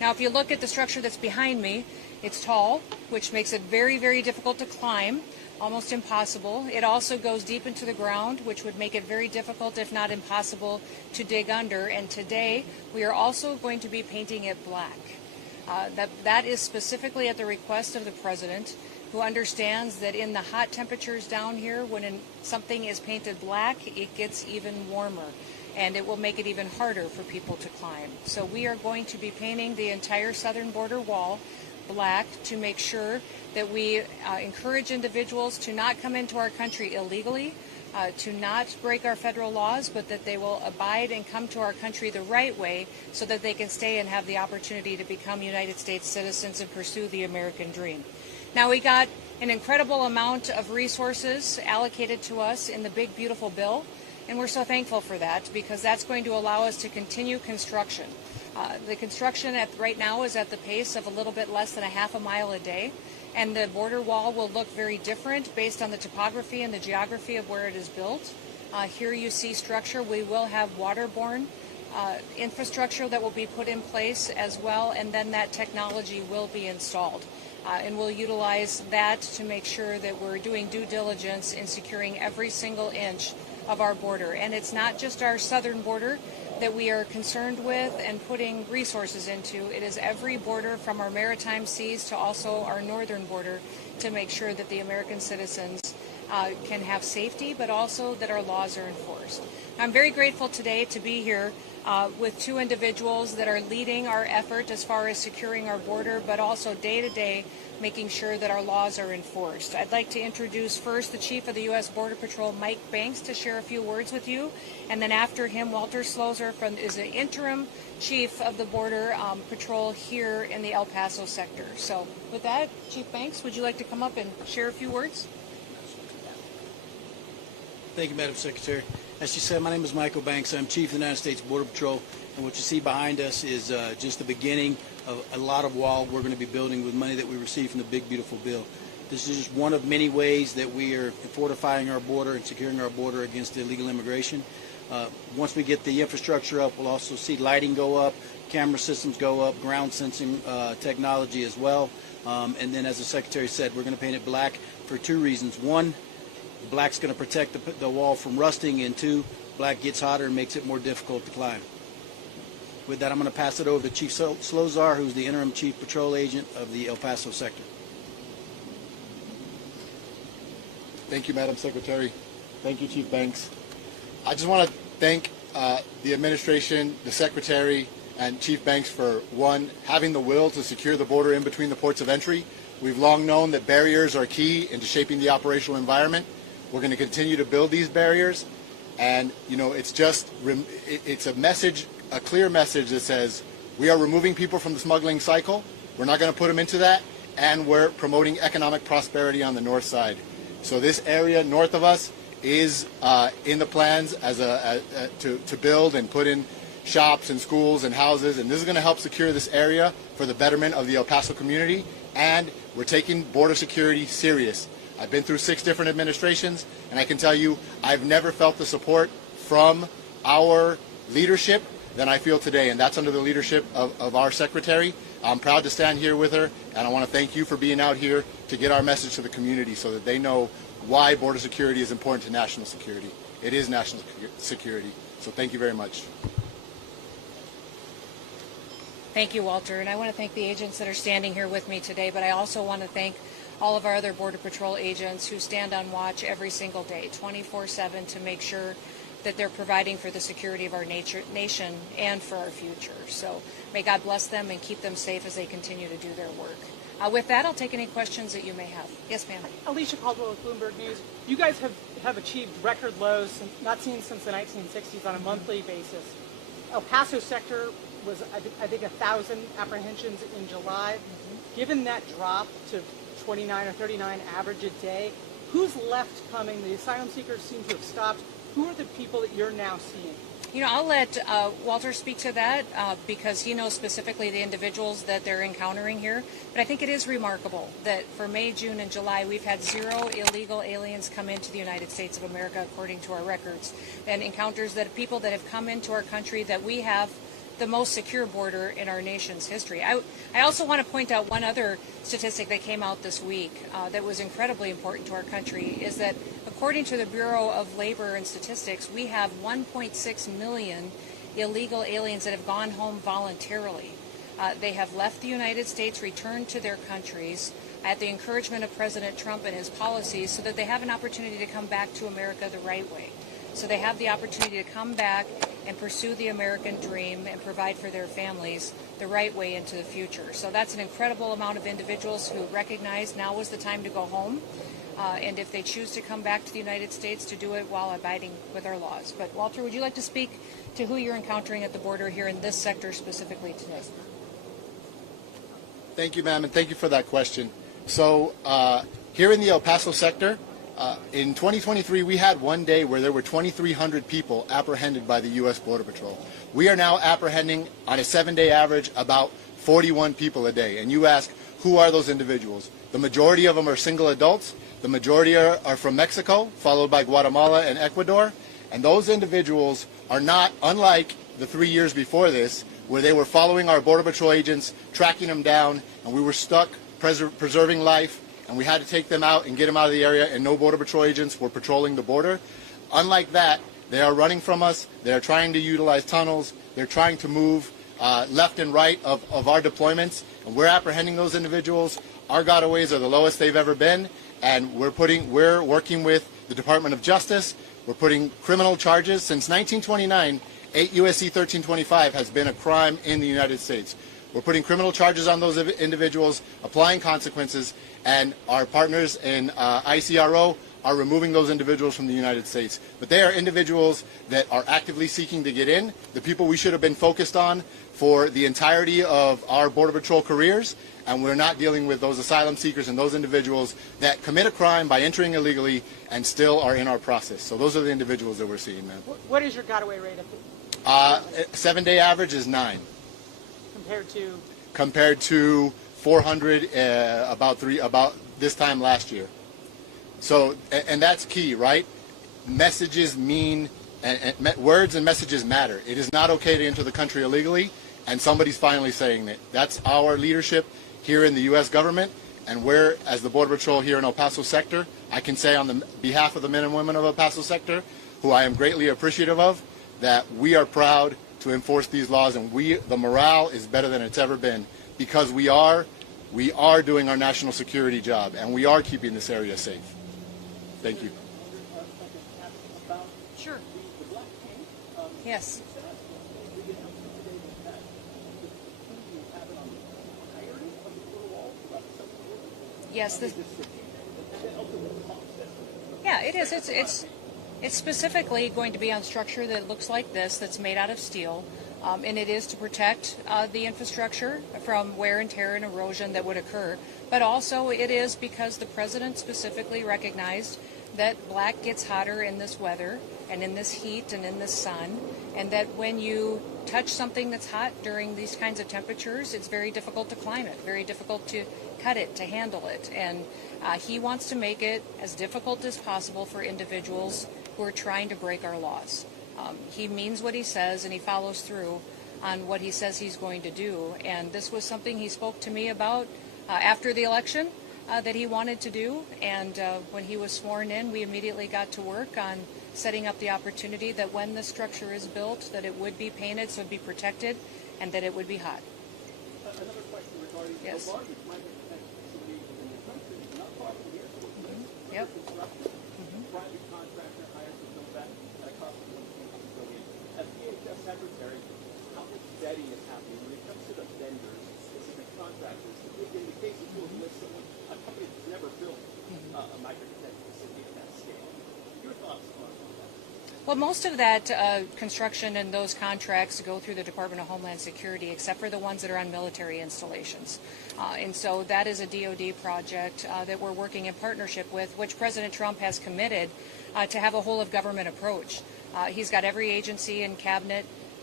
Now, if you look at the structure that's behind me, it's tall, which makes it very, very difficult to climb, almost impossible. It also goes deep into the ground, which would make it very difficult, if not impossible, to dig under. And today, we are also going to be painting it black. That is specifically at the request of the President, who understands that in the hot temperatures down here, when something is painted black, it gets even warmer, and it will make it even harder for people to climb. So we are going to be painting the entire southern border wall black to make sure that we encourage individuals to not come into our country illegally, to not break our federal laws, but that they will abide and come to our country the right way so that they can stay and have the opportunity to become United States citizens and pursue the American dream. Now, we got an incredible amount of resources allocated to us in the big, beautiful bill, and we're so thankful for that because that's going to allow us to continue construction. The construction right now is at the pace of a little bit less than a half a mile a day, and the border wall will look very different based on the topography and the geography of where it is built. Here you see structure. We will have waterborne infrastructure that will be put in place as well, and then that technology will be installed. And we'll utilize that to make sure that we're doing due diligence in securing every single inch of our border. And it's not just our southern border that we are concerned with and putting resources into. It is every border from our maritime seas to also our northern border to make sure that the American citizens can have safety, but also that our laws are enforced. I'm very grateful today to be here with two individuals that are leading our effort as far as securing our border, but also day to day making sure that our laws are enforced. I'd like to introduce first the Chief of the U.S. Border Patrol, Mike Banks, to share a few words with you. And then after him, Walter Slozer is the interim Chief of the Border Patrol here in the El Paso sector. So with that, Chief Banks, would you like to come up and share a few words? Thank you, Madam Secretary. As she said, my name is Michael Banks. I'm Chief of the United States Border Patrol, and what you see behind us is just the beginning of a lot of wall we're going to be building with money that we received from the big, beautiful bill. This is just one of many ways that we are fortifying our border and securing our border against illegal immigration. Once we get the infrastructure up, we'll also see lighting go up, camera systems go up, ground sensing technology as well. And then, as the Secretary said, we're going to paint it black for two reasons. One, black's going to protect the wall from rusting, and two, black gets hotter and makes it more difficult to climb. With that, I'm going to pass it over to Chief Slozer, who's the interim Chief Patrol Agent of the El Paso sector. Thank you, Madam Secretary. Thank you, Chief Banks. I just want to thank the administration, the Secretary, and Chief Banks for, one, having the will to secure the border in between the ports of entry. We've long known that barriers are key into shaping the operational environment. We're going to continue to build these barriers, and it's a message, a clear message that says we are removing people from the smuggling cycle. We're not going to put them into that, and we're promoting economic prosperity on the north side. So this area north of us is in the plans to build and put in shops and schools and houses, and this is going to help secure this area for the betterment of the El Paso community, and we're taking border security serious. I've been through 6 different administrations, and I can tell you I've never felt the support from our leadership than I feel today, and that's under the leadership of our Secretary. I'm proud to stand here with her, and I want to thank you for being out here to get our message to the community so that they know why border security is important to national security. It is national security, so thank you very much. Thank you, Walter. And I want to thank the agents that are standing here with me today, but I also want to thank all of our other Border Patrol agents who stand on watch every single day, 24/7, to make sure that they're providing for the security of our nation and for our future. So may God bless them and keep them safe as they continue to do their work. With that, I'll take any questions that you may have. Yes, ma'am. Alicia Caldwell with Bloomberg News. You guys have achieved record lows not seen since the 1960s on a monthly basis. El Paso sector was, I think, 1,000 apprehensions in July. Given that drop to 29 or 39 average a day, who's left coming? The asylum seekers seem to have stopped. Who are the people that you're now seeing? You know, I'll let Walter speak to that because he knows specifically the individuals that they're encountering here. But I think it is remarkable that for May, June, and July, we've had 0 illegal aliens come into the United States of America, according to our records, and encounters that people that have come into our country that we have the most secure border in our nation's history. I also want to point out one other statistic that came out this week that was incredibly important to our country, is that according to the Bureau of Labor and Statistics, we have 1.6 million illegal aliens that have gone home voluntarily. They have left the United States, returned to their countries at the encouragement of President Trump and his policies, so that they have an opportunity to come back to America the right way. So they have the opportunity to come back and pursue the American dream and provide for their families the right way into the future. So that's an incredible amount of individuals who recognize now is the time to go home. And if they choose to come back to the United States, to do it while abiding with our laws. But Walter, would you like to speak to who you're encountering at the border here in this sector specifically today? Thank you, ma'am, and thank you for that question. So here in the El Paso sector, in 2023, we had one day where there were 2,300 people apprehended by the U.S. Border Patrol. We are now apprehending, on a 7-day average, about 41 people a day. And you ask, who are those individuals? The majority of them are single adults. The majority are from Mexico, followed by Guatemala and Ecuador. And those individuals are not, unlike the 3 years before this, where they were following our Border Patrol agents, tracking them down, and we were stuck preserving life, and we had to take them out and get them out of the area, and no Border Patrol agents were patrolling the border. Unlike that, they are running from us. They are trying to utilize tunnels. They're trying to move left and right of our deployments, and we're apprehending those individuals. Our gotaways are the lowest they've ever been, and we're working with the Department of Justice. We're putting criminal charges. Since 1929, 8 U.S.C. 1325 has been a crime in the United States. We're putting criminal charges on those individuals, applying consequences, and our partners in ICRO are removing those individuals from the United States. But they are individuals that are actively seeking to get in, the people we should have been focused on for the entirety of our Border Patrol careers, and we're not dealing with those asylum seekers and those individuals that commit a crime by entering illegally and still are in our process. So those are the individuals that we're seeing, man. What is your gotaway rate? 7-day average is 9. Compared to 400 about this time last year. So, and that's key, right? Messages mean, and words and messages matter. It is not okay to enter the country illegally, and somebody's finally saying that. That's our leadership here in the U.S. government, and we're, as the Border Patrol here in El Paso sector, I can say on the behalf of the men and women of El Paso sector, who I am greatly appreciative of, that we are proud to enforce these laws, and the morale is better than it's ever been, because we are doing our national security job, and we are keeping this area safe. Thank you. Sure. Yes. Yes. Yeah, it is. It's specifically going to be on structure that looks like this, that's made out of steel, and it is to protect the infrastructure from wear and tear and erosion that would occur. But also it is because the president specifically recognized that black gets hotter in this weather and in this heat and in this sun, and that when you touch something that's hot during these kinds of temperatures, it's very difficult to climb it, very difficult to cut it, to handle it. And he wants to make it as difficult as possible for individuals who are trying to break our laws. He means what he says, and he follows through on what he says he's going to do. And this was something he spoke to me about after the election that he wanted to do. And when he was sworn in, we immediately got to work on setting up the opportunity that when the structure is built, that it would be painted so it would be protected, and that it would be hot. Another question regarding yes. the largest migrant detention facility in the country, not far from here, Yep. construction. Private contractor hired to build that at a cost of $1.2 billion. As DHS Secretary, how much vetting is happening when it comes to the vendors, specific contractors? In the case of a company that's never built a migrant detention facility at that scale. Your thoughts on that? Well, most of that construction and those contracts go through the Department of Homeland Security, except for the ones that are on military installations. And so that is a DoD project that we're working in partnership with, which President Trump has committed to have a whole of government approach. He's got every agency and cabinet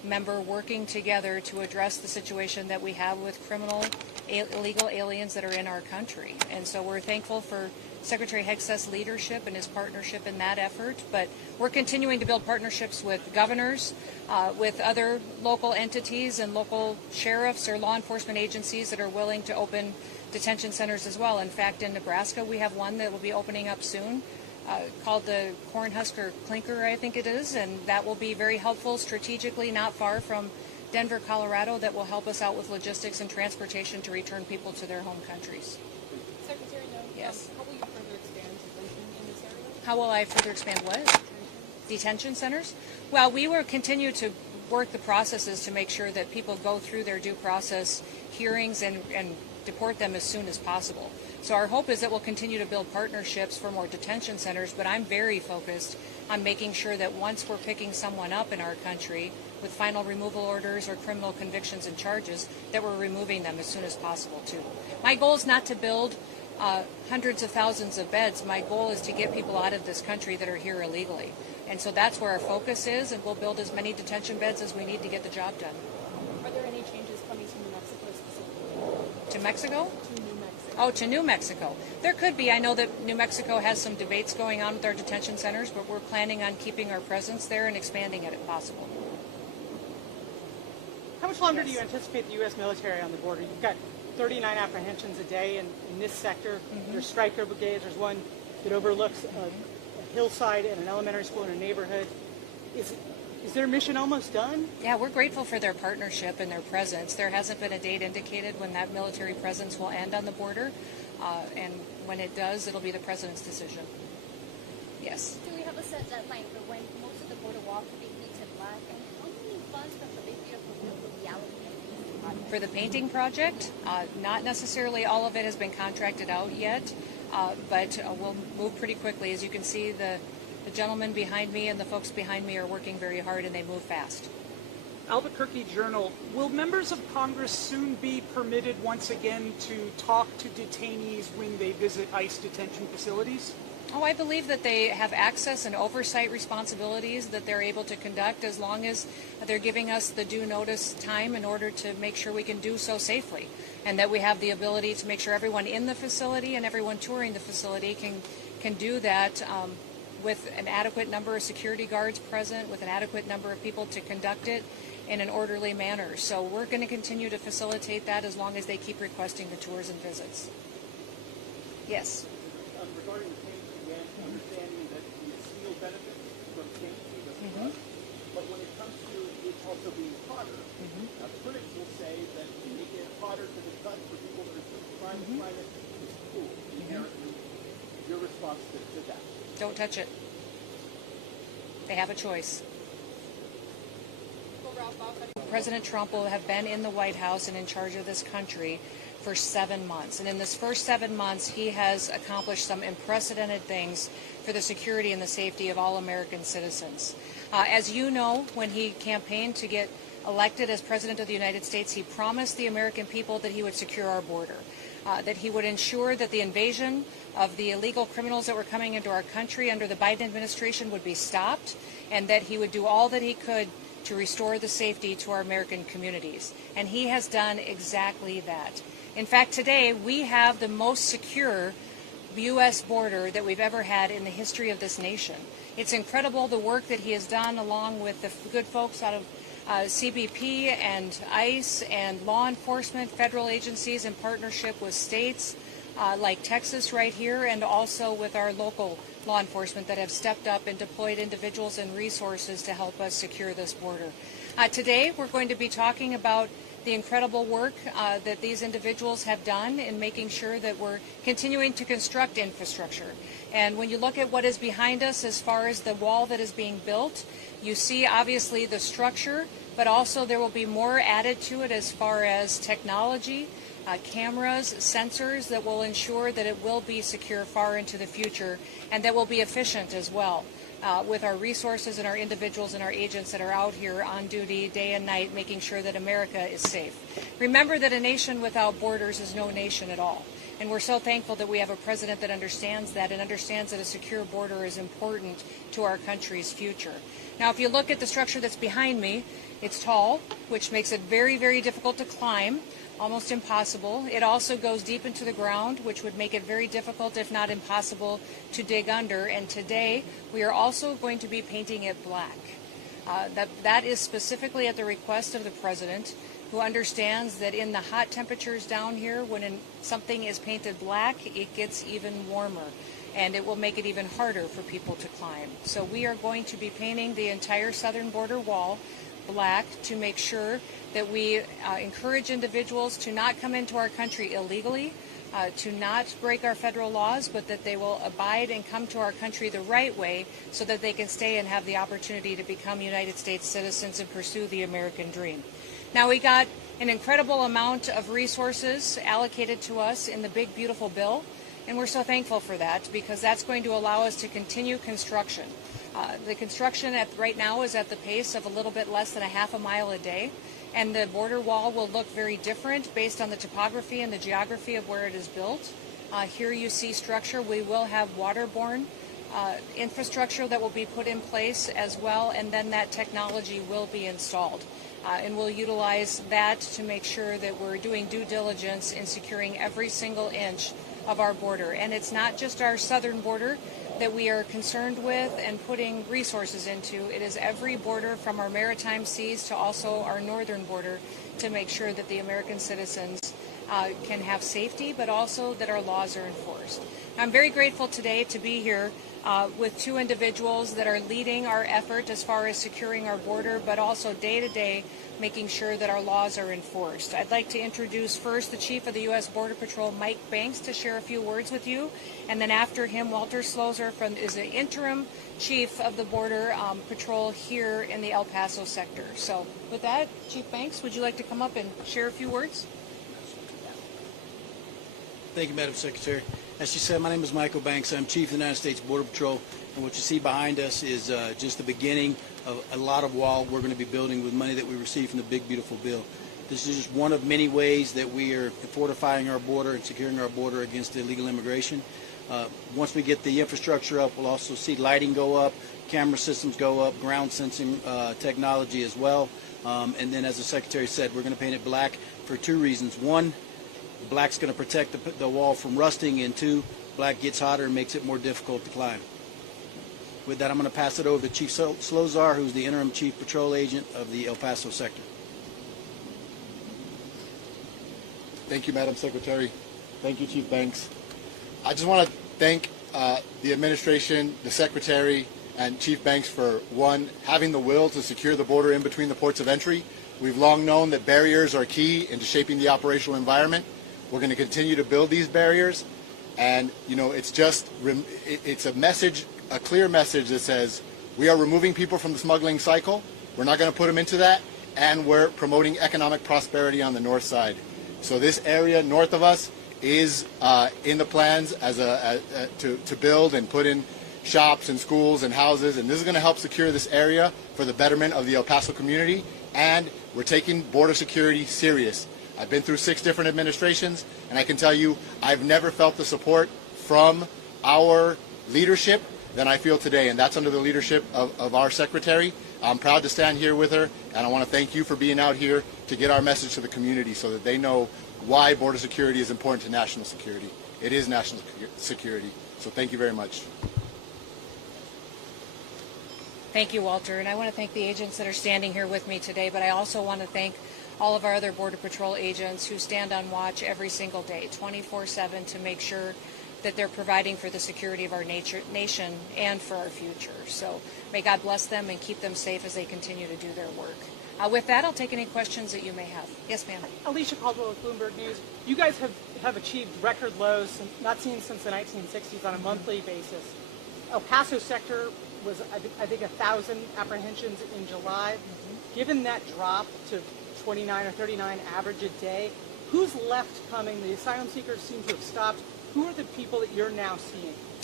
member working together to address the situation that we have with illegal aliens that are in our country. And so we're thankful for Secretary Hegseth's leadership and his partnership in that effort, but we're continuing to build partnerships with governors, with other local entities and local sheriffs or law enforcement agencies that are willing to open detention centers as well. In fact, in Nebraska, we have one that will be opening up soon called the Cornhusker Clinker, I think it is, and that will be very helpful strategically, not far from Denver, Colorado, that will help us out with logistics and transportation to return people to their home countries. Secretary Noem, Yes. how will you further expand detention in this area? How will I further expand what? Detention centers? Well, we will continue to work the processes to make sure that people go through their due process hearings and deport them as soon as possible. So our hope is that we'll continue to build partnerships for more detention centers, but I'm very focused on making sure that once we're picking someone up in our country with final removal orders or criminal convictions and charges, that we're removing them as soon as possible too. My goal is not to build hundreds of thousands of beds. My goal is to get people out of this country that are here illegally. And so that's where our focus is, and we'll build as many detention beds as we need to get the job done. Are there any changes coming to New Mexico specifically? To Mexico? To New Mexico. Oh, to New Mexico. There could be. I know that New Mexico has some debates going on with our detention centers, but we're planning on keeping our presence there and expanding it if possible. How much longer do you anticipate the U.S. military on the border? You've got 39 apprehensions a day in this sector. There's striker brigades. There's one that overlooks a hillside and an elementary school in a neighborhood. Is their mission almost done? Yeah, we're grateful for their partnership and their presence. There hasn't been a date indicated when that military presence will end on the border, and when it does, it'll be the president's decision. Yes. Do we have a set deadline for when most of the border wall could be painted black? And how many funds from the big beautiful bill will be allocated to this project? For the painting project, not necessarily all of it has been contracted out yet, but we'll move pretty quickly. As you can see, the gentleman behind me and the folks behind me are working very hard, and they move fast. Albuquerque Journal, will members of Congress soon be permitted once again to talk to detainees when they visit ICE detention facilities? Oh, I believe that they have access and oversight responsibilities that they're able to conduct as long as they're giving us the due notice time in order to make sure we can do so safely, and that we have the ability to make sure everyone in the facility and everyone touring the facility can do that with an adequate number of security guards present, with an adequate number of people to conduct it in an orderly manner. So we're going to continue to facilitate that as long as they keep requesting the tours and visits. Yes. Regarding the paint, again, understanding that the steel benefits from paint, but when it comes to it also being hotter, critics will say that making it hotter to the touch for people that are trying to find it is cool, inherently. Your response to that? Don't touch it. They have a choice. President Trump will have been in the White House and in charge of this country for 7 months. And in this first 7 months, he has accomplished some unprecedented things for the security and the safety of all American citizens. As you know, when he campaigned to get elected as President of the United States, he promised the American people that he would secure our border, that he would ensure that the invasion of the illegal criminals that were coming into our country under the Biden administration would be stopped, and that he would do all that he could to restore the safety to our American communities. And he has done exactly that. In fact, today we have the most secure U.S. border that we've ever had in the history of this nation. It's incredible the work that he has done along with the good folks out of CBP and ICE and law enforcement, federal agencies in partnership with states like Texas right here, and also with our local law enforcement that have stepped up and deployed individuals and resources to help us secure this border. Today we're going to be talking about the incredible work that these individuals have done in making sure that we're continuing to construct infrastructure. And when you look at what is behind us as far as the wall that is being built, you see obviously the structure, but also there will be more added to it as far as technology, cameras, sensors that will ensure that it will be secure far into the future, and that will be efficient as well. With our resources and our individuals and our agents that are out here on duty day and night, making sure that America is safe. Remember that a nation without borders is no nation at all. And we're so thankful that we have a president that understands that and understands that a secure border is important to our country's future. Now, if you look at the structure that's behind me, it's tall, which makes it very, very difficult to climb, almost impossible. It also goes deep into the ground, which would make it very difficult, if not impossible, to dig under. And today, we are also going to be painting it black. That is specifically at the request of the president, who understands that in the hot temperatures down here, when something is painted black, it gets even warmer, and it will make it even harder for people to climb. So we are going to be painting the entire southern border wall black to make sure that we encourage individuals to not come into our country illegally, to not break our federal laws, but that they will abide and come to our country the right way so that they can stay and have the opportunity to become United States citizens and pursue the American dream. Now, we got an incredible amount of resources allocated to us in the big, beautiful bill, and we're so thankful for that because that's going to allow us to continue construction. The construction right now is at the pace of a little bit less than a half a mile a day, and the border wall will look very different based on the topography and the geography of where it is built. Here you see structure. We will have waterborne infrastructure that will be put in place as well, and then that technology will be installed. And we'll utilize that to make sure that we're doing due diligence in securing every single inch of our border. And it's not just our southern border that we are concerned with and putting resources into. It is every border from our maritime seas to also our northern border to make sure that the American citizens can have safety, but also that our laws are enforced. I'm very grateful today to be here with two individuals that are leading our effort as far as securing our border, but also day to day making sure that our laws are enforced. I'd like to introduce first the Chief of the U.S. Border Patrol, Mike Banks, to share a few words with you. And then after him, Walter Slozer is the interim Chief of the Border Patrol here in the El Paso sector. So with that, Chief Banks, would you like to come up and share a few words? Thank you, Madam Secretary. As she said, my name is Michael Banks. I'm Chief of the United States Border Patrol, and what you see behind us is just the beginning of a lot of wall we're going to be building with money that we received from the big, beautiful bill. This is just one of many ways that we are fortifying our border and securing our border against illegal immigration. Once we get the infrastructure up, we'll also see lighting go up, camera systems go up, ground sensing technology as well. And then, as the Secretary said, we're going to paint it black for two reasons. One, black's going to protect the wall from rusting, and two, black gets hotter and makes it more difficult to climb. With that, I'm going to pass it over to Chief Slozer, who's the interim Chief Patrol Agent of the El Paso sector. Thank you, Madam Secretary. Thank you, Chief Banks. I just want to thank the administration, the Secretary, and Chief Banks for, one, having the will to secure the border in between the ports of entry. We've long known that barriers are key into shaping the operational environment. We're going to continue to build these barriers, and it's a message, a clear message that says we are removing people from the smuggling cycle. We're not going to put them into that, and we're promoting economic prosperity on the north side. So this area north of us is in the plans as to build and put in shops and schools and houses, and this is going to help secure this area for the betterment of the El Paso community, and we're taking border security serious. I've been through 6 different administrations, and I can tell you I've never felt the support from our leadership than I feel today, and that's under the leadership of our Secretary. I'm proud to stand here with her, and I want to thank you for being out here to get our message to the community so that they know why border security is important to national security. It is national security, so thank you very much. Thank you, Walter, and I want to thank the agents that are standing here with me today, but I also want to thank all of our other Border Patrol agents who stand on watch every single day, 24/7, to make sure that they're providing for the security of our nation and for our future. So may God bless them and keep them safe as they continue to do their work. With that, I'll take any questions that you may have. Yes, ma'am. Alicia Caldwell with Bloomberg News. You guys have achieved record lows not seen since the 1960s on a monthly basis. El Paso sector was, I think, 1,000 apprehensions in July. Given that drop to 29 or 39 average a day, who's left coming? The asylum seekers seem to have stopped. Who are the people that you're now seeing?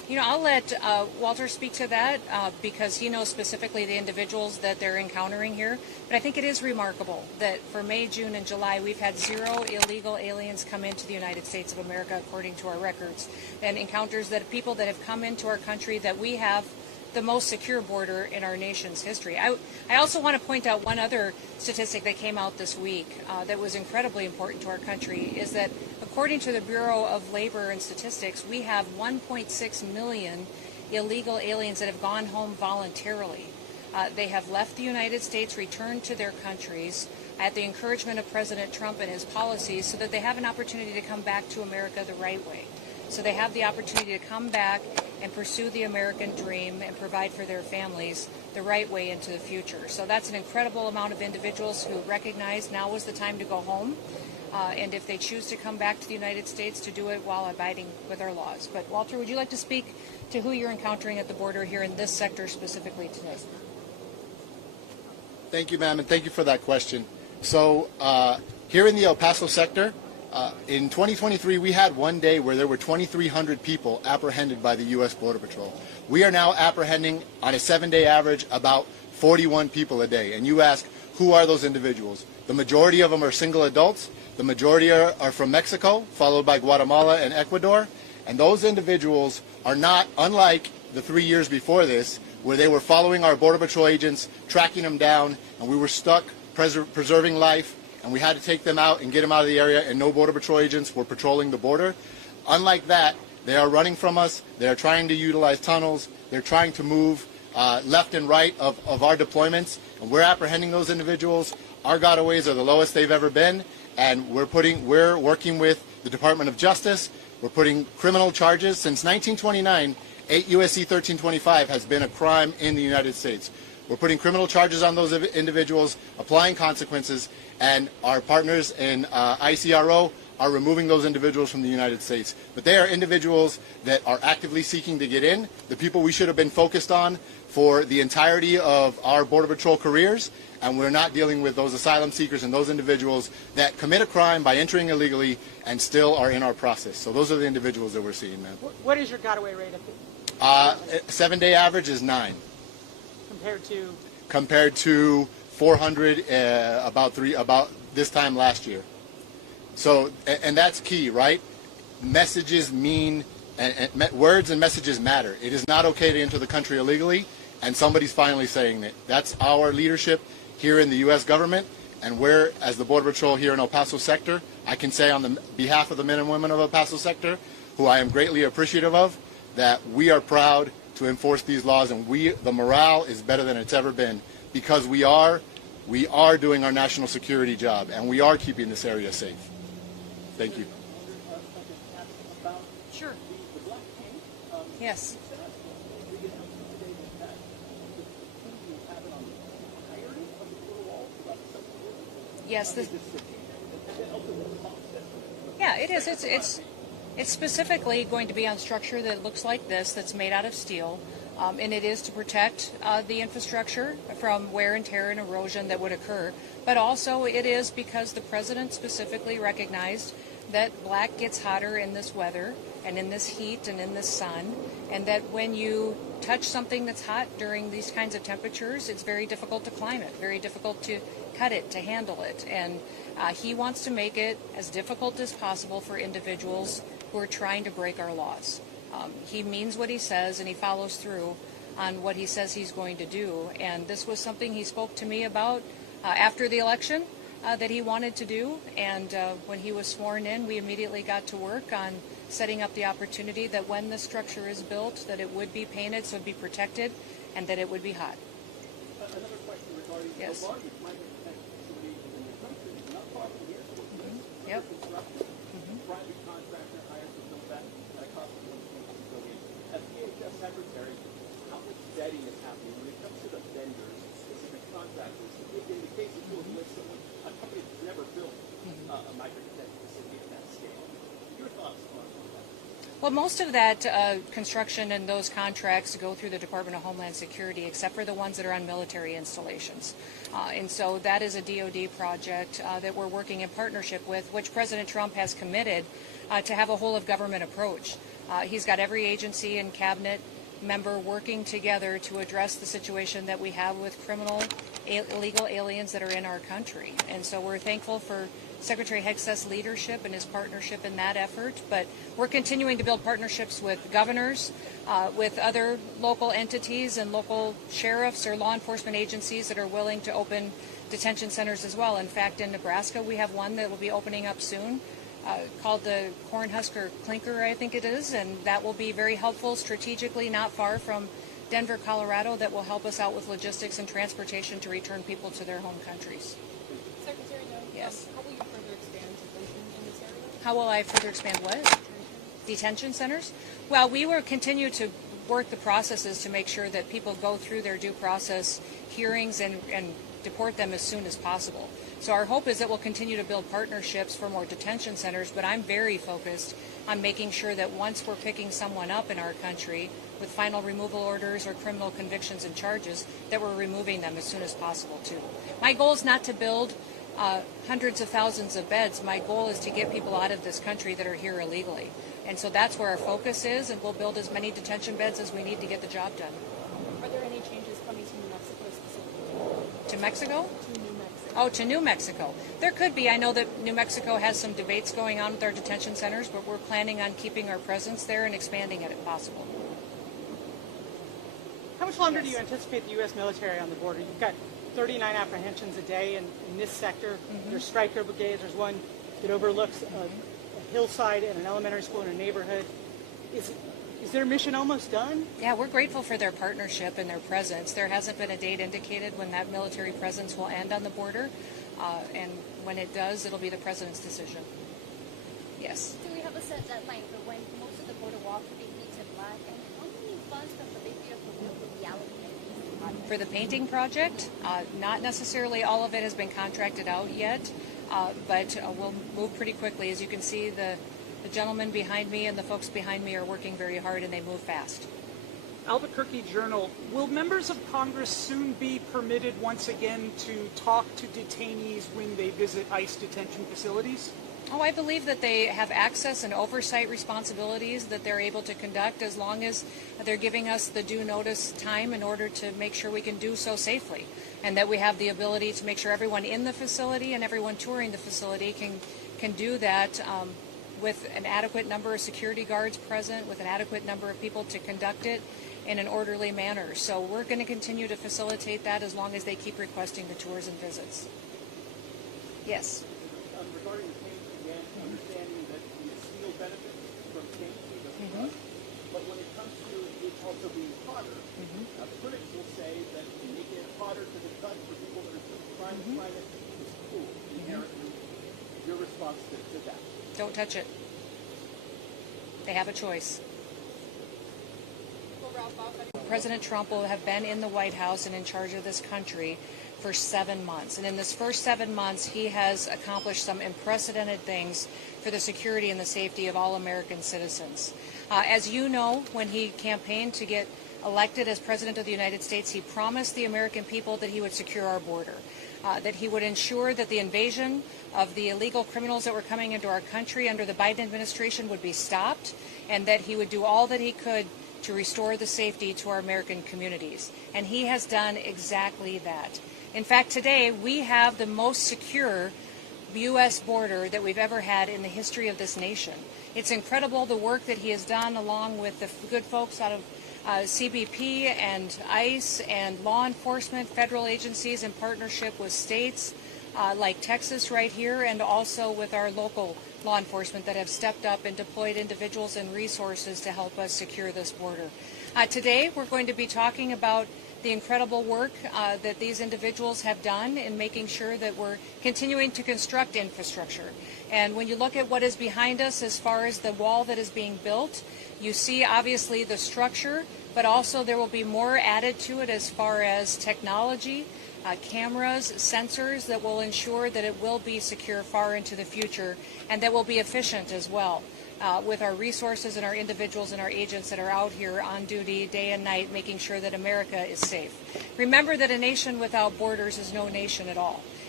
You know, I'll let Walter speak to that because he knows specifically the individuals that they're encountering here. But I think it is remarkable that for May, June, and July, we've had 0 illegal aliens come into the United States of America, according to our records, and encounters that people that have come into our country that we have the most secure border in our nation's history. I also want to point out one other statistic that came out this week that was incredibly important to our country, is that according to the Bureau of Labor and Statistics, we have 1.6 million illegal aliens that have gone home voluntarily. They have left the United States, returned to their countries at the encouragement of President Trump and his policies so that they have an opportunity to come back to America the right way. So they have the opportunity to come back and pursue the American dream and provide for their families the right way into the future. So that's an incredible amount of individuals who recognize now is the time to go home. And if they choose to come back to the United States, to do it while abiding with our laws. But Walter, would you like to speak to who you're encountering at the border here in this sector specifically today? Thank you, ma'am, and thank you for that question. So here in the El Paso sector, in 2023, we had one day where there were 2,300 people apprehended by the U.S. Border Patrol. We are now apprehending, on a 7-day average, about 41 people a day. And you ask, who are those individuals? The majority of them are single adults. The majority are from Mexico, followed by Guatemala and Ecuador. And those individuals are not, unlike the 3 years before this, where they were following our Border Patrol agents, tracking them down, and we were stuck preserving life, and we had to take them out and get them out of the area, and no Border Patrol agents were patrolling the border. Unlike that, they are running from us. They are trying to utilize tunnels. They're trying to move left and right of our deployments, and we're apprehending those individuals. Our gotaways are the lowest they've ever been, and we're working with the Department of Justice. We're putting criminal charges. Since 1929, 8 U.S.C. 1325 has been a crime in the United States. We're putting criminal charges on those individuals, applying consequences, and our partners in ICRO are removing those individuals from the United States. But they are individuals that are actively seeking to get in, the people we should have been focused on for the entirety of our Border Patrol careers, and we're not dealing with those asylum seekers and those individuals that commit a crime by entering illegally and still are in our process. So those are the individuals that we're seeing, man. What is your gotaway rate? 7-day average is 9. Compared to 400 about this time last year. So, and that's key, right? Messages mean, and words and messages matter. It is not okay to enter the country illegally, and somebody's finally saying that. That's our leadership here in the U.S. government, and we're, as the Border Patrol here in El Paso sector, I can say on the behalf of the men and women of El Paso sector, who I am greatly appreciative of, that we are proud to enforce these laws, and the morale is better than it's ever been, because we are doing our national security job, and we are keeping this area safe. Thank you. Sure. Yes. Yes. Yeah, it is. It's specifically going to be on structure that looks like this, that's made out of steel, and it is to protect the infrastructure from wear and tear and erosion that would occur. But also it is because the president specifically recognized that black gets hotter in this weather and in this heat and in this sun, and that when you touch something that's hot during these kinds of temperatures, it's very difficult to climb it, very difficult to cut it, to handle it. And he wants to make it as difficult as possible for individuals who are trying to break our laws. He means what he says, and he follows through on what he says he's going to do. And this was something he spoke to me about after the election that he wanted to do. And when he was sworn in, we immediately got to work on setting up the opportunity that when the structure is built, that it would be painted so it would be protected and that it would be hot. Another question regarding Yes. the largest migrant detention facility in the country, not far from here, Yep. construction, private contractor hired to build that at a cost of $1.2 billion. As DHS Secretary, how much vetting is happening when it comes to the vendors, specific contractors? In the case that you'll list someone, a company that's never built a migrant detention facility at that scale. Your thoughts on that? Well, most of that construction and those contracts go through the Department of Homeland Security, except for the ones that are on military installations. And so that is a DoD project that we're working in partnership with, which President Trump has committed to have a whole of government approach. He's got every agency and cabinet member working together to address the situation that we have with illegal aliens that are in our country. And so we're thankful for Secretary Hegseth's leadership and his partnership in that effort. But we're continuing to build partnerships with governors, with other local entities and local sheriffs or law enforcement agencies that are willing to open detention centers as well. In fact, in Nebraska, we have one that will be opening up soon. Called the Cornhusker Clinker, I think it is, and that will be very helpful strategically, not far from Denver, Colorado, that will help us out with logistics and transportation to return people to their home countries. Secretary Noem, Yes. how will you further expand detention in this area? How will I further expand what? Detention centers? Well, we will continue to work the processes to make sure that people go through their due process hearings and deport them as soon as possible. So our hope is that we'll continue to build partnerships for more detention centers, but I'm very focused on making sure that once we're picking someone up in our country with final removal orders or criminal convictions and charges, that we're removing them as soon as possible too. My goal is not to build hundreds of thousands of beds. My goal is to get people out of this country that are here illegally. And so that's where our focus is, and we'll build as many detention beds as we need to get the job done. Are there any changes coming to New Mexico specifically? To Mexico? To New Mexico. Oh, to New Mexico. There could be. I know that New Mexico has some debates going on with our detention centers, but we're planning on keeping our presence there and expanding it if possible. How much longer do you anticipate the U.S. military on the border? You've got 39 apprehensions a day in this sector. There's striker brigades. There's one that overlooks a hillside and an elementary school in a neighborhood. Is their mission almost done? Yeah, we're grateful for their partnership and their presence. There hasn't been a date indicated when that military presence will end on the border, and when it does, it'll be the president's decision. Yes. Do we have a set deadline for when most of the border wall could be painted black? And how many funds from the big beautiful bill will be allocated? For the painting project, not necessarily all of it has been contracted out yet, but we'll move pretty quickly. As you can see, the gentleman behind me and the folks behind me are working very hard, and they move fast. Albuquerque Journal, will members of Congress soon be permitted once again to talk to detainees when they visit ICE detention facilities? Oh, I believe that they have access and oversight responsibilities that they're able to conduct as long as they're giving us the due notice time in order to make sure we can do so safely, and that we have the ability to make sure everyone in the facility and everyone touring the facility can do that with an adequate number of security guards present, with an adequate number of people to conduct it in an orderly manner. So we're going to continue to facilitate that as long as they keep requesting the tours and visits. Yes. Regarding the paint, again, understanding that the steel benefits from paint being a flood, but when it comes to it also being hotter, critics will say that making it hotter to the touch for people that are trying to find it is cool, inherently. Your response to that? Don't touch it. They have a choice. President Trump will have been in the White House and in charge of this country for 7 months. And in this first 7 months, he has accomplished some unprecedented things for the security and the safety of all American citizens. As you know, when he campaigned to get elected as President of the United States, he promised the American people that he would secure our border, that he would ensure that the invasion of the illegal criminals that were coming into our country under the Biden administration would be stopped, and that he would do all that he could to restore the safety to our American communities. And he has done exactly that. In fact, today we have the most secure U.S. border that we've ever had in the history of this nation. It's incredible the work that he has done along with the good folks out of CBP and ICE and law enforcement, federal agencies in partnership with states like Texas right here, and also with our local law enforcement that have stepped up and deployed individuals and resources to help us secure this border. Today we're going to be talking about the incredible work that these individuals have done in making sure that we're continuing to construct infrastructure. And when you look at what is behind us as far as the wall that is being built, you see obviously the structure, but also there will be more added to it as far as technology, cameras, sensors that will ensure that it will be secure far into the future, and that will be efficient as well with our resources and our individuals and our agents that are out here on duty day and night making sure that America is safe. Remember that a nation without borders is no nation at all.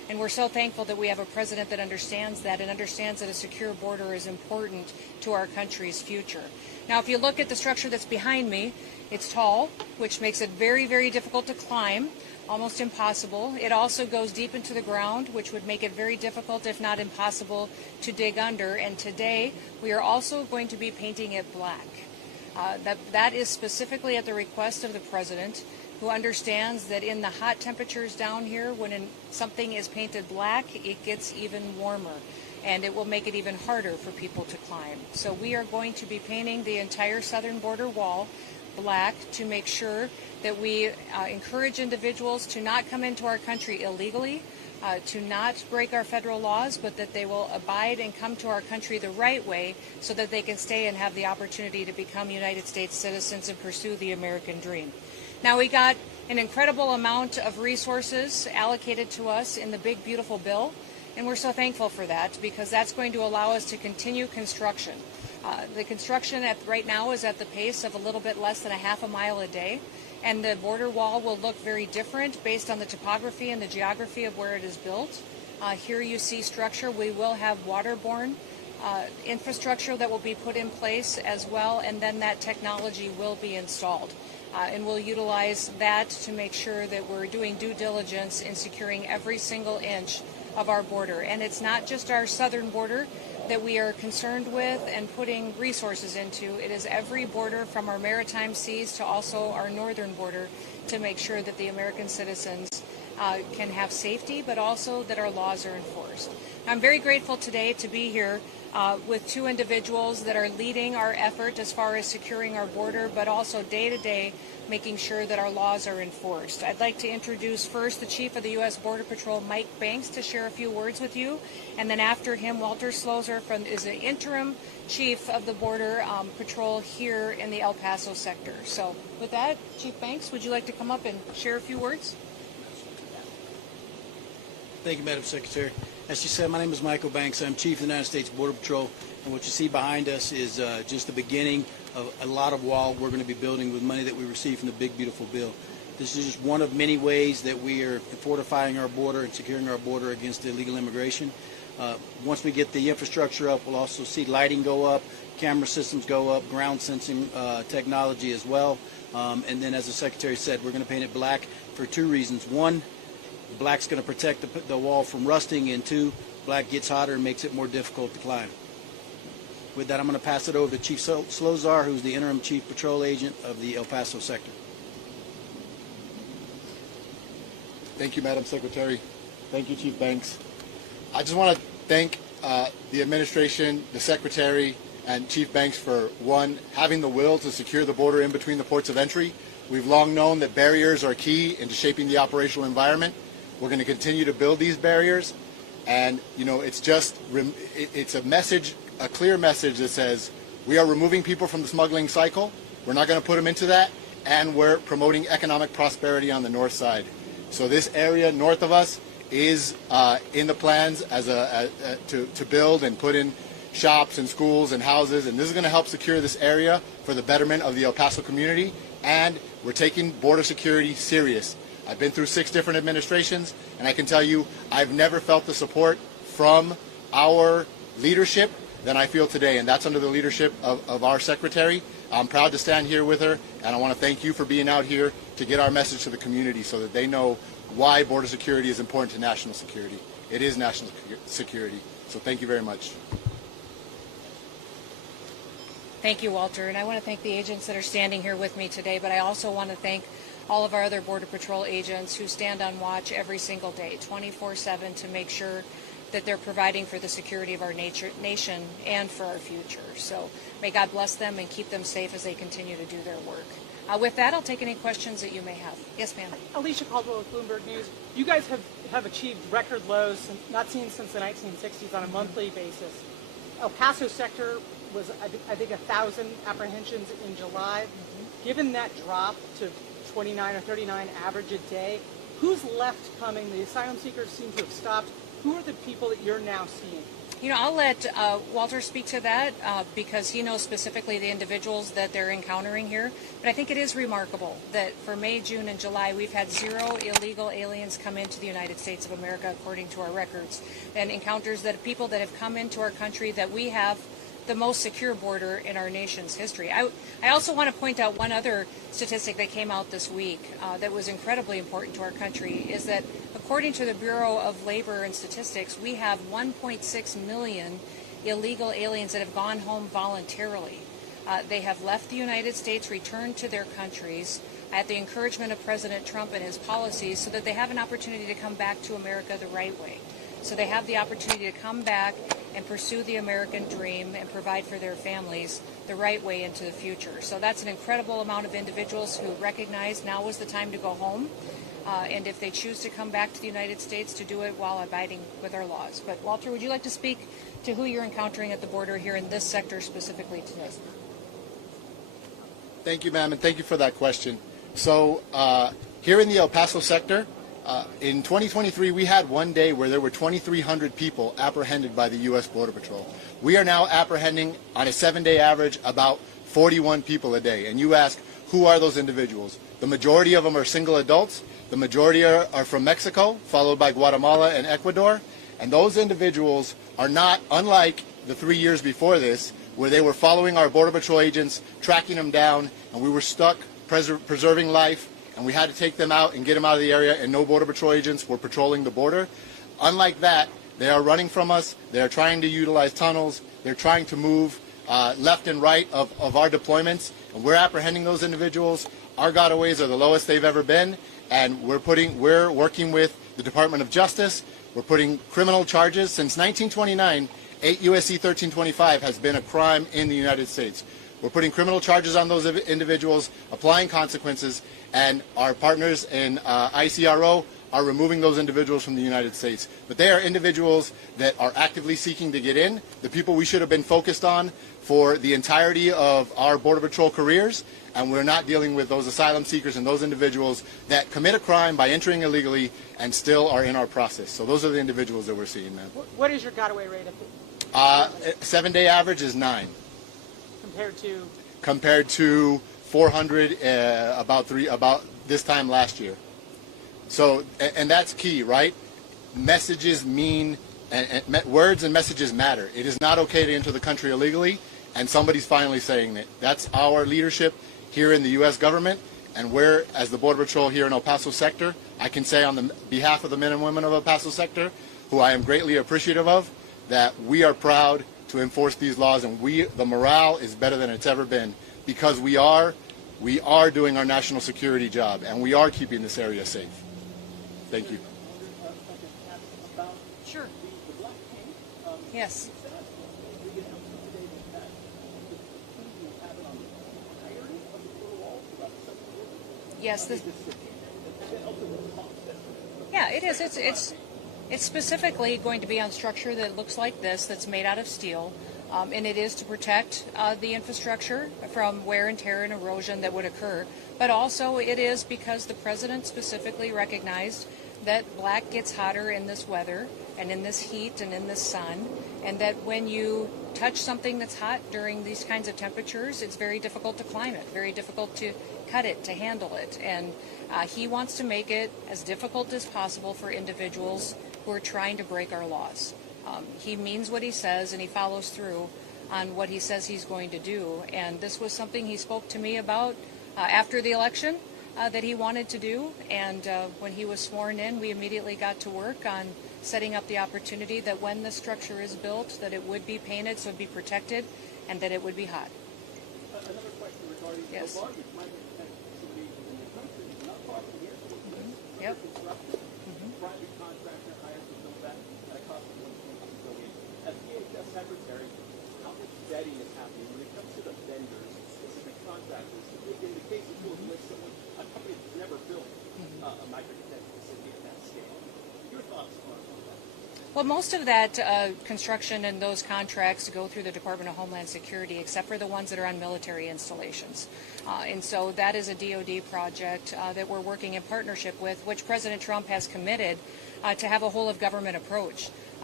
And we're so thankful that we have a president that understands that and understands that a secure border is important to our country's future. Now, if you look at the structure that's behind me, it's tall, which makes it very, very difficult to climb, almost impossible. It also goes deep into the ground, which would make it very difficult, if not impossible, to dig under. And today, we are also going to be painting it black. That is specifically at the request of the president, who understands that in the hot temperatures down here, when something is painted black, it gets even warmer, and it will make it even harder for people to climb. So we are going to be painting the entire southern border wall black to make sure that we encourage individuals to not come into our country illegally, to not break our federal laws, but that they will abide and come to our country the right way so that they can stay and have the opportunity to become United States citizens and pursue the American dream. Now, we got an incredible amount of resources allocated to us in the big, beautiful bill, and we're so thankful for that because that's going to allow us to continue construction. The construction right now is at the pace of a little bit less than a half a mile a day, and the border wall will look very different based on the topography and the geography of where it is built. Here you see structure. We will have waterborne infrastructure that will be put in place as well, and then that technology will be installed. And we'll utilize that to make sure that we're doing due diligence in securing every single inch of our border. And it's not just our southern border that we are concerned with and putting resources into. It is every border from our maritime seas to also our northern border to make sure that the American citizens can have safety, but also that our laws are enforced. I'm very grateful today to be here with two individuals that are leading our effort as far as securing our border, but also day to day making sure that our laws are enforced. I'd like to introduce first the Chief of the U.S. Border Patrol, Mike Banks, to share a few words with you. And then after him, Walter Slozer is the interim Chief of the Border Patrol here in the El Paso sector. So with that, Chief Banks, would you like to come up and share a few words? Thank you, Madam Secretary. As she said, my name is Michael Banks. I'm Chief of the United States Border Patrol, and what you see behind us is just the beginning of a lot of wall we're going to be building with money that we received from the big, beautiful bill. This is just one of many ways that we are fortifying our border and securing our border against illegal immigration. Once we get the infrastructure up, we'll also see lighting go up, camera systems go up, ground sensing technology as well. And then, as the Secretary said, we're going to paint it black for two reasons. One, black's going to protect the wall from rusting, and two, black gets hotter and makes it more difficult to climb. With that, I'm going to pass it over to Chief Slozer, who's the interim Chief Patrol Agent of the El Paso sector. Thank you, Madam Secretary. Thank you, Chief Banks. I just want to thank the administration, the Secretary, and Chief Banks for, one, having the will to secure the border in between the ports of entry. We've long known that barriers are key into shaping the operational environment. We're going to continue to build these barriers, and it's a message, a clear message that says we are removing people from the smuggling cycle. We're not going to put them into that, and we're promoting economic prosperity on the north side. So this area north of us is in the plans to build and put in shops and schools and houses, and this is going to help secure this area for the betterment of the El Paso community, and we're taking border security serious. I've been through 6 different administrations, and I can tell you I've never felt the support from our leadership than I feel today, and that's under the leadership of our Secretary. I'm proud to stand here with her, and I want to thank you for being out here to get our message to the community so that they know why border security is important to national security. It is national security, so thank you very much. Thank you, Walter, and I want to thank the agents that are standing here with me today, but I also want to thank all of our other Border Patrol agents who stand on watch every single day, 24/7, to make sure that they're providing for the security of our nation and for our future. So may God bless them and keep them safe as they continue to do their work. With that, I'll take any questions that you may have. Yes, ma'am. Alicia Caldwell with Bloomberg News. You guys have achieved record lows not seen since the 1960s on a monthly basis. El Paso sector was, I think, 1,000 apprehensions in July. Given that drop to 29 or 39 average a day, who's left coming? The asylum seekers seem to have stopped. Who are the people that you're now seeing? You know, I'll let Walter speak to that because he knows specifically the individuals that they're encountering here. But I think it is remarkable that for May, June, and July, we've had 0 illegal aliens come into the United States of America, according to our records, and encounters that people that have come into our country that we have the most secure border in our nation's history. I also want to point out one other statistic that came out this week that was incredibly important to our country is that according to the Bureau of Labor and Statistics, we have 1.6 million illegal aliens that have gone home voluntarily. They have left the United States, returned to their countries at the encouragement of President Trump and his policies so that they have an opportunity to come back to America the right way. So they have the opportunity to come back and pursue the American dream and provide for their families the right way into the future. So that's an incredible amount of individuals who recognize now is the time to go home. And if they choose to come back to the United States, to do it while abiding with our laws. But Walter, would you like to speak to who you're encountering at the border here in this sector specifically today? Thank you, ma'am, and thank you for that question. So here in the El Paso sector, in 2023, we had one day where there were 2,300 people apprehended by the U.S. Border Patrol. We are now apprehending, on a 7-day average, about 41 people a day. And you ask, who are those individuals? The majority of them are single adults. The majority are from Mexico, followed by Guatemala and Ecuador. And those individuals are not unlike the 3 years before this, where they were following our Border Patrol agents, tracking them down, and we were stuck preserving life, and we had to take them out and get them out of the area, and no Border Patrol agents were patrolling the border. Unlike that, they are running from us. They are trying to utilize tunnels. They're trying to move left and right of our deployments, and we're apprehending those individuals. Our gotaways are the lowest they've ever been, and we're working with the Department of Justice. We're putting criminal charges. Since 1929, 8 U.S.C. 1325 has been a crime in the United States. We're putting criminal charges on those individuals, applying consequences, and our partners in ICRO are removing those individuals from the United States. But they are individuals that are actively seeking to get in, the people we should have been focused on for the entirety of our Border Patrol careers, and we're not dealing with those asylum seekers and those individuals that commit a crime by entering illegally and still are in our process. So those are the individuals that we're seeing, man. What is your gotaway rate? 7-day average is 9. Compared to 400 about this time last year. So, and that's key, right? Messages mean, and words and messages matter. It is not okay to enter the country illegally, and somebody's finally saying it. That's our leadership here in the U.S. government, and we're, as the Border Patrol here in El Paso sector, I can say on the behalf of the men and women of El Paso sector, who I am greatly appreciative of, that we are proud to enforce these laws, and the morale is better than it's ever been because we are doing our national security job, and we are keeping this area safe. Thank you. Sure. Yes. Yes. Yeah, it is. It's specifically going to be on structure that looks like this, that's made out of steel, and it is to protect the infrastructure from wear and tear and erosion that would occur. But also it is because the president specifically recognized that black gets hotter in this weather and in this heat and in this sun, and that when you touch something that's hot during these kinds of temperatures, it's very difficult to climb it, very difficult to cut it, to handle it. And he wants to make it as difficult as possible for individuals who are trying to break our laws. He means what he says, and he follows through on what he says he's going to do. And this was something he spoke to me about after the election that he wanted to do. And when he was sworn in, we immediately got to work on setting up the opportunity that when the structure is built, that it would be painted so it would be protected and that it would be hot. Another question regarding Yes. the largest migrant detention facility in the country, not far from here, Yep. construction. Private contractor hired to build that at a cost of $1.2 billion. As DHS Secretary, how much vetting is happening when it comes to the vendors, specific contractors? In the case of you'll list someone, a company that's never built a migrant detention facility at that scale. Your thoughts on that? Well, most of that construction and those contracts go through the Department of Homeland Security, except for the ones that are on military installations. And so that is a DoD project that we're working in partnership with, which President Trump has committed to have a whole of government approach.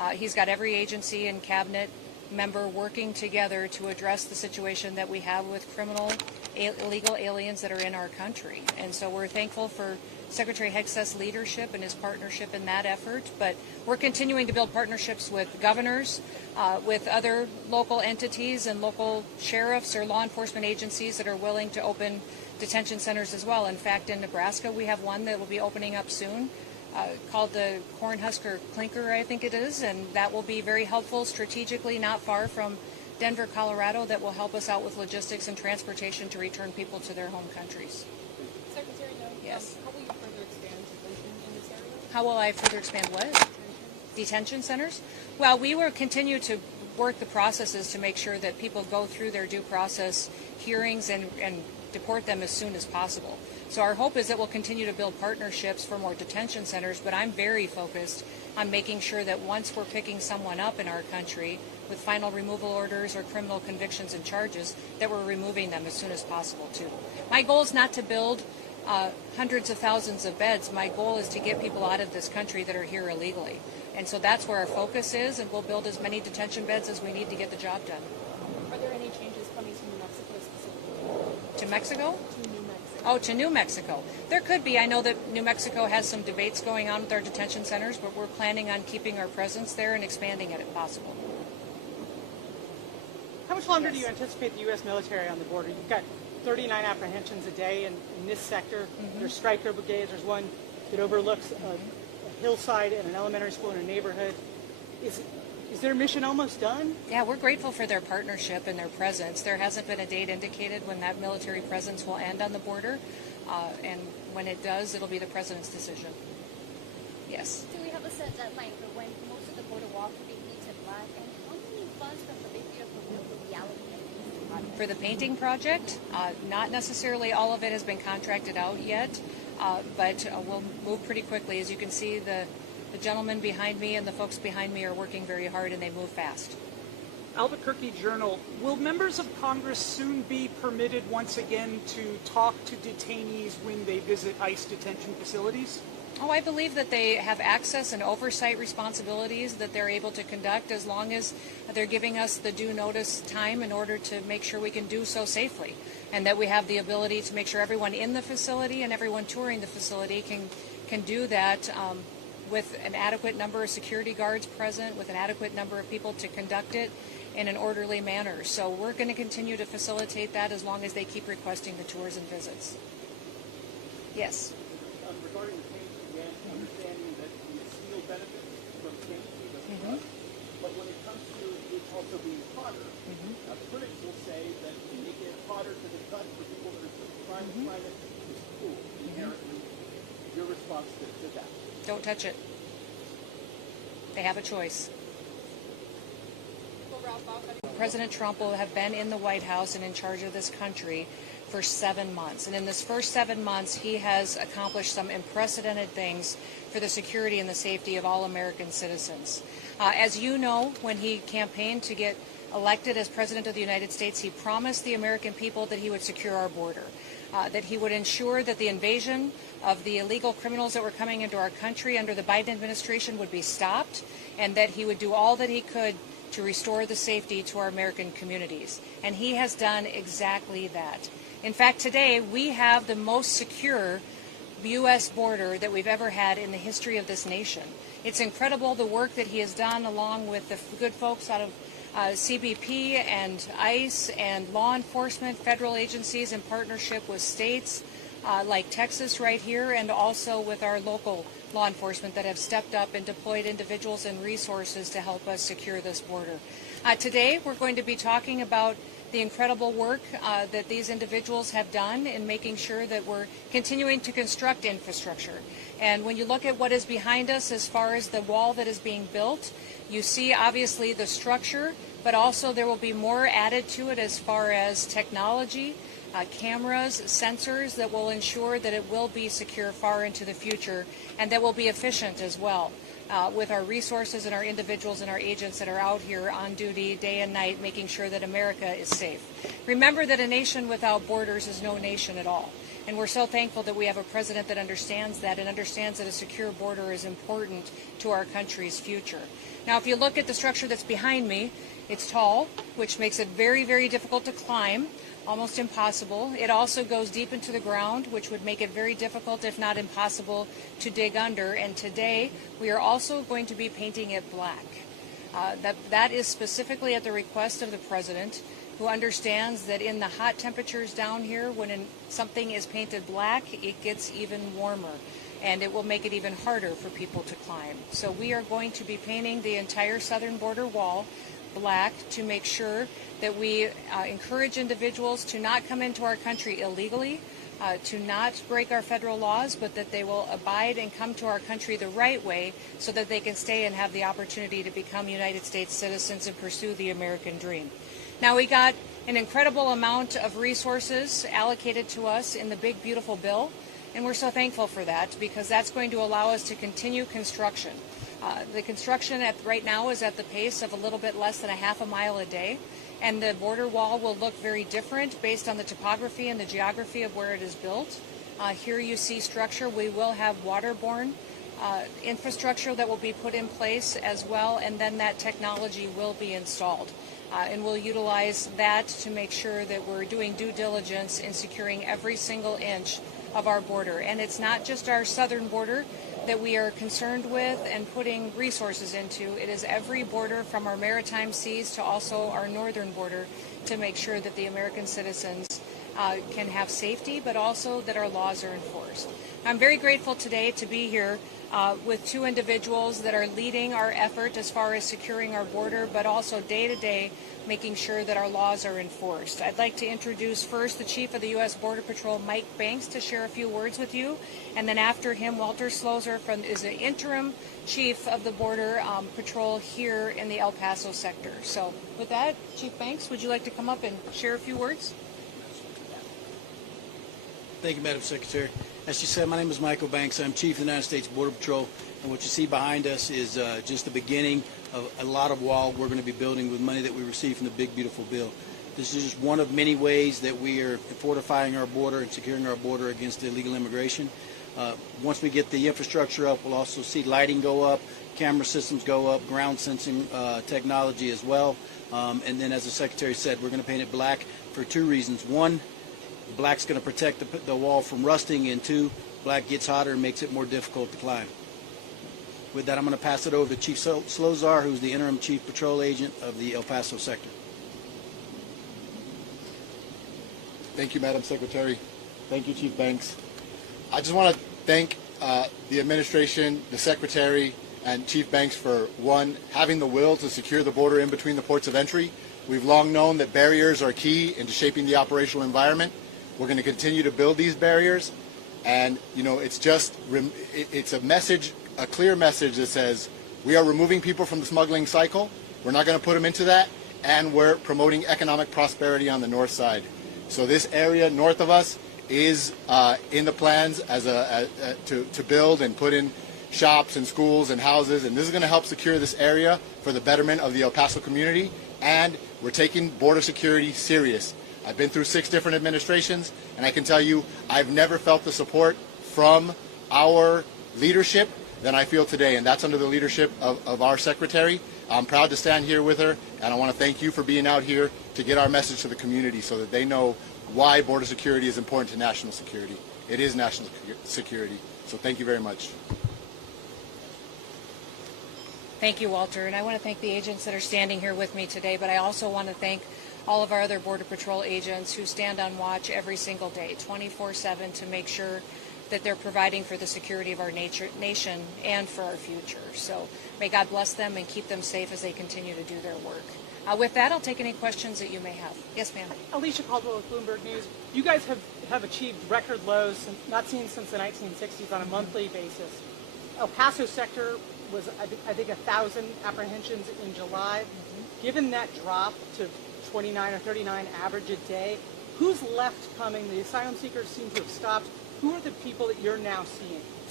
He's got every agency and cabinet member working together to address the situation that we have with illegal aliens that are in our country. And so we're thankful for Secretary Hegseth's leadership and his partnership in that effort. But we're continuing to build partnerships with governors, with other local entities and local sheriffs or law enforcement agencies that are willing to open detention centers as well. In fact, in Nebraska, we have one that will be opening up soon. Called the Cornhusker Clinker, I think it is, and that will be very helpful strategically, not far from Denver, Colorado, that will help us out with logistics and transportation to return people to their home countries. Secretary Noem, Yes. how will you further expand detention in this area? How will I further expand what? Detention centers? Well, we will continue to work the processes to make sure that people go through their due process hearings and deport them as soon as possible. So our hope is that we'll continue to build partnerships for more detention centers, but I'm very focused on making sure that once we're picking someone up in our country with final removal orders or criminal convictions and charges, that we're removing them as soon as possible too. My goal is not to build hundreds of thousands of beds. My goal is to get people out of this country that are here illegally. And so that's where our focus is, and we'll build as many detention beds as we need to get the job done. Are there any changes coming to New Mexico specifically? To Mexico? To New Mexico. Oh, to New Mexico. There could be. I know that New Mexico has some debates going on with our detention centers, but we're planning on keeping our presence there and expanding it if possible. How much longer do you anticipate the U.S. military on the border? You've got 39 apprehensions a day in this sector. There's Stryker brigades. There's one that overlooks a hillside and an elementary school in a neighborhood. Is their mission almost done? Yeah, we're grateful for their partnership and their presence. There hasn't been a date indicated when that military presence will end on the border, and when it does, it'll be the president's decision. Yes. Do we have a set deadline for when most of the border wall could be painted black? And how many funds from the big beautiful bill will be allocated to this project? For the painting project, not necessarily all of it has been contracted out yet, but we'll move pretty quickly. As you can see, the gentleman behind me and the folks behind me are working very hard, and they move fast. Albuquerque Journal, will members of Congress soon be permitted once again to talk to detainees when they visit ICE detention facilities? Oh, I believe that they have access and oversight responsibilities that they're able to conduct as long as they're giving us the due notice time in order to make sure we can do so safely, and that we have the ability to make sure everyone in the facility and everyone touring the facility can do that with an adequate number of security guards present, with an adequate number of people to conduct it in an orderly manner. So we're going to continue to facilitate that as long as they keep requesting the tours and visits. Yes. Regarding the paint again, understanding that the steel benefits from paint does but when it comes to it also being hotter, critics will say that making it hotter to the touch for people that are trying to find it is cool, inherently. Your response to that? Don't touch it. They have a choice. President Trump will have been in the White House and in charge of this country for 7 months. And in this first 7 months, he has accomplished some unprecedented things for the security and the safety of all American citizens. As you know, when he campaigned to get elected as President of the United States, he promised the American people that he would secure our border, that he would ensure that the invasion of the illegal criminals that were coming into our country under the Biden administration would be stopped, and that he would do all that he could to restore the safety to our American communities. And he has done exactly that. In fact, today we have the most secure U.S. border that we've ever had in the history of this nation. It's incredible the work that he has done along with the good folks out of CBP and ICE and law enforcement, federal agencies in partnership with states like Texas right here, and also with our local law enforcement that have stepped up and deployed individuals and resources to help us secure this border. Today we're going to be talking about the incredible work that these individuals have done in making sure that we're continuing to construct infrastructure. And when you look at what is behind us as far as the wall that is being built, you see obviously the structure, but also there will be more added to it as far as technology, cameras, sensors that will ensure that it will be secure far into the future, and that will be efficient as well. With our resources and our individuals and our agents that are out here on duty day and night, making sure that America is safe. Remember that a nation without borders is no nation at all. And we're so thankful that we have a president that understands that and understands that a secure border is important to our country's future. Now, if you look at the structure that's behind me, it's tall, which makes it very, very difficult to climb, almost impossible. It also goes deep into the ground, which would make it very difficult, if not impossible, to dig under. And today, we are also going to be painting it black. That is specifically at the request of the president, who understands that in the hot temperatures down here, when something is painted black, it gets even warmer, and it will make it even harder for people to climb. So we are going to be painting the entire southern border wall black to make sure that we encourage individuals to not come into our country illegally, to not break our federal laws, but that they will abide and come to our country the right way so that they can stay and have the opportunity to become United States citizens and pursue the American dream. Now, we got an incredible amount of resources allocated to us in the big, beautiful bill, and we're so thankful for that because that's going to allow us to continue construction. The construction right now is at the pace of a little bit less than a half a mile a day, and the border wall will look very different based on the topography and the geography of where it is built. Here you see structure. We will have waterborne infrastructure that will be put in place as well, and then that technology will be installed. And we'll utilize that to make sure that we're doing due diligence in securing every single inch of our border. And it's not just our southern border that we are concerned with and putting resources into. It is every border from our maritime seas to also our northern border to make sure that the American citizens can have safety, but also that our laws are enforced. I'm very grateful today to be here with two individuals that are leading our effort as far as securing our border, but also day to day making sure that our laws are enforced. I'd like to introduce first the Chief of the U.S. Border Patrol, Mike Banks, to share a few words with you. And then after him, Walter Slozer is the interim Chief of the Border Patrol here in the El Paso sector. So with that, Chief Banks, would you like to come up and share a few words? Thank you, Madam Secretary. As you said, my name is Michael Banks. I'm Chief of the United States Border Patrol, and what you see behind us is just the beginning of a lot of wall we're going to be building with money that we received from the big, beautiful bill. This is just one of many ways that we are fortifying our border and securing our border against illegal immigration. Once we get the infrastructure up, we'll also see lighting go up, camera systems go up, ground sensing technology as well. And then, as the Secretary said, we're going to paint it black for two reasons. One, black's going to protect the wall from rusting, and two, black gets hotter and makes it more difficult to climb. With that, I'm going to pass it over to Chief Slozer, who's the interim Chief Patrol Agent of the El Paso sector. Thank you, Madam Secretary. Thank you, Chief Banks. I just want to thank the administration, the Secretary, and Chief Banks for, one, having the will to secure the border in between the ports of entry. We've long known that barriers are key into shaping the operational environment. We're going to continue to build these barriers, and it's a message, a clear message that says we are removing people from the smuggling cycle. We're not going to put them into that, and we're promoting economic prosperity on the north side. So this area north of us is in the plans to build and put in shops and schools and houses, and this is going to help secure this area for the betterment of the El Paso community, and we're taking border security serious. I've been through 6 different administrations, and I can tell you I've never felt the support from our leadership than I feel today, and that's under the leadership of our Secretary. I'm proud to stand here with her, and I want to thank you for being out here to get our message to the community so that they know why border security is important to national security. It is national security, so thank you very much. Thank you, Walter, and I want to thank the agents that are standing here with me today, but I also want to thank all of our other Border Patrol agents who stand on watch every single day, 24/7, to make sure that they're providing for the security of our nation and for our future. So may God bless them and keep them safe as they continue to do their work. With that, I'll take any questions that you may have. Yes, ma'am. Alicia Caldwell with Bloomberg News. You guys have achieved record lows not seen since the 1960s on a monthly basis. El Paso sector was, I think, 1,000 apprehensions in July. Given that drop to 29 or 39 average a day, who's left coming? The asylum seekers seem to have stopped. Who are the people that you're now seeing?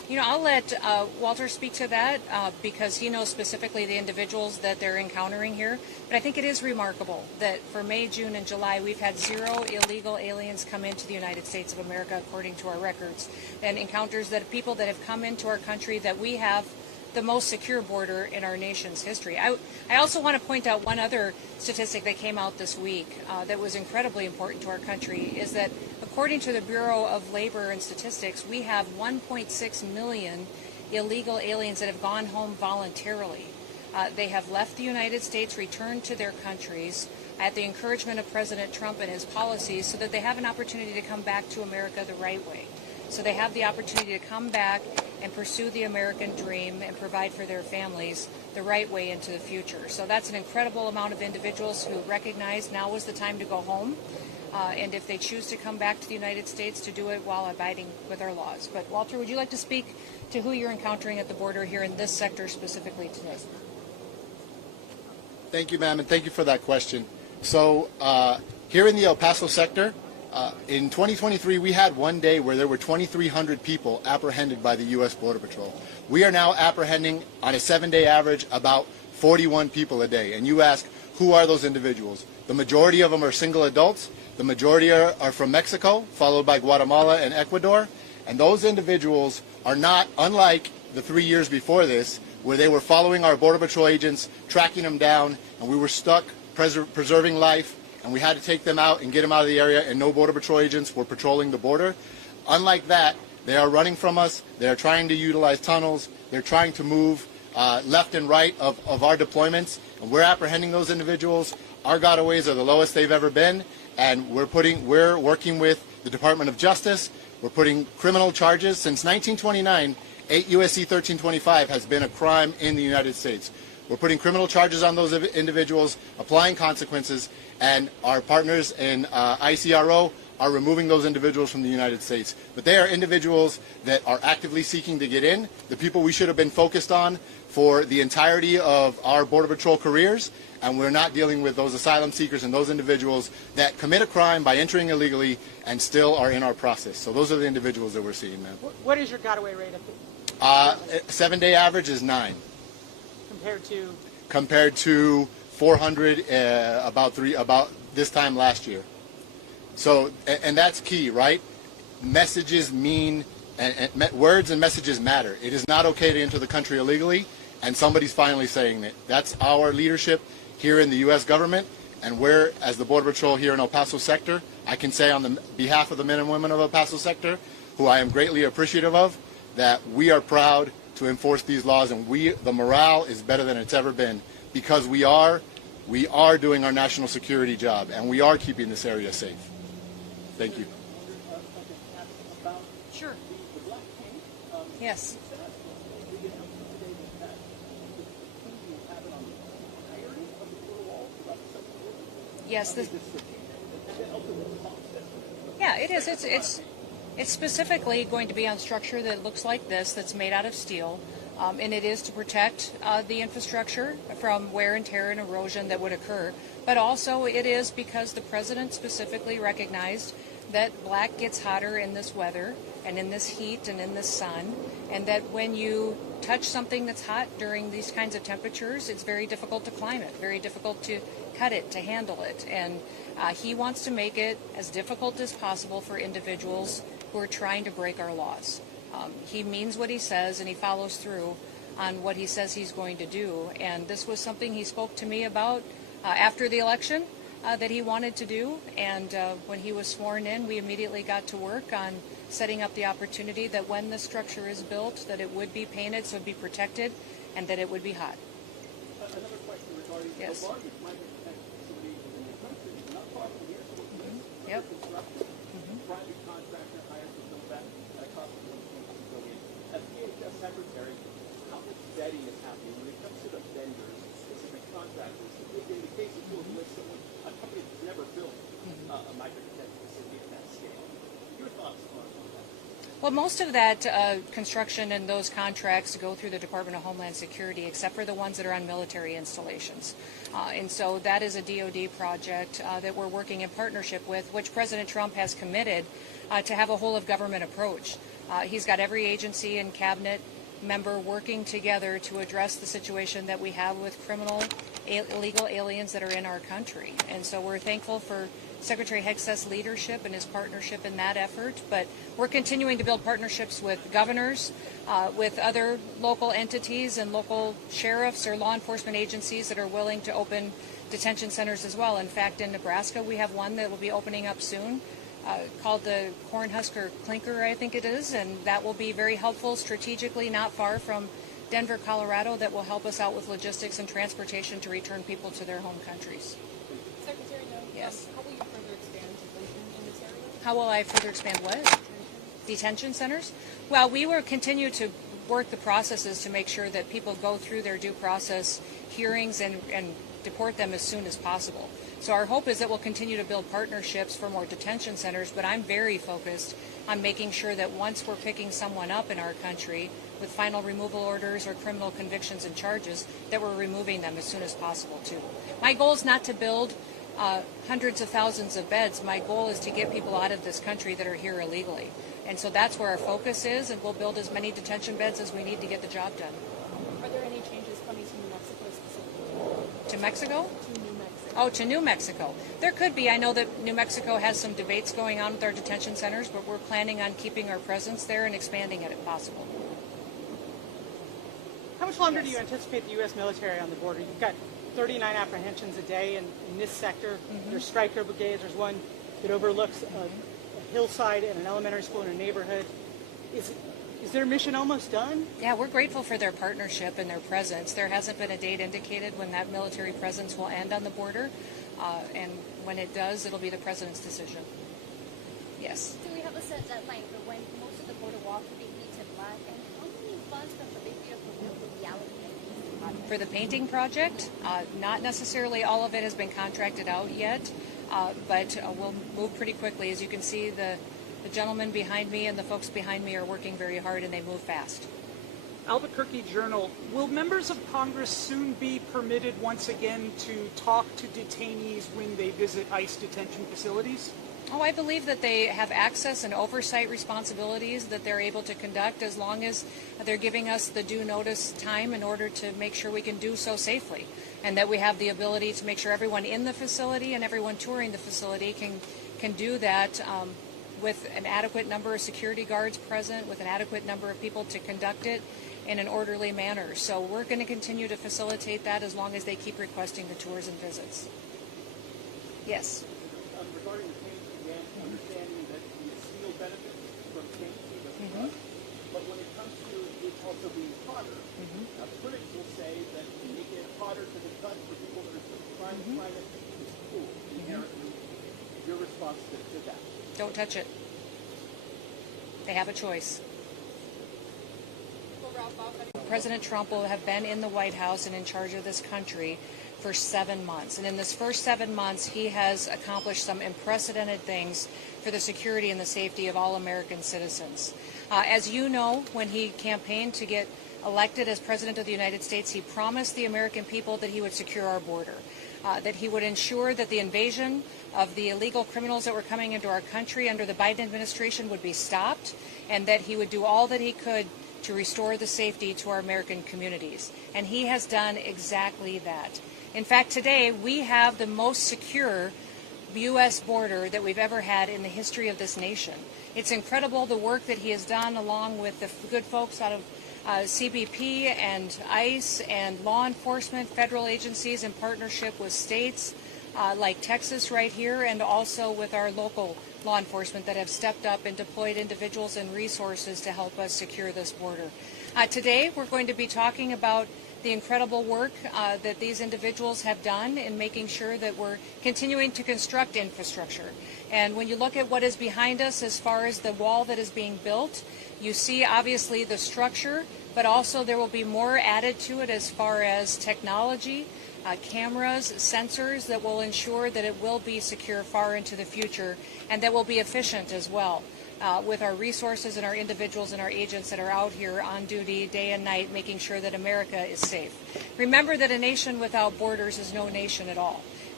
I'll let Walter speak to that because he knows specifically the individuals that they're encountering here. But I think it is remarkable that for May, June, and July, we've had 0 illegal aliens come into the United States of America, according to our records, and encounters that people that have come into our country that we have the most secure border in our nation's history. I also want to point out one other statistic that came out this week that was incredibly important to our country is that according to the Bureau of Labor and Statistics, we have 1.6 million illegal aliens that have gone home voluntarily. They have left the United States, returned to their countries at the encouragement of President Trump and his policies so that they have an opportunity to come back to America the right way. So they have the opportunity to come back and pursue the American dream and provide for their families the right way into the future. So that's an incredible amount of individuals who recognize now is the time to go home. And if they choose to come back to the United States, to do it while abiding with our laws. But Walter, would you like to speak to who you're encountering at the border here in this sector specifically today? Thank you, ma'am, and thank you for that question. So here in the El Paso sector, in 2023, we had one day where there were 2,300 people apprehended by the U.S. Border Patrol. We are now apprehending, on a 7-day average, about 41 people a day. And you ask, who are those individuals? The majority of them are single adults. The majority are from Mexico, followed by Guatemala and Ecuador. And those individuals are not unlike the 3 years before this, where they were following our Border Patrol agents, tracking them down, and we were stuck preserving life, and we had to take them out and get them out of the area, and no Border Patrol agents were patrolling the border. Unlike that, they are running from us. They are trying to utilize tunnels. They're trying to move left and right of our deployments, and we're apprehending those individuals. Our gotaways are the lowest they've ever been, and we're working with the Department of Justice. We're putting criminal charges. Since 1929, 8 U.S.C. 1325 has been a crime in the United States. We're putting criminal charges on those individuals, applying consequences, and our partners in ICRO are removing those individuals from the United States. But they are individuals that are actively seeking to get in, the people we should have been focused on for the entirety of our Border Patrol careers, and we're not dealing with those asylum seekers and those individuals that commit a crime by entering illegally and still are in our process. So those are the individuals that we're seeing, ma'am. What is your gotaway rate at the 7-day average is 9. compared to 400 about this time last year. So, and that's key, right? Messages mean, words and messages matter. It is not okay to enter the country illegally, and somebody's finally saying it. That's our leadership here in the U.S. government, and we're, as the Border Patrol here in El Paso sector, I can say on the behalf of the men and women of El Paso sector, who I am greatly appreciative of, that we are proud to enforce these laws, and the morale is better than it's ever been because we are doing our national security job, and we are keeping this area safe. Thank you. Sure. Yes. Yes. Yeah, it is. It's specifically going to be on structure that looks like this, that's made out of steel, and it is to protect the infrastructure from wear and tear and erosion that would occur. But also it is because the president specifically recognized that black gets hotter in this weather and in this heat and in this sun, and that when you touch something that's hot during these kinds of temperatures, it's very difficult to climb it, very difficult to cut it, to handle it. And he wants to make it as difficult as possible for individuals who are trying to break our laws. He means what he says, and he follows through on what he says he's going to do. And this was something he spoke to me about after the election that he wanted to do. And when he was sworn in, we immediately got to work on setting up the opportunity that when the structure is built, that it would be painted so it would be protected and that it would be hot. Another question regarding Yes. the largest migrant detention facility in the country, not far from here. Yep. Private contractor hires to build that at a cost of $1.2 billion. As DHS Secretary, how much vetting is happening when it comes to the vendors, specific contractors? In the case of a company that's never built a migrant detention facility at that scale. Your thoughts on that? Well, most of that construction and those contracts go through the Department of Homeland Security, except for the ones that are on military installations. And so that is a DoD project that we're working in partnership with, which President Trump has committed to have a whole of government approach. He's got every agency and cabinet member working together to address the situation that we have with illegal aliens that are in our country. And so we're thankful for Secretary Hegseth's leadership and his partnership in that effort. But we're continuing to build partnerships with governors, with other local entities and local sheriffs or law enforcement agencies that are willing to open detention centers as well. In fact, in Nebraska, we have one that will be opening up soon, called the Cornhusker Clinker, I think it is, and that will be very helpful strategically, not far from Denver, Colorado, that will help us out with logistics and transportation to return people to their home countries. Secretary Noem, Yes. how will you further expand detention in this area? How will I further expand what? Detention centers? Well, we will continue to work the processes to make sure that people go through their due process hearings and deport them as soon as possible. So our hope is that we'll continue to build partnerships for more detention centers, but I'm very focused on making sure that once we're picking someone up in our country with final removal orders or criminal convictions and charges, that we're removing them as soon as possible too. My goal is not to build hundreds of thousands of beds. My goal is to get people out of this country that are here illegally. And so that's where our focus is, and we'll build as many detention beds as we need to get the job done. Are there any changes coming to New Mexico specifically? To Mexico? To New Mexico. Oh, to New Mexico. There could be. I know that New Mexico has some debates going on with our detention centers, but we're planning on keeping our presence there and expanding it if possible. How much longer do you anticipate the U.S. military on the border? You've got 39 apprehensions a day in this sector. There's Stryker brigades. There's one that overlooks a hillside and an elementary school in a neighborhood. Is their mission almost done? Yeah, we're grateful for their partnership and their presence. There hasn't been a date indicated when that military presence will end on the border, and when it does, it'll be the president's decision. Yes. Do we have a set deadline for when most of the border wall could be painted black? And how many funds from the big beautiful bill will be allocated to this project? For the painting project, not necessarily all of it has been contracted out yet, but we'll move pretty quickly. As you can see, the gentleman behind me and the folks behind me are working very hard, and they move fast. Albuquerque Journal, will members of Congress soon be permitted once again to talk to detainees when they visit ICE detention facilities? Oh, I believe that they have access and oversight responsibilities that they're able to conduct as long as they're giving us the due notice time in order to make sure we can do so safely, and that we have the ability to make sure everyone in the facility and everyone touring the facility can do that with an adequate number of security guards present, with an adequate number of people to conduct it in an orderly manner. So we're going to continue to facilitate that as long as they keep requesting the tours and visits. Yes. Regarding the painting grant, understanding that the steel benefits from painting the but when it comes to it also being hotter, critics will say that making it hotter to the touch for people that are trying to find it is cool, inherently. Your response to that? Don't touch it. They have a choice. President Trump will have been in the White House and in charge of this country for 7 months. And in this first 7 months, he has accomplished some unprecedented things for the security and the safety of all American citizens. As you know, when he campaigned to get elected as President of the United States, he promised the American people that he would secure our border, that he would ensure that the invasion of the illegal criminals that were coming into our country under the Biden administration would be stopped, and that he would do all that he could to restore the safety to our American communities. And he has done exactly that. In fact, today we have the most secure U.S. border that we've ever had in the history of this nation. It's incredible the work that he has done along with the good folks out of CBP and ICE and law enforcement, federal agencies in partnership with states like Texas right here, and also with our local law enforcement that have stepped up and deployed individuals and resources to help us secure this border. Today we're going to be talking about the incredible work that these individuals have done in making sure that we're continuing to construct infrastructure. And when you look at what is behind us as far as the wall that is being built, you see obviously the structure, but also there will be more added to it as far as technology, cameras, sensors that will ensure that it will be secure far into the future, and that will be efficient as well. With our resources and our individuals and our agents that are out here on duty day and night, making sure that America is safe. Remember that a nation without borders is no nation at all.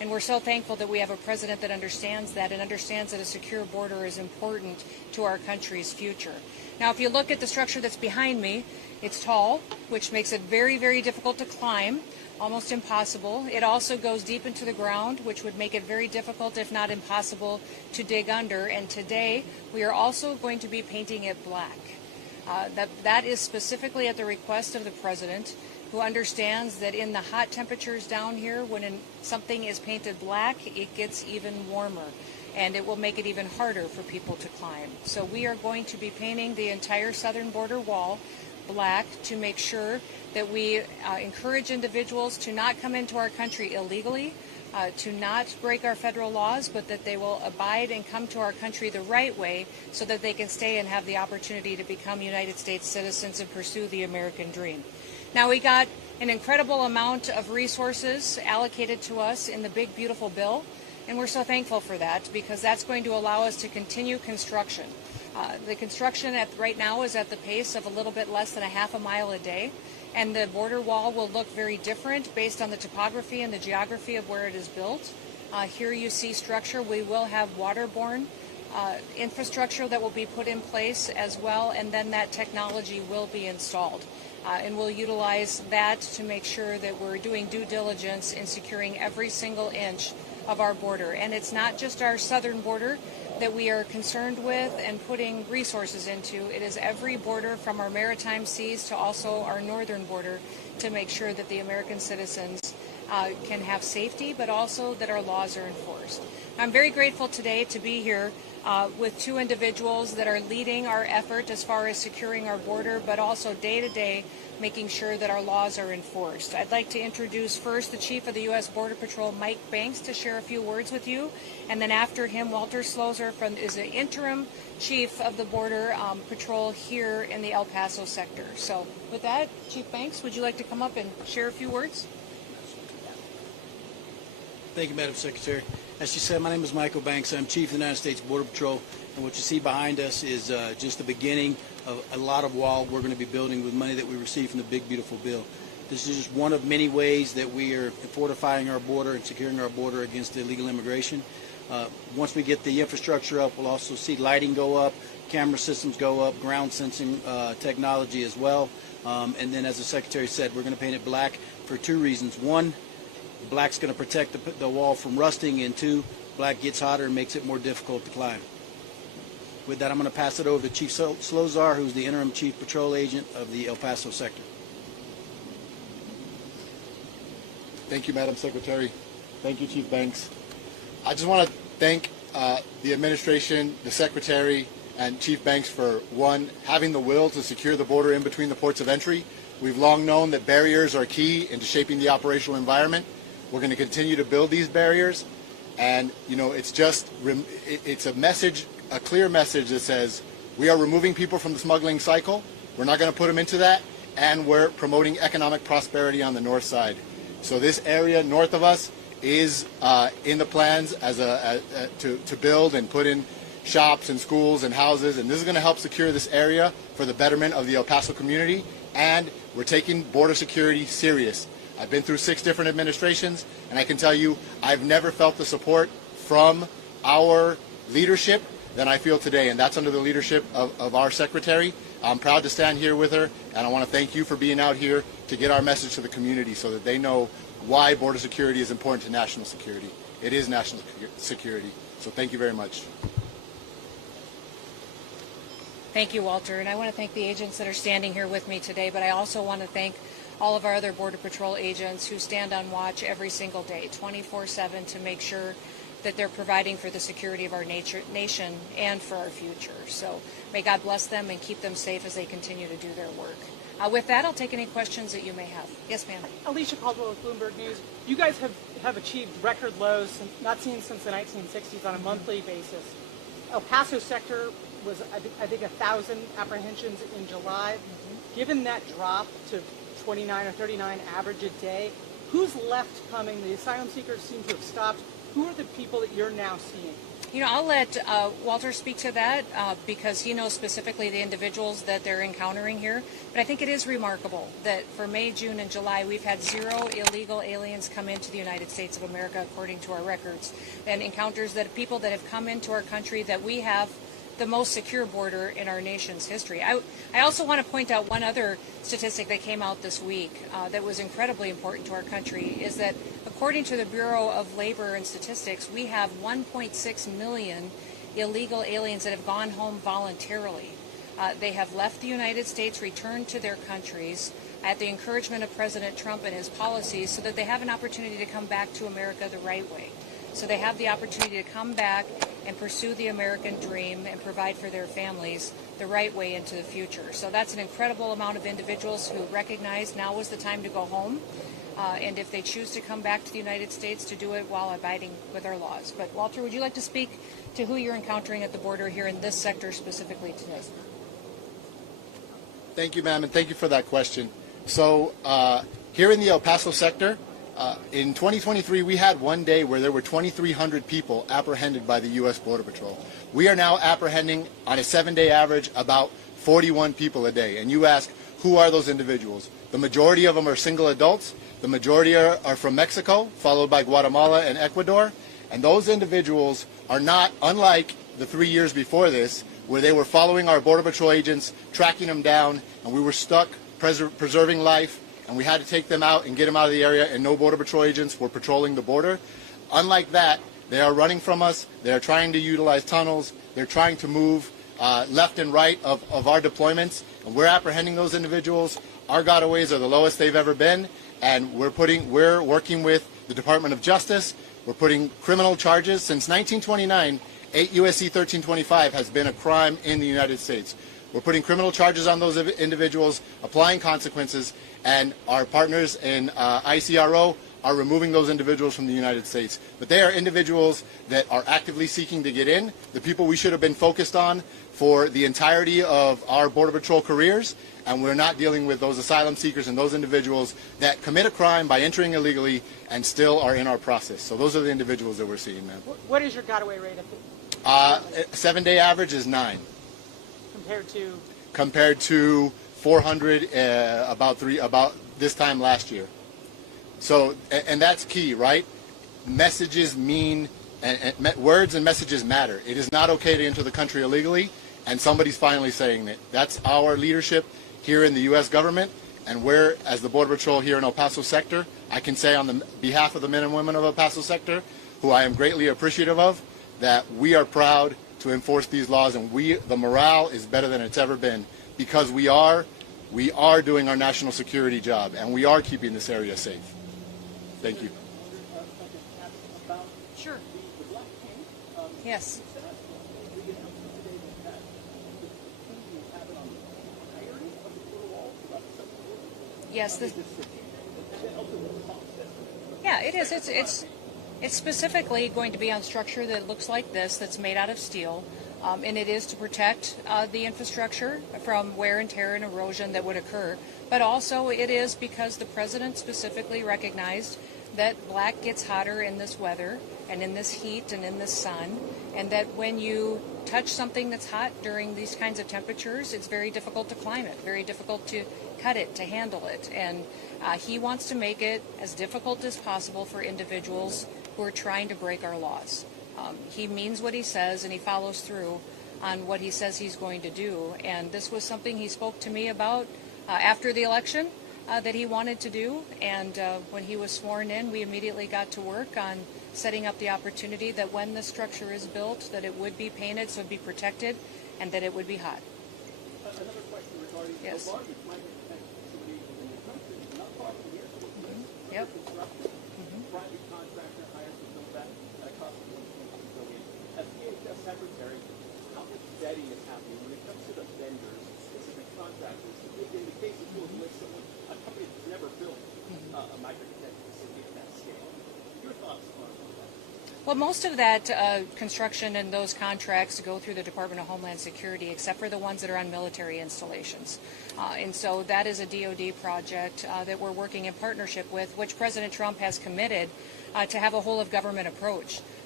And we're so thankful that we have a president that understands that and understands that a secure border is important to our country's future. Now, if you look at the structure that's behind me, it's tall, which makes it very, very difficult to climb, almost impossible. It also goes deep into the ground, which would make it very difficult, if not impossible, to dig under. And today, we are also going to be painting it black. That is specifically at the request of the president, who understands that in the hot temperatures down here, when something is painted black, it gets even warmer, and it will make it even harder for people to climb. So we are going to be painting the entire southern border wall black to make sure that we encourage individuals to not come into our country illegally, to not break our federal laws, but that they will abide and come to our country the right way so that they can stay and have the opportunity to become United States citizens and pursue the American dream. Now, we got an incredible amount of resources allocated to us in the big, beautiful bill, and we're so thankful for that because that's going to allow us to continue construction. The construction right now is at the pace of a little bit less than a half a mile a day, and the border wall will look very different based on the topography and the geography of where it is built. Here you see structure. We will have waterborne infrastructure that will be put in place as well, and then that technology will be installed. And we'll utilize that to make sure that we're doing due diligence in securing every single inch of our border. And it's not just our southern border that we are concerned with and putting resources into. It is every border from our maritime seas to also our northern border to make sure that the American citizens can have safety, but also that our laws are enforced. I'm very grateful today to be here with two individuals that are leading our effort as far as securing our border, but also day to day making sure that our laws are enforced. I'd like to introduce first the Chief of the U.S. Border Patrol, Mike Banks, to share a few words with you. And then after him, Walter Slozer is the interim Chief of the Border Patrol here in the El Paso sector. So with that, Chief Banks, would you like to come up and share a few words? Thank you, Madam Secretary. As she said, my name is Michael Banks. I'm Chief of the United States Border Patrol, and what you see behind us is just the beginning of a lot of wall we're going to be building with money that we received from the big, beautiful bill. This is just one of many ways that we are fortifying our border and securing our border against illegal immigration. Once we get the infrastructure up, we'll also see lighting go up, camera systems go up, ground sensing technology as well. And then, as the Secretary said, we're going to paint it black for two reasons. One, black's going to protect the wall from rusting, and two, black gets hotter and makes it more difficult to climb. With that, I'm going to pass it over to Chief Slozer, who's the interim Chief Patrol Agent of the El Paso sector. Thank you, Madam Secretary. Thank you, Chief Banks. I just want to thank the administration, the Secretary, and Chief Banks for, one, having the will to secure the border in between the ports of entry. We've long known that barriers are key into shaping the operational environment. We're going to continue to build these barriers, and it's a message, a clear message that says we are removing people from the smuggling cycle. We're not going to put them into that, and we're promoting economic prosperity on the north side. So this area north of us is in the plans to build and put in shops and schools and houses, and this is going to help secure this area for the betterment of the El Paso community, and we're taking border security serious. I've been through 6 different administrations, and I can tell you I've never felt the support from our leadership than I feel today, and that's under the leadership of our Secretary. I'm proud to stand here with her, and I want to thank you for being out here to get our message to the community so that they know why border security is important to national security. It is national security, so thank you very much. Thank you, Walter, and I want to thank the agents that are standing here with me today, but I also want to thank all of our other Border Patrol agents who stand on watch every single day, 24/7, to make sure that they're providing for the security of our nation and for our future. So may God bless them and keep them safe as they continue to do their work. With that, I'll take any questions that you may have. Yes, ma'am. Alicia Caldwell with Bloomberg News. You guys have achieved record lows not seen since the 1960s on a monthly basis. El Paso sector was, I think, 1,000 apprehensions in July. Given that drop to 29 or 39 average a day, who's left coming? The asylum seekers seem to have stopped. Who are the people that you're now seeing? I'll let Walter speak to that because he knows specifically the individuals that they're encountering here. But I think it is remarkable that for May, June, and July, we've had 0 illegal aliens come into the United States of America, according to our records, and encounters that people that have come into our country that we have the most secure border in our nation's history. I also want to point out one other statistic that came out this week that was incredibly important to our country, is that according to the Bureau of Labor and Statistics, we have 1.6 million illegal aliens that have gone home voluntarily. They have left the United States, returned to their countries at the encouragement of President Trump and his policies so that they have an opportunity to come back to America the right way. So they have the opportunity to come back and pursue the American dream and provide for their families the right way into the future. So that's an incredible amount of individuals who recognize now is the time to go home. And if they choose to come back to the United States, to do it while abiding with our laws. But Walter, would you like to speak to who you're encountering at the border here in this sector specifically today? Thank you, ma'am, and thank you for that question. So here in the El Paso sector, in 2023, we had one day where there were 2,300 people apprehended by the U.S. Border Patrol. We are now apprehending, on a 7-day average, about 41 people a day. And you ask, who are those individuals? The majority of them are single adults. The majority are from Mexico, followed by Guatemala and Ecuador. And those individuals are not, unlike the 3 years before this, where they were following our Border Patrol agents, tracking them down, and we were stuck preserving life, and we had to take them out and get them out of the area, and no Border Patrol agents were patrolling the border. Unlike that, they are running from us. They are trying to utilize tunnels. They're trying to move left and right of our deployments, and we're apprehending those individuals. Our gotaways are the lowest they've ever been, and we're working with the Department of Justice. We're putting criminal charges. Since 1929, 8 U.S.C. 1325 has been a crime in the United States. We're putting criminal charges on those individuals, applying consequences, and our partners in ICRO are removing those individuals from the United States. But they are individuals that are actively seeking to get in, the people we should have been focused on for the entirety of our Border Patrol careers, and we're not dealing with those asylum seekers and those individuals that commit a crime by entering illegally and still are in our process. So those are the individuals that we're seeing, ma'am. What is your gotaway rate? 7-day average is 9. Compared to 400 about this time last year. So, and that's key, right? Messages mean, words and messages matter. It is not okay to enter the country illegally, and somebody's finally saying that. That's our leadership here in the U.S. government, and we're, as the Border Patrol here in El Paso sector, I can say on the behalf of the men and women of El Paso sector, who I am greatly appreciative of, that we are proud to enforce these laws, and the morale is better than it's ever been, because we are doing our national security job, and we are keeping this area safe. Thank you. Sure. Yes. Yes. Yeah, it is. It's specifically going to be on structure that looks like this, that's made out of steel, and it is to protect the infrastructure from wear and tear and erosion that would occur. But also it is because the president specifically recognized that black gets hotter in this weather and in this heat and in this sun, and that when you touch something that's hot during these kinds of temperatures, it's very difficult to climb it, very difficult to cut it, to handle it. And he wants to make it as difficult as possible for individuals who are trying to break our laws. He means what he says, and he follows through on what he says he's going to do. And this was something he spoke to me about after the election that he wanted to do. And when he was sworn in, we immediately got to work on setting up the opportunity that when this structure is built, that it would be painted so it would be protected and that it would be hot. Another question regarding yes. the largest migrant detention facility in the country, not far from here. Yep. Private contractor hired to build that at a cost of $1.2 billion. As DHS Secretary, how much vetting is happening when it comes to the vendors, specific contractors? In the case of with someone, a company that's never built a migrant detention facility at that scale. Your thoughts on that? Well, most of that construction and those contracts go through the Department of Homeland Security, except for the ones that are on military installations. And so that is a DoD project that we're working in partnership with, which President Trump has committed to have a whole of government approach.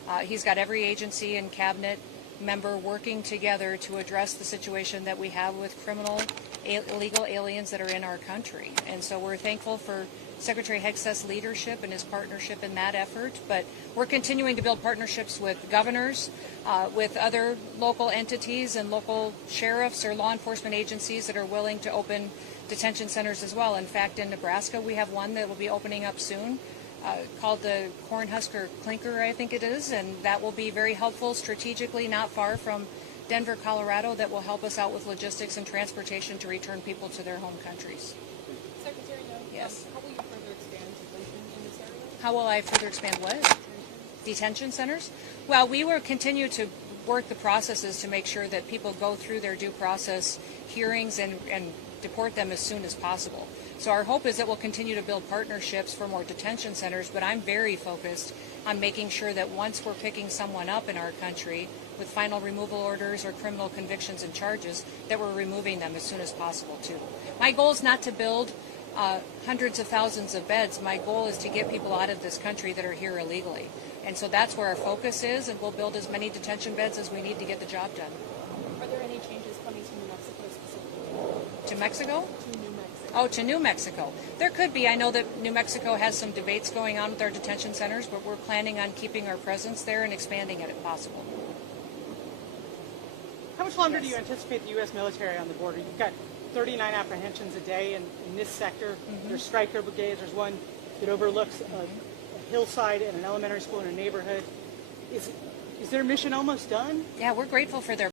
He's got every agency and cabinet member working together to address the situation that we have with illegal aliens that are in our country. And so we're thankful for Secretary Hegseth's leadership and his partnership in that effort. But we're continuing to build partnerships with governors, with other local entities and local sheriffs or law enforcement agencies that are willing to open detention centers as well. In fact, in Nebraska, we have one that will be opening up soon. Called the Cornhusker Clinker, I think it is, and that will be very helpful strategically, not far from Denver, Colorado, that will help us out with logistics and transportation to return people to their home countries. Secretary Noem, Yes. how will you further expand detention in this area? How will I further expand what? Detention centers? Well, we will continue to work the processes to make sure that people go through their due process hearings and deport them as soon as possible. So our hope is that we'll continue to build partnerships for more detention centers, but I'm very focused on making sure that once we're picking someone up in our country with final removal orders or criminal convictions and charges, that we're removing them as soon as possible too. My goal is not to build hundreds of thousands of beds. My goal is to get people out of this country that are here illegally. And so that's where our focus is, and we'll build as many detention beds as we need to get the job done. Are there any changes coming to New Mexico specifically? To Mexico? To New Mexico. Oh, to New Mexico. There could be. I know that New Mexico has some debates going on with our detention centers, but we're planning on keeping our presence there and expanding it if possible. How much longer do you anticipate the U.S. military on the border? You've got 39 apprehensions a day in this sector. There's Stryker brigades. There's one that overlooks a hillside and an elementary school in a neighborhood. Is their mission almost done? Yeah, we're grateful for their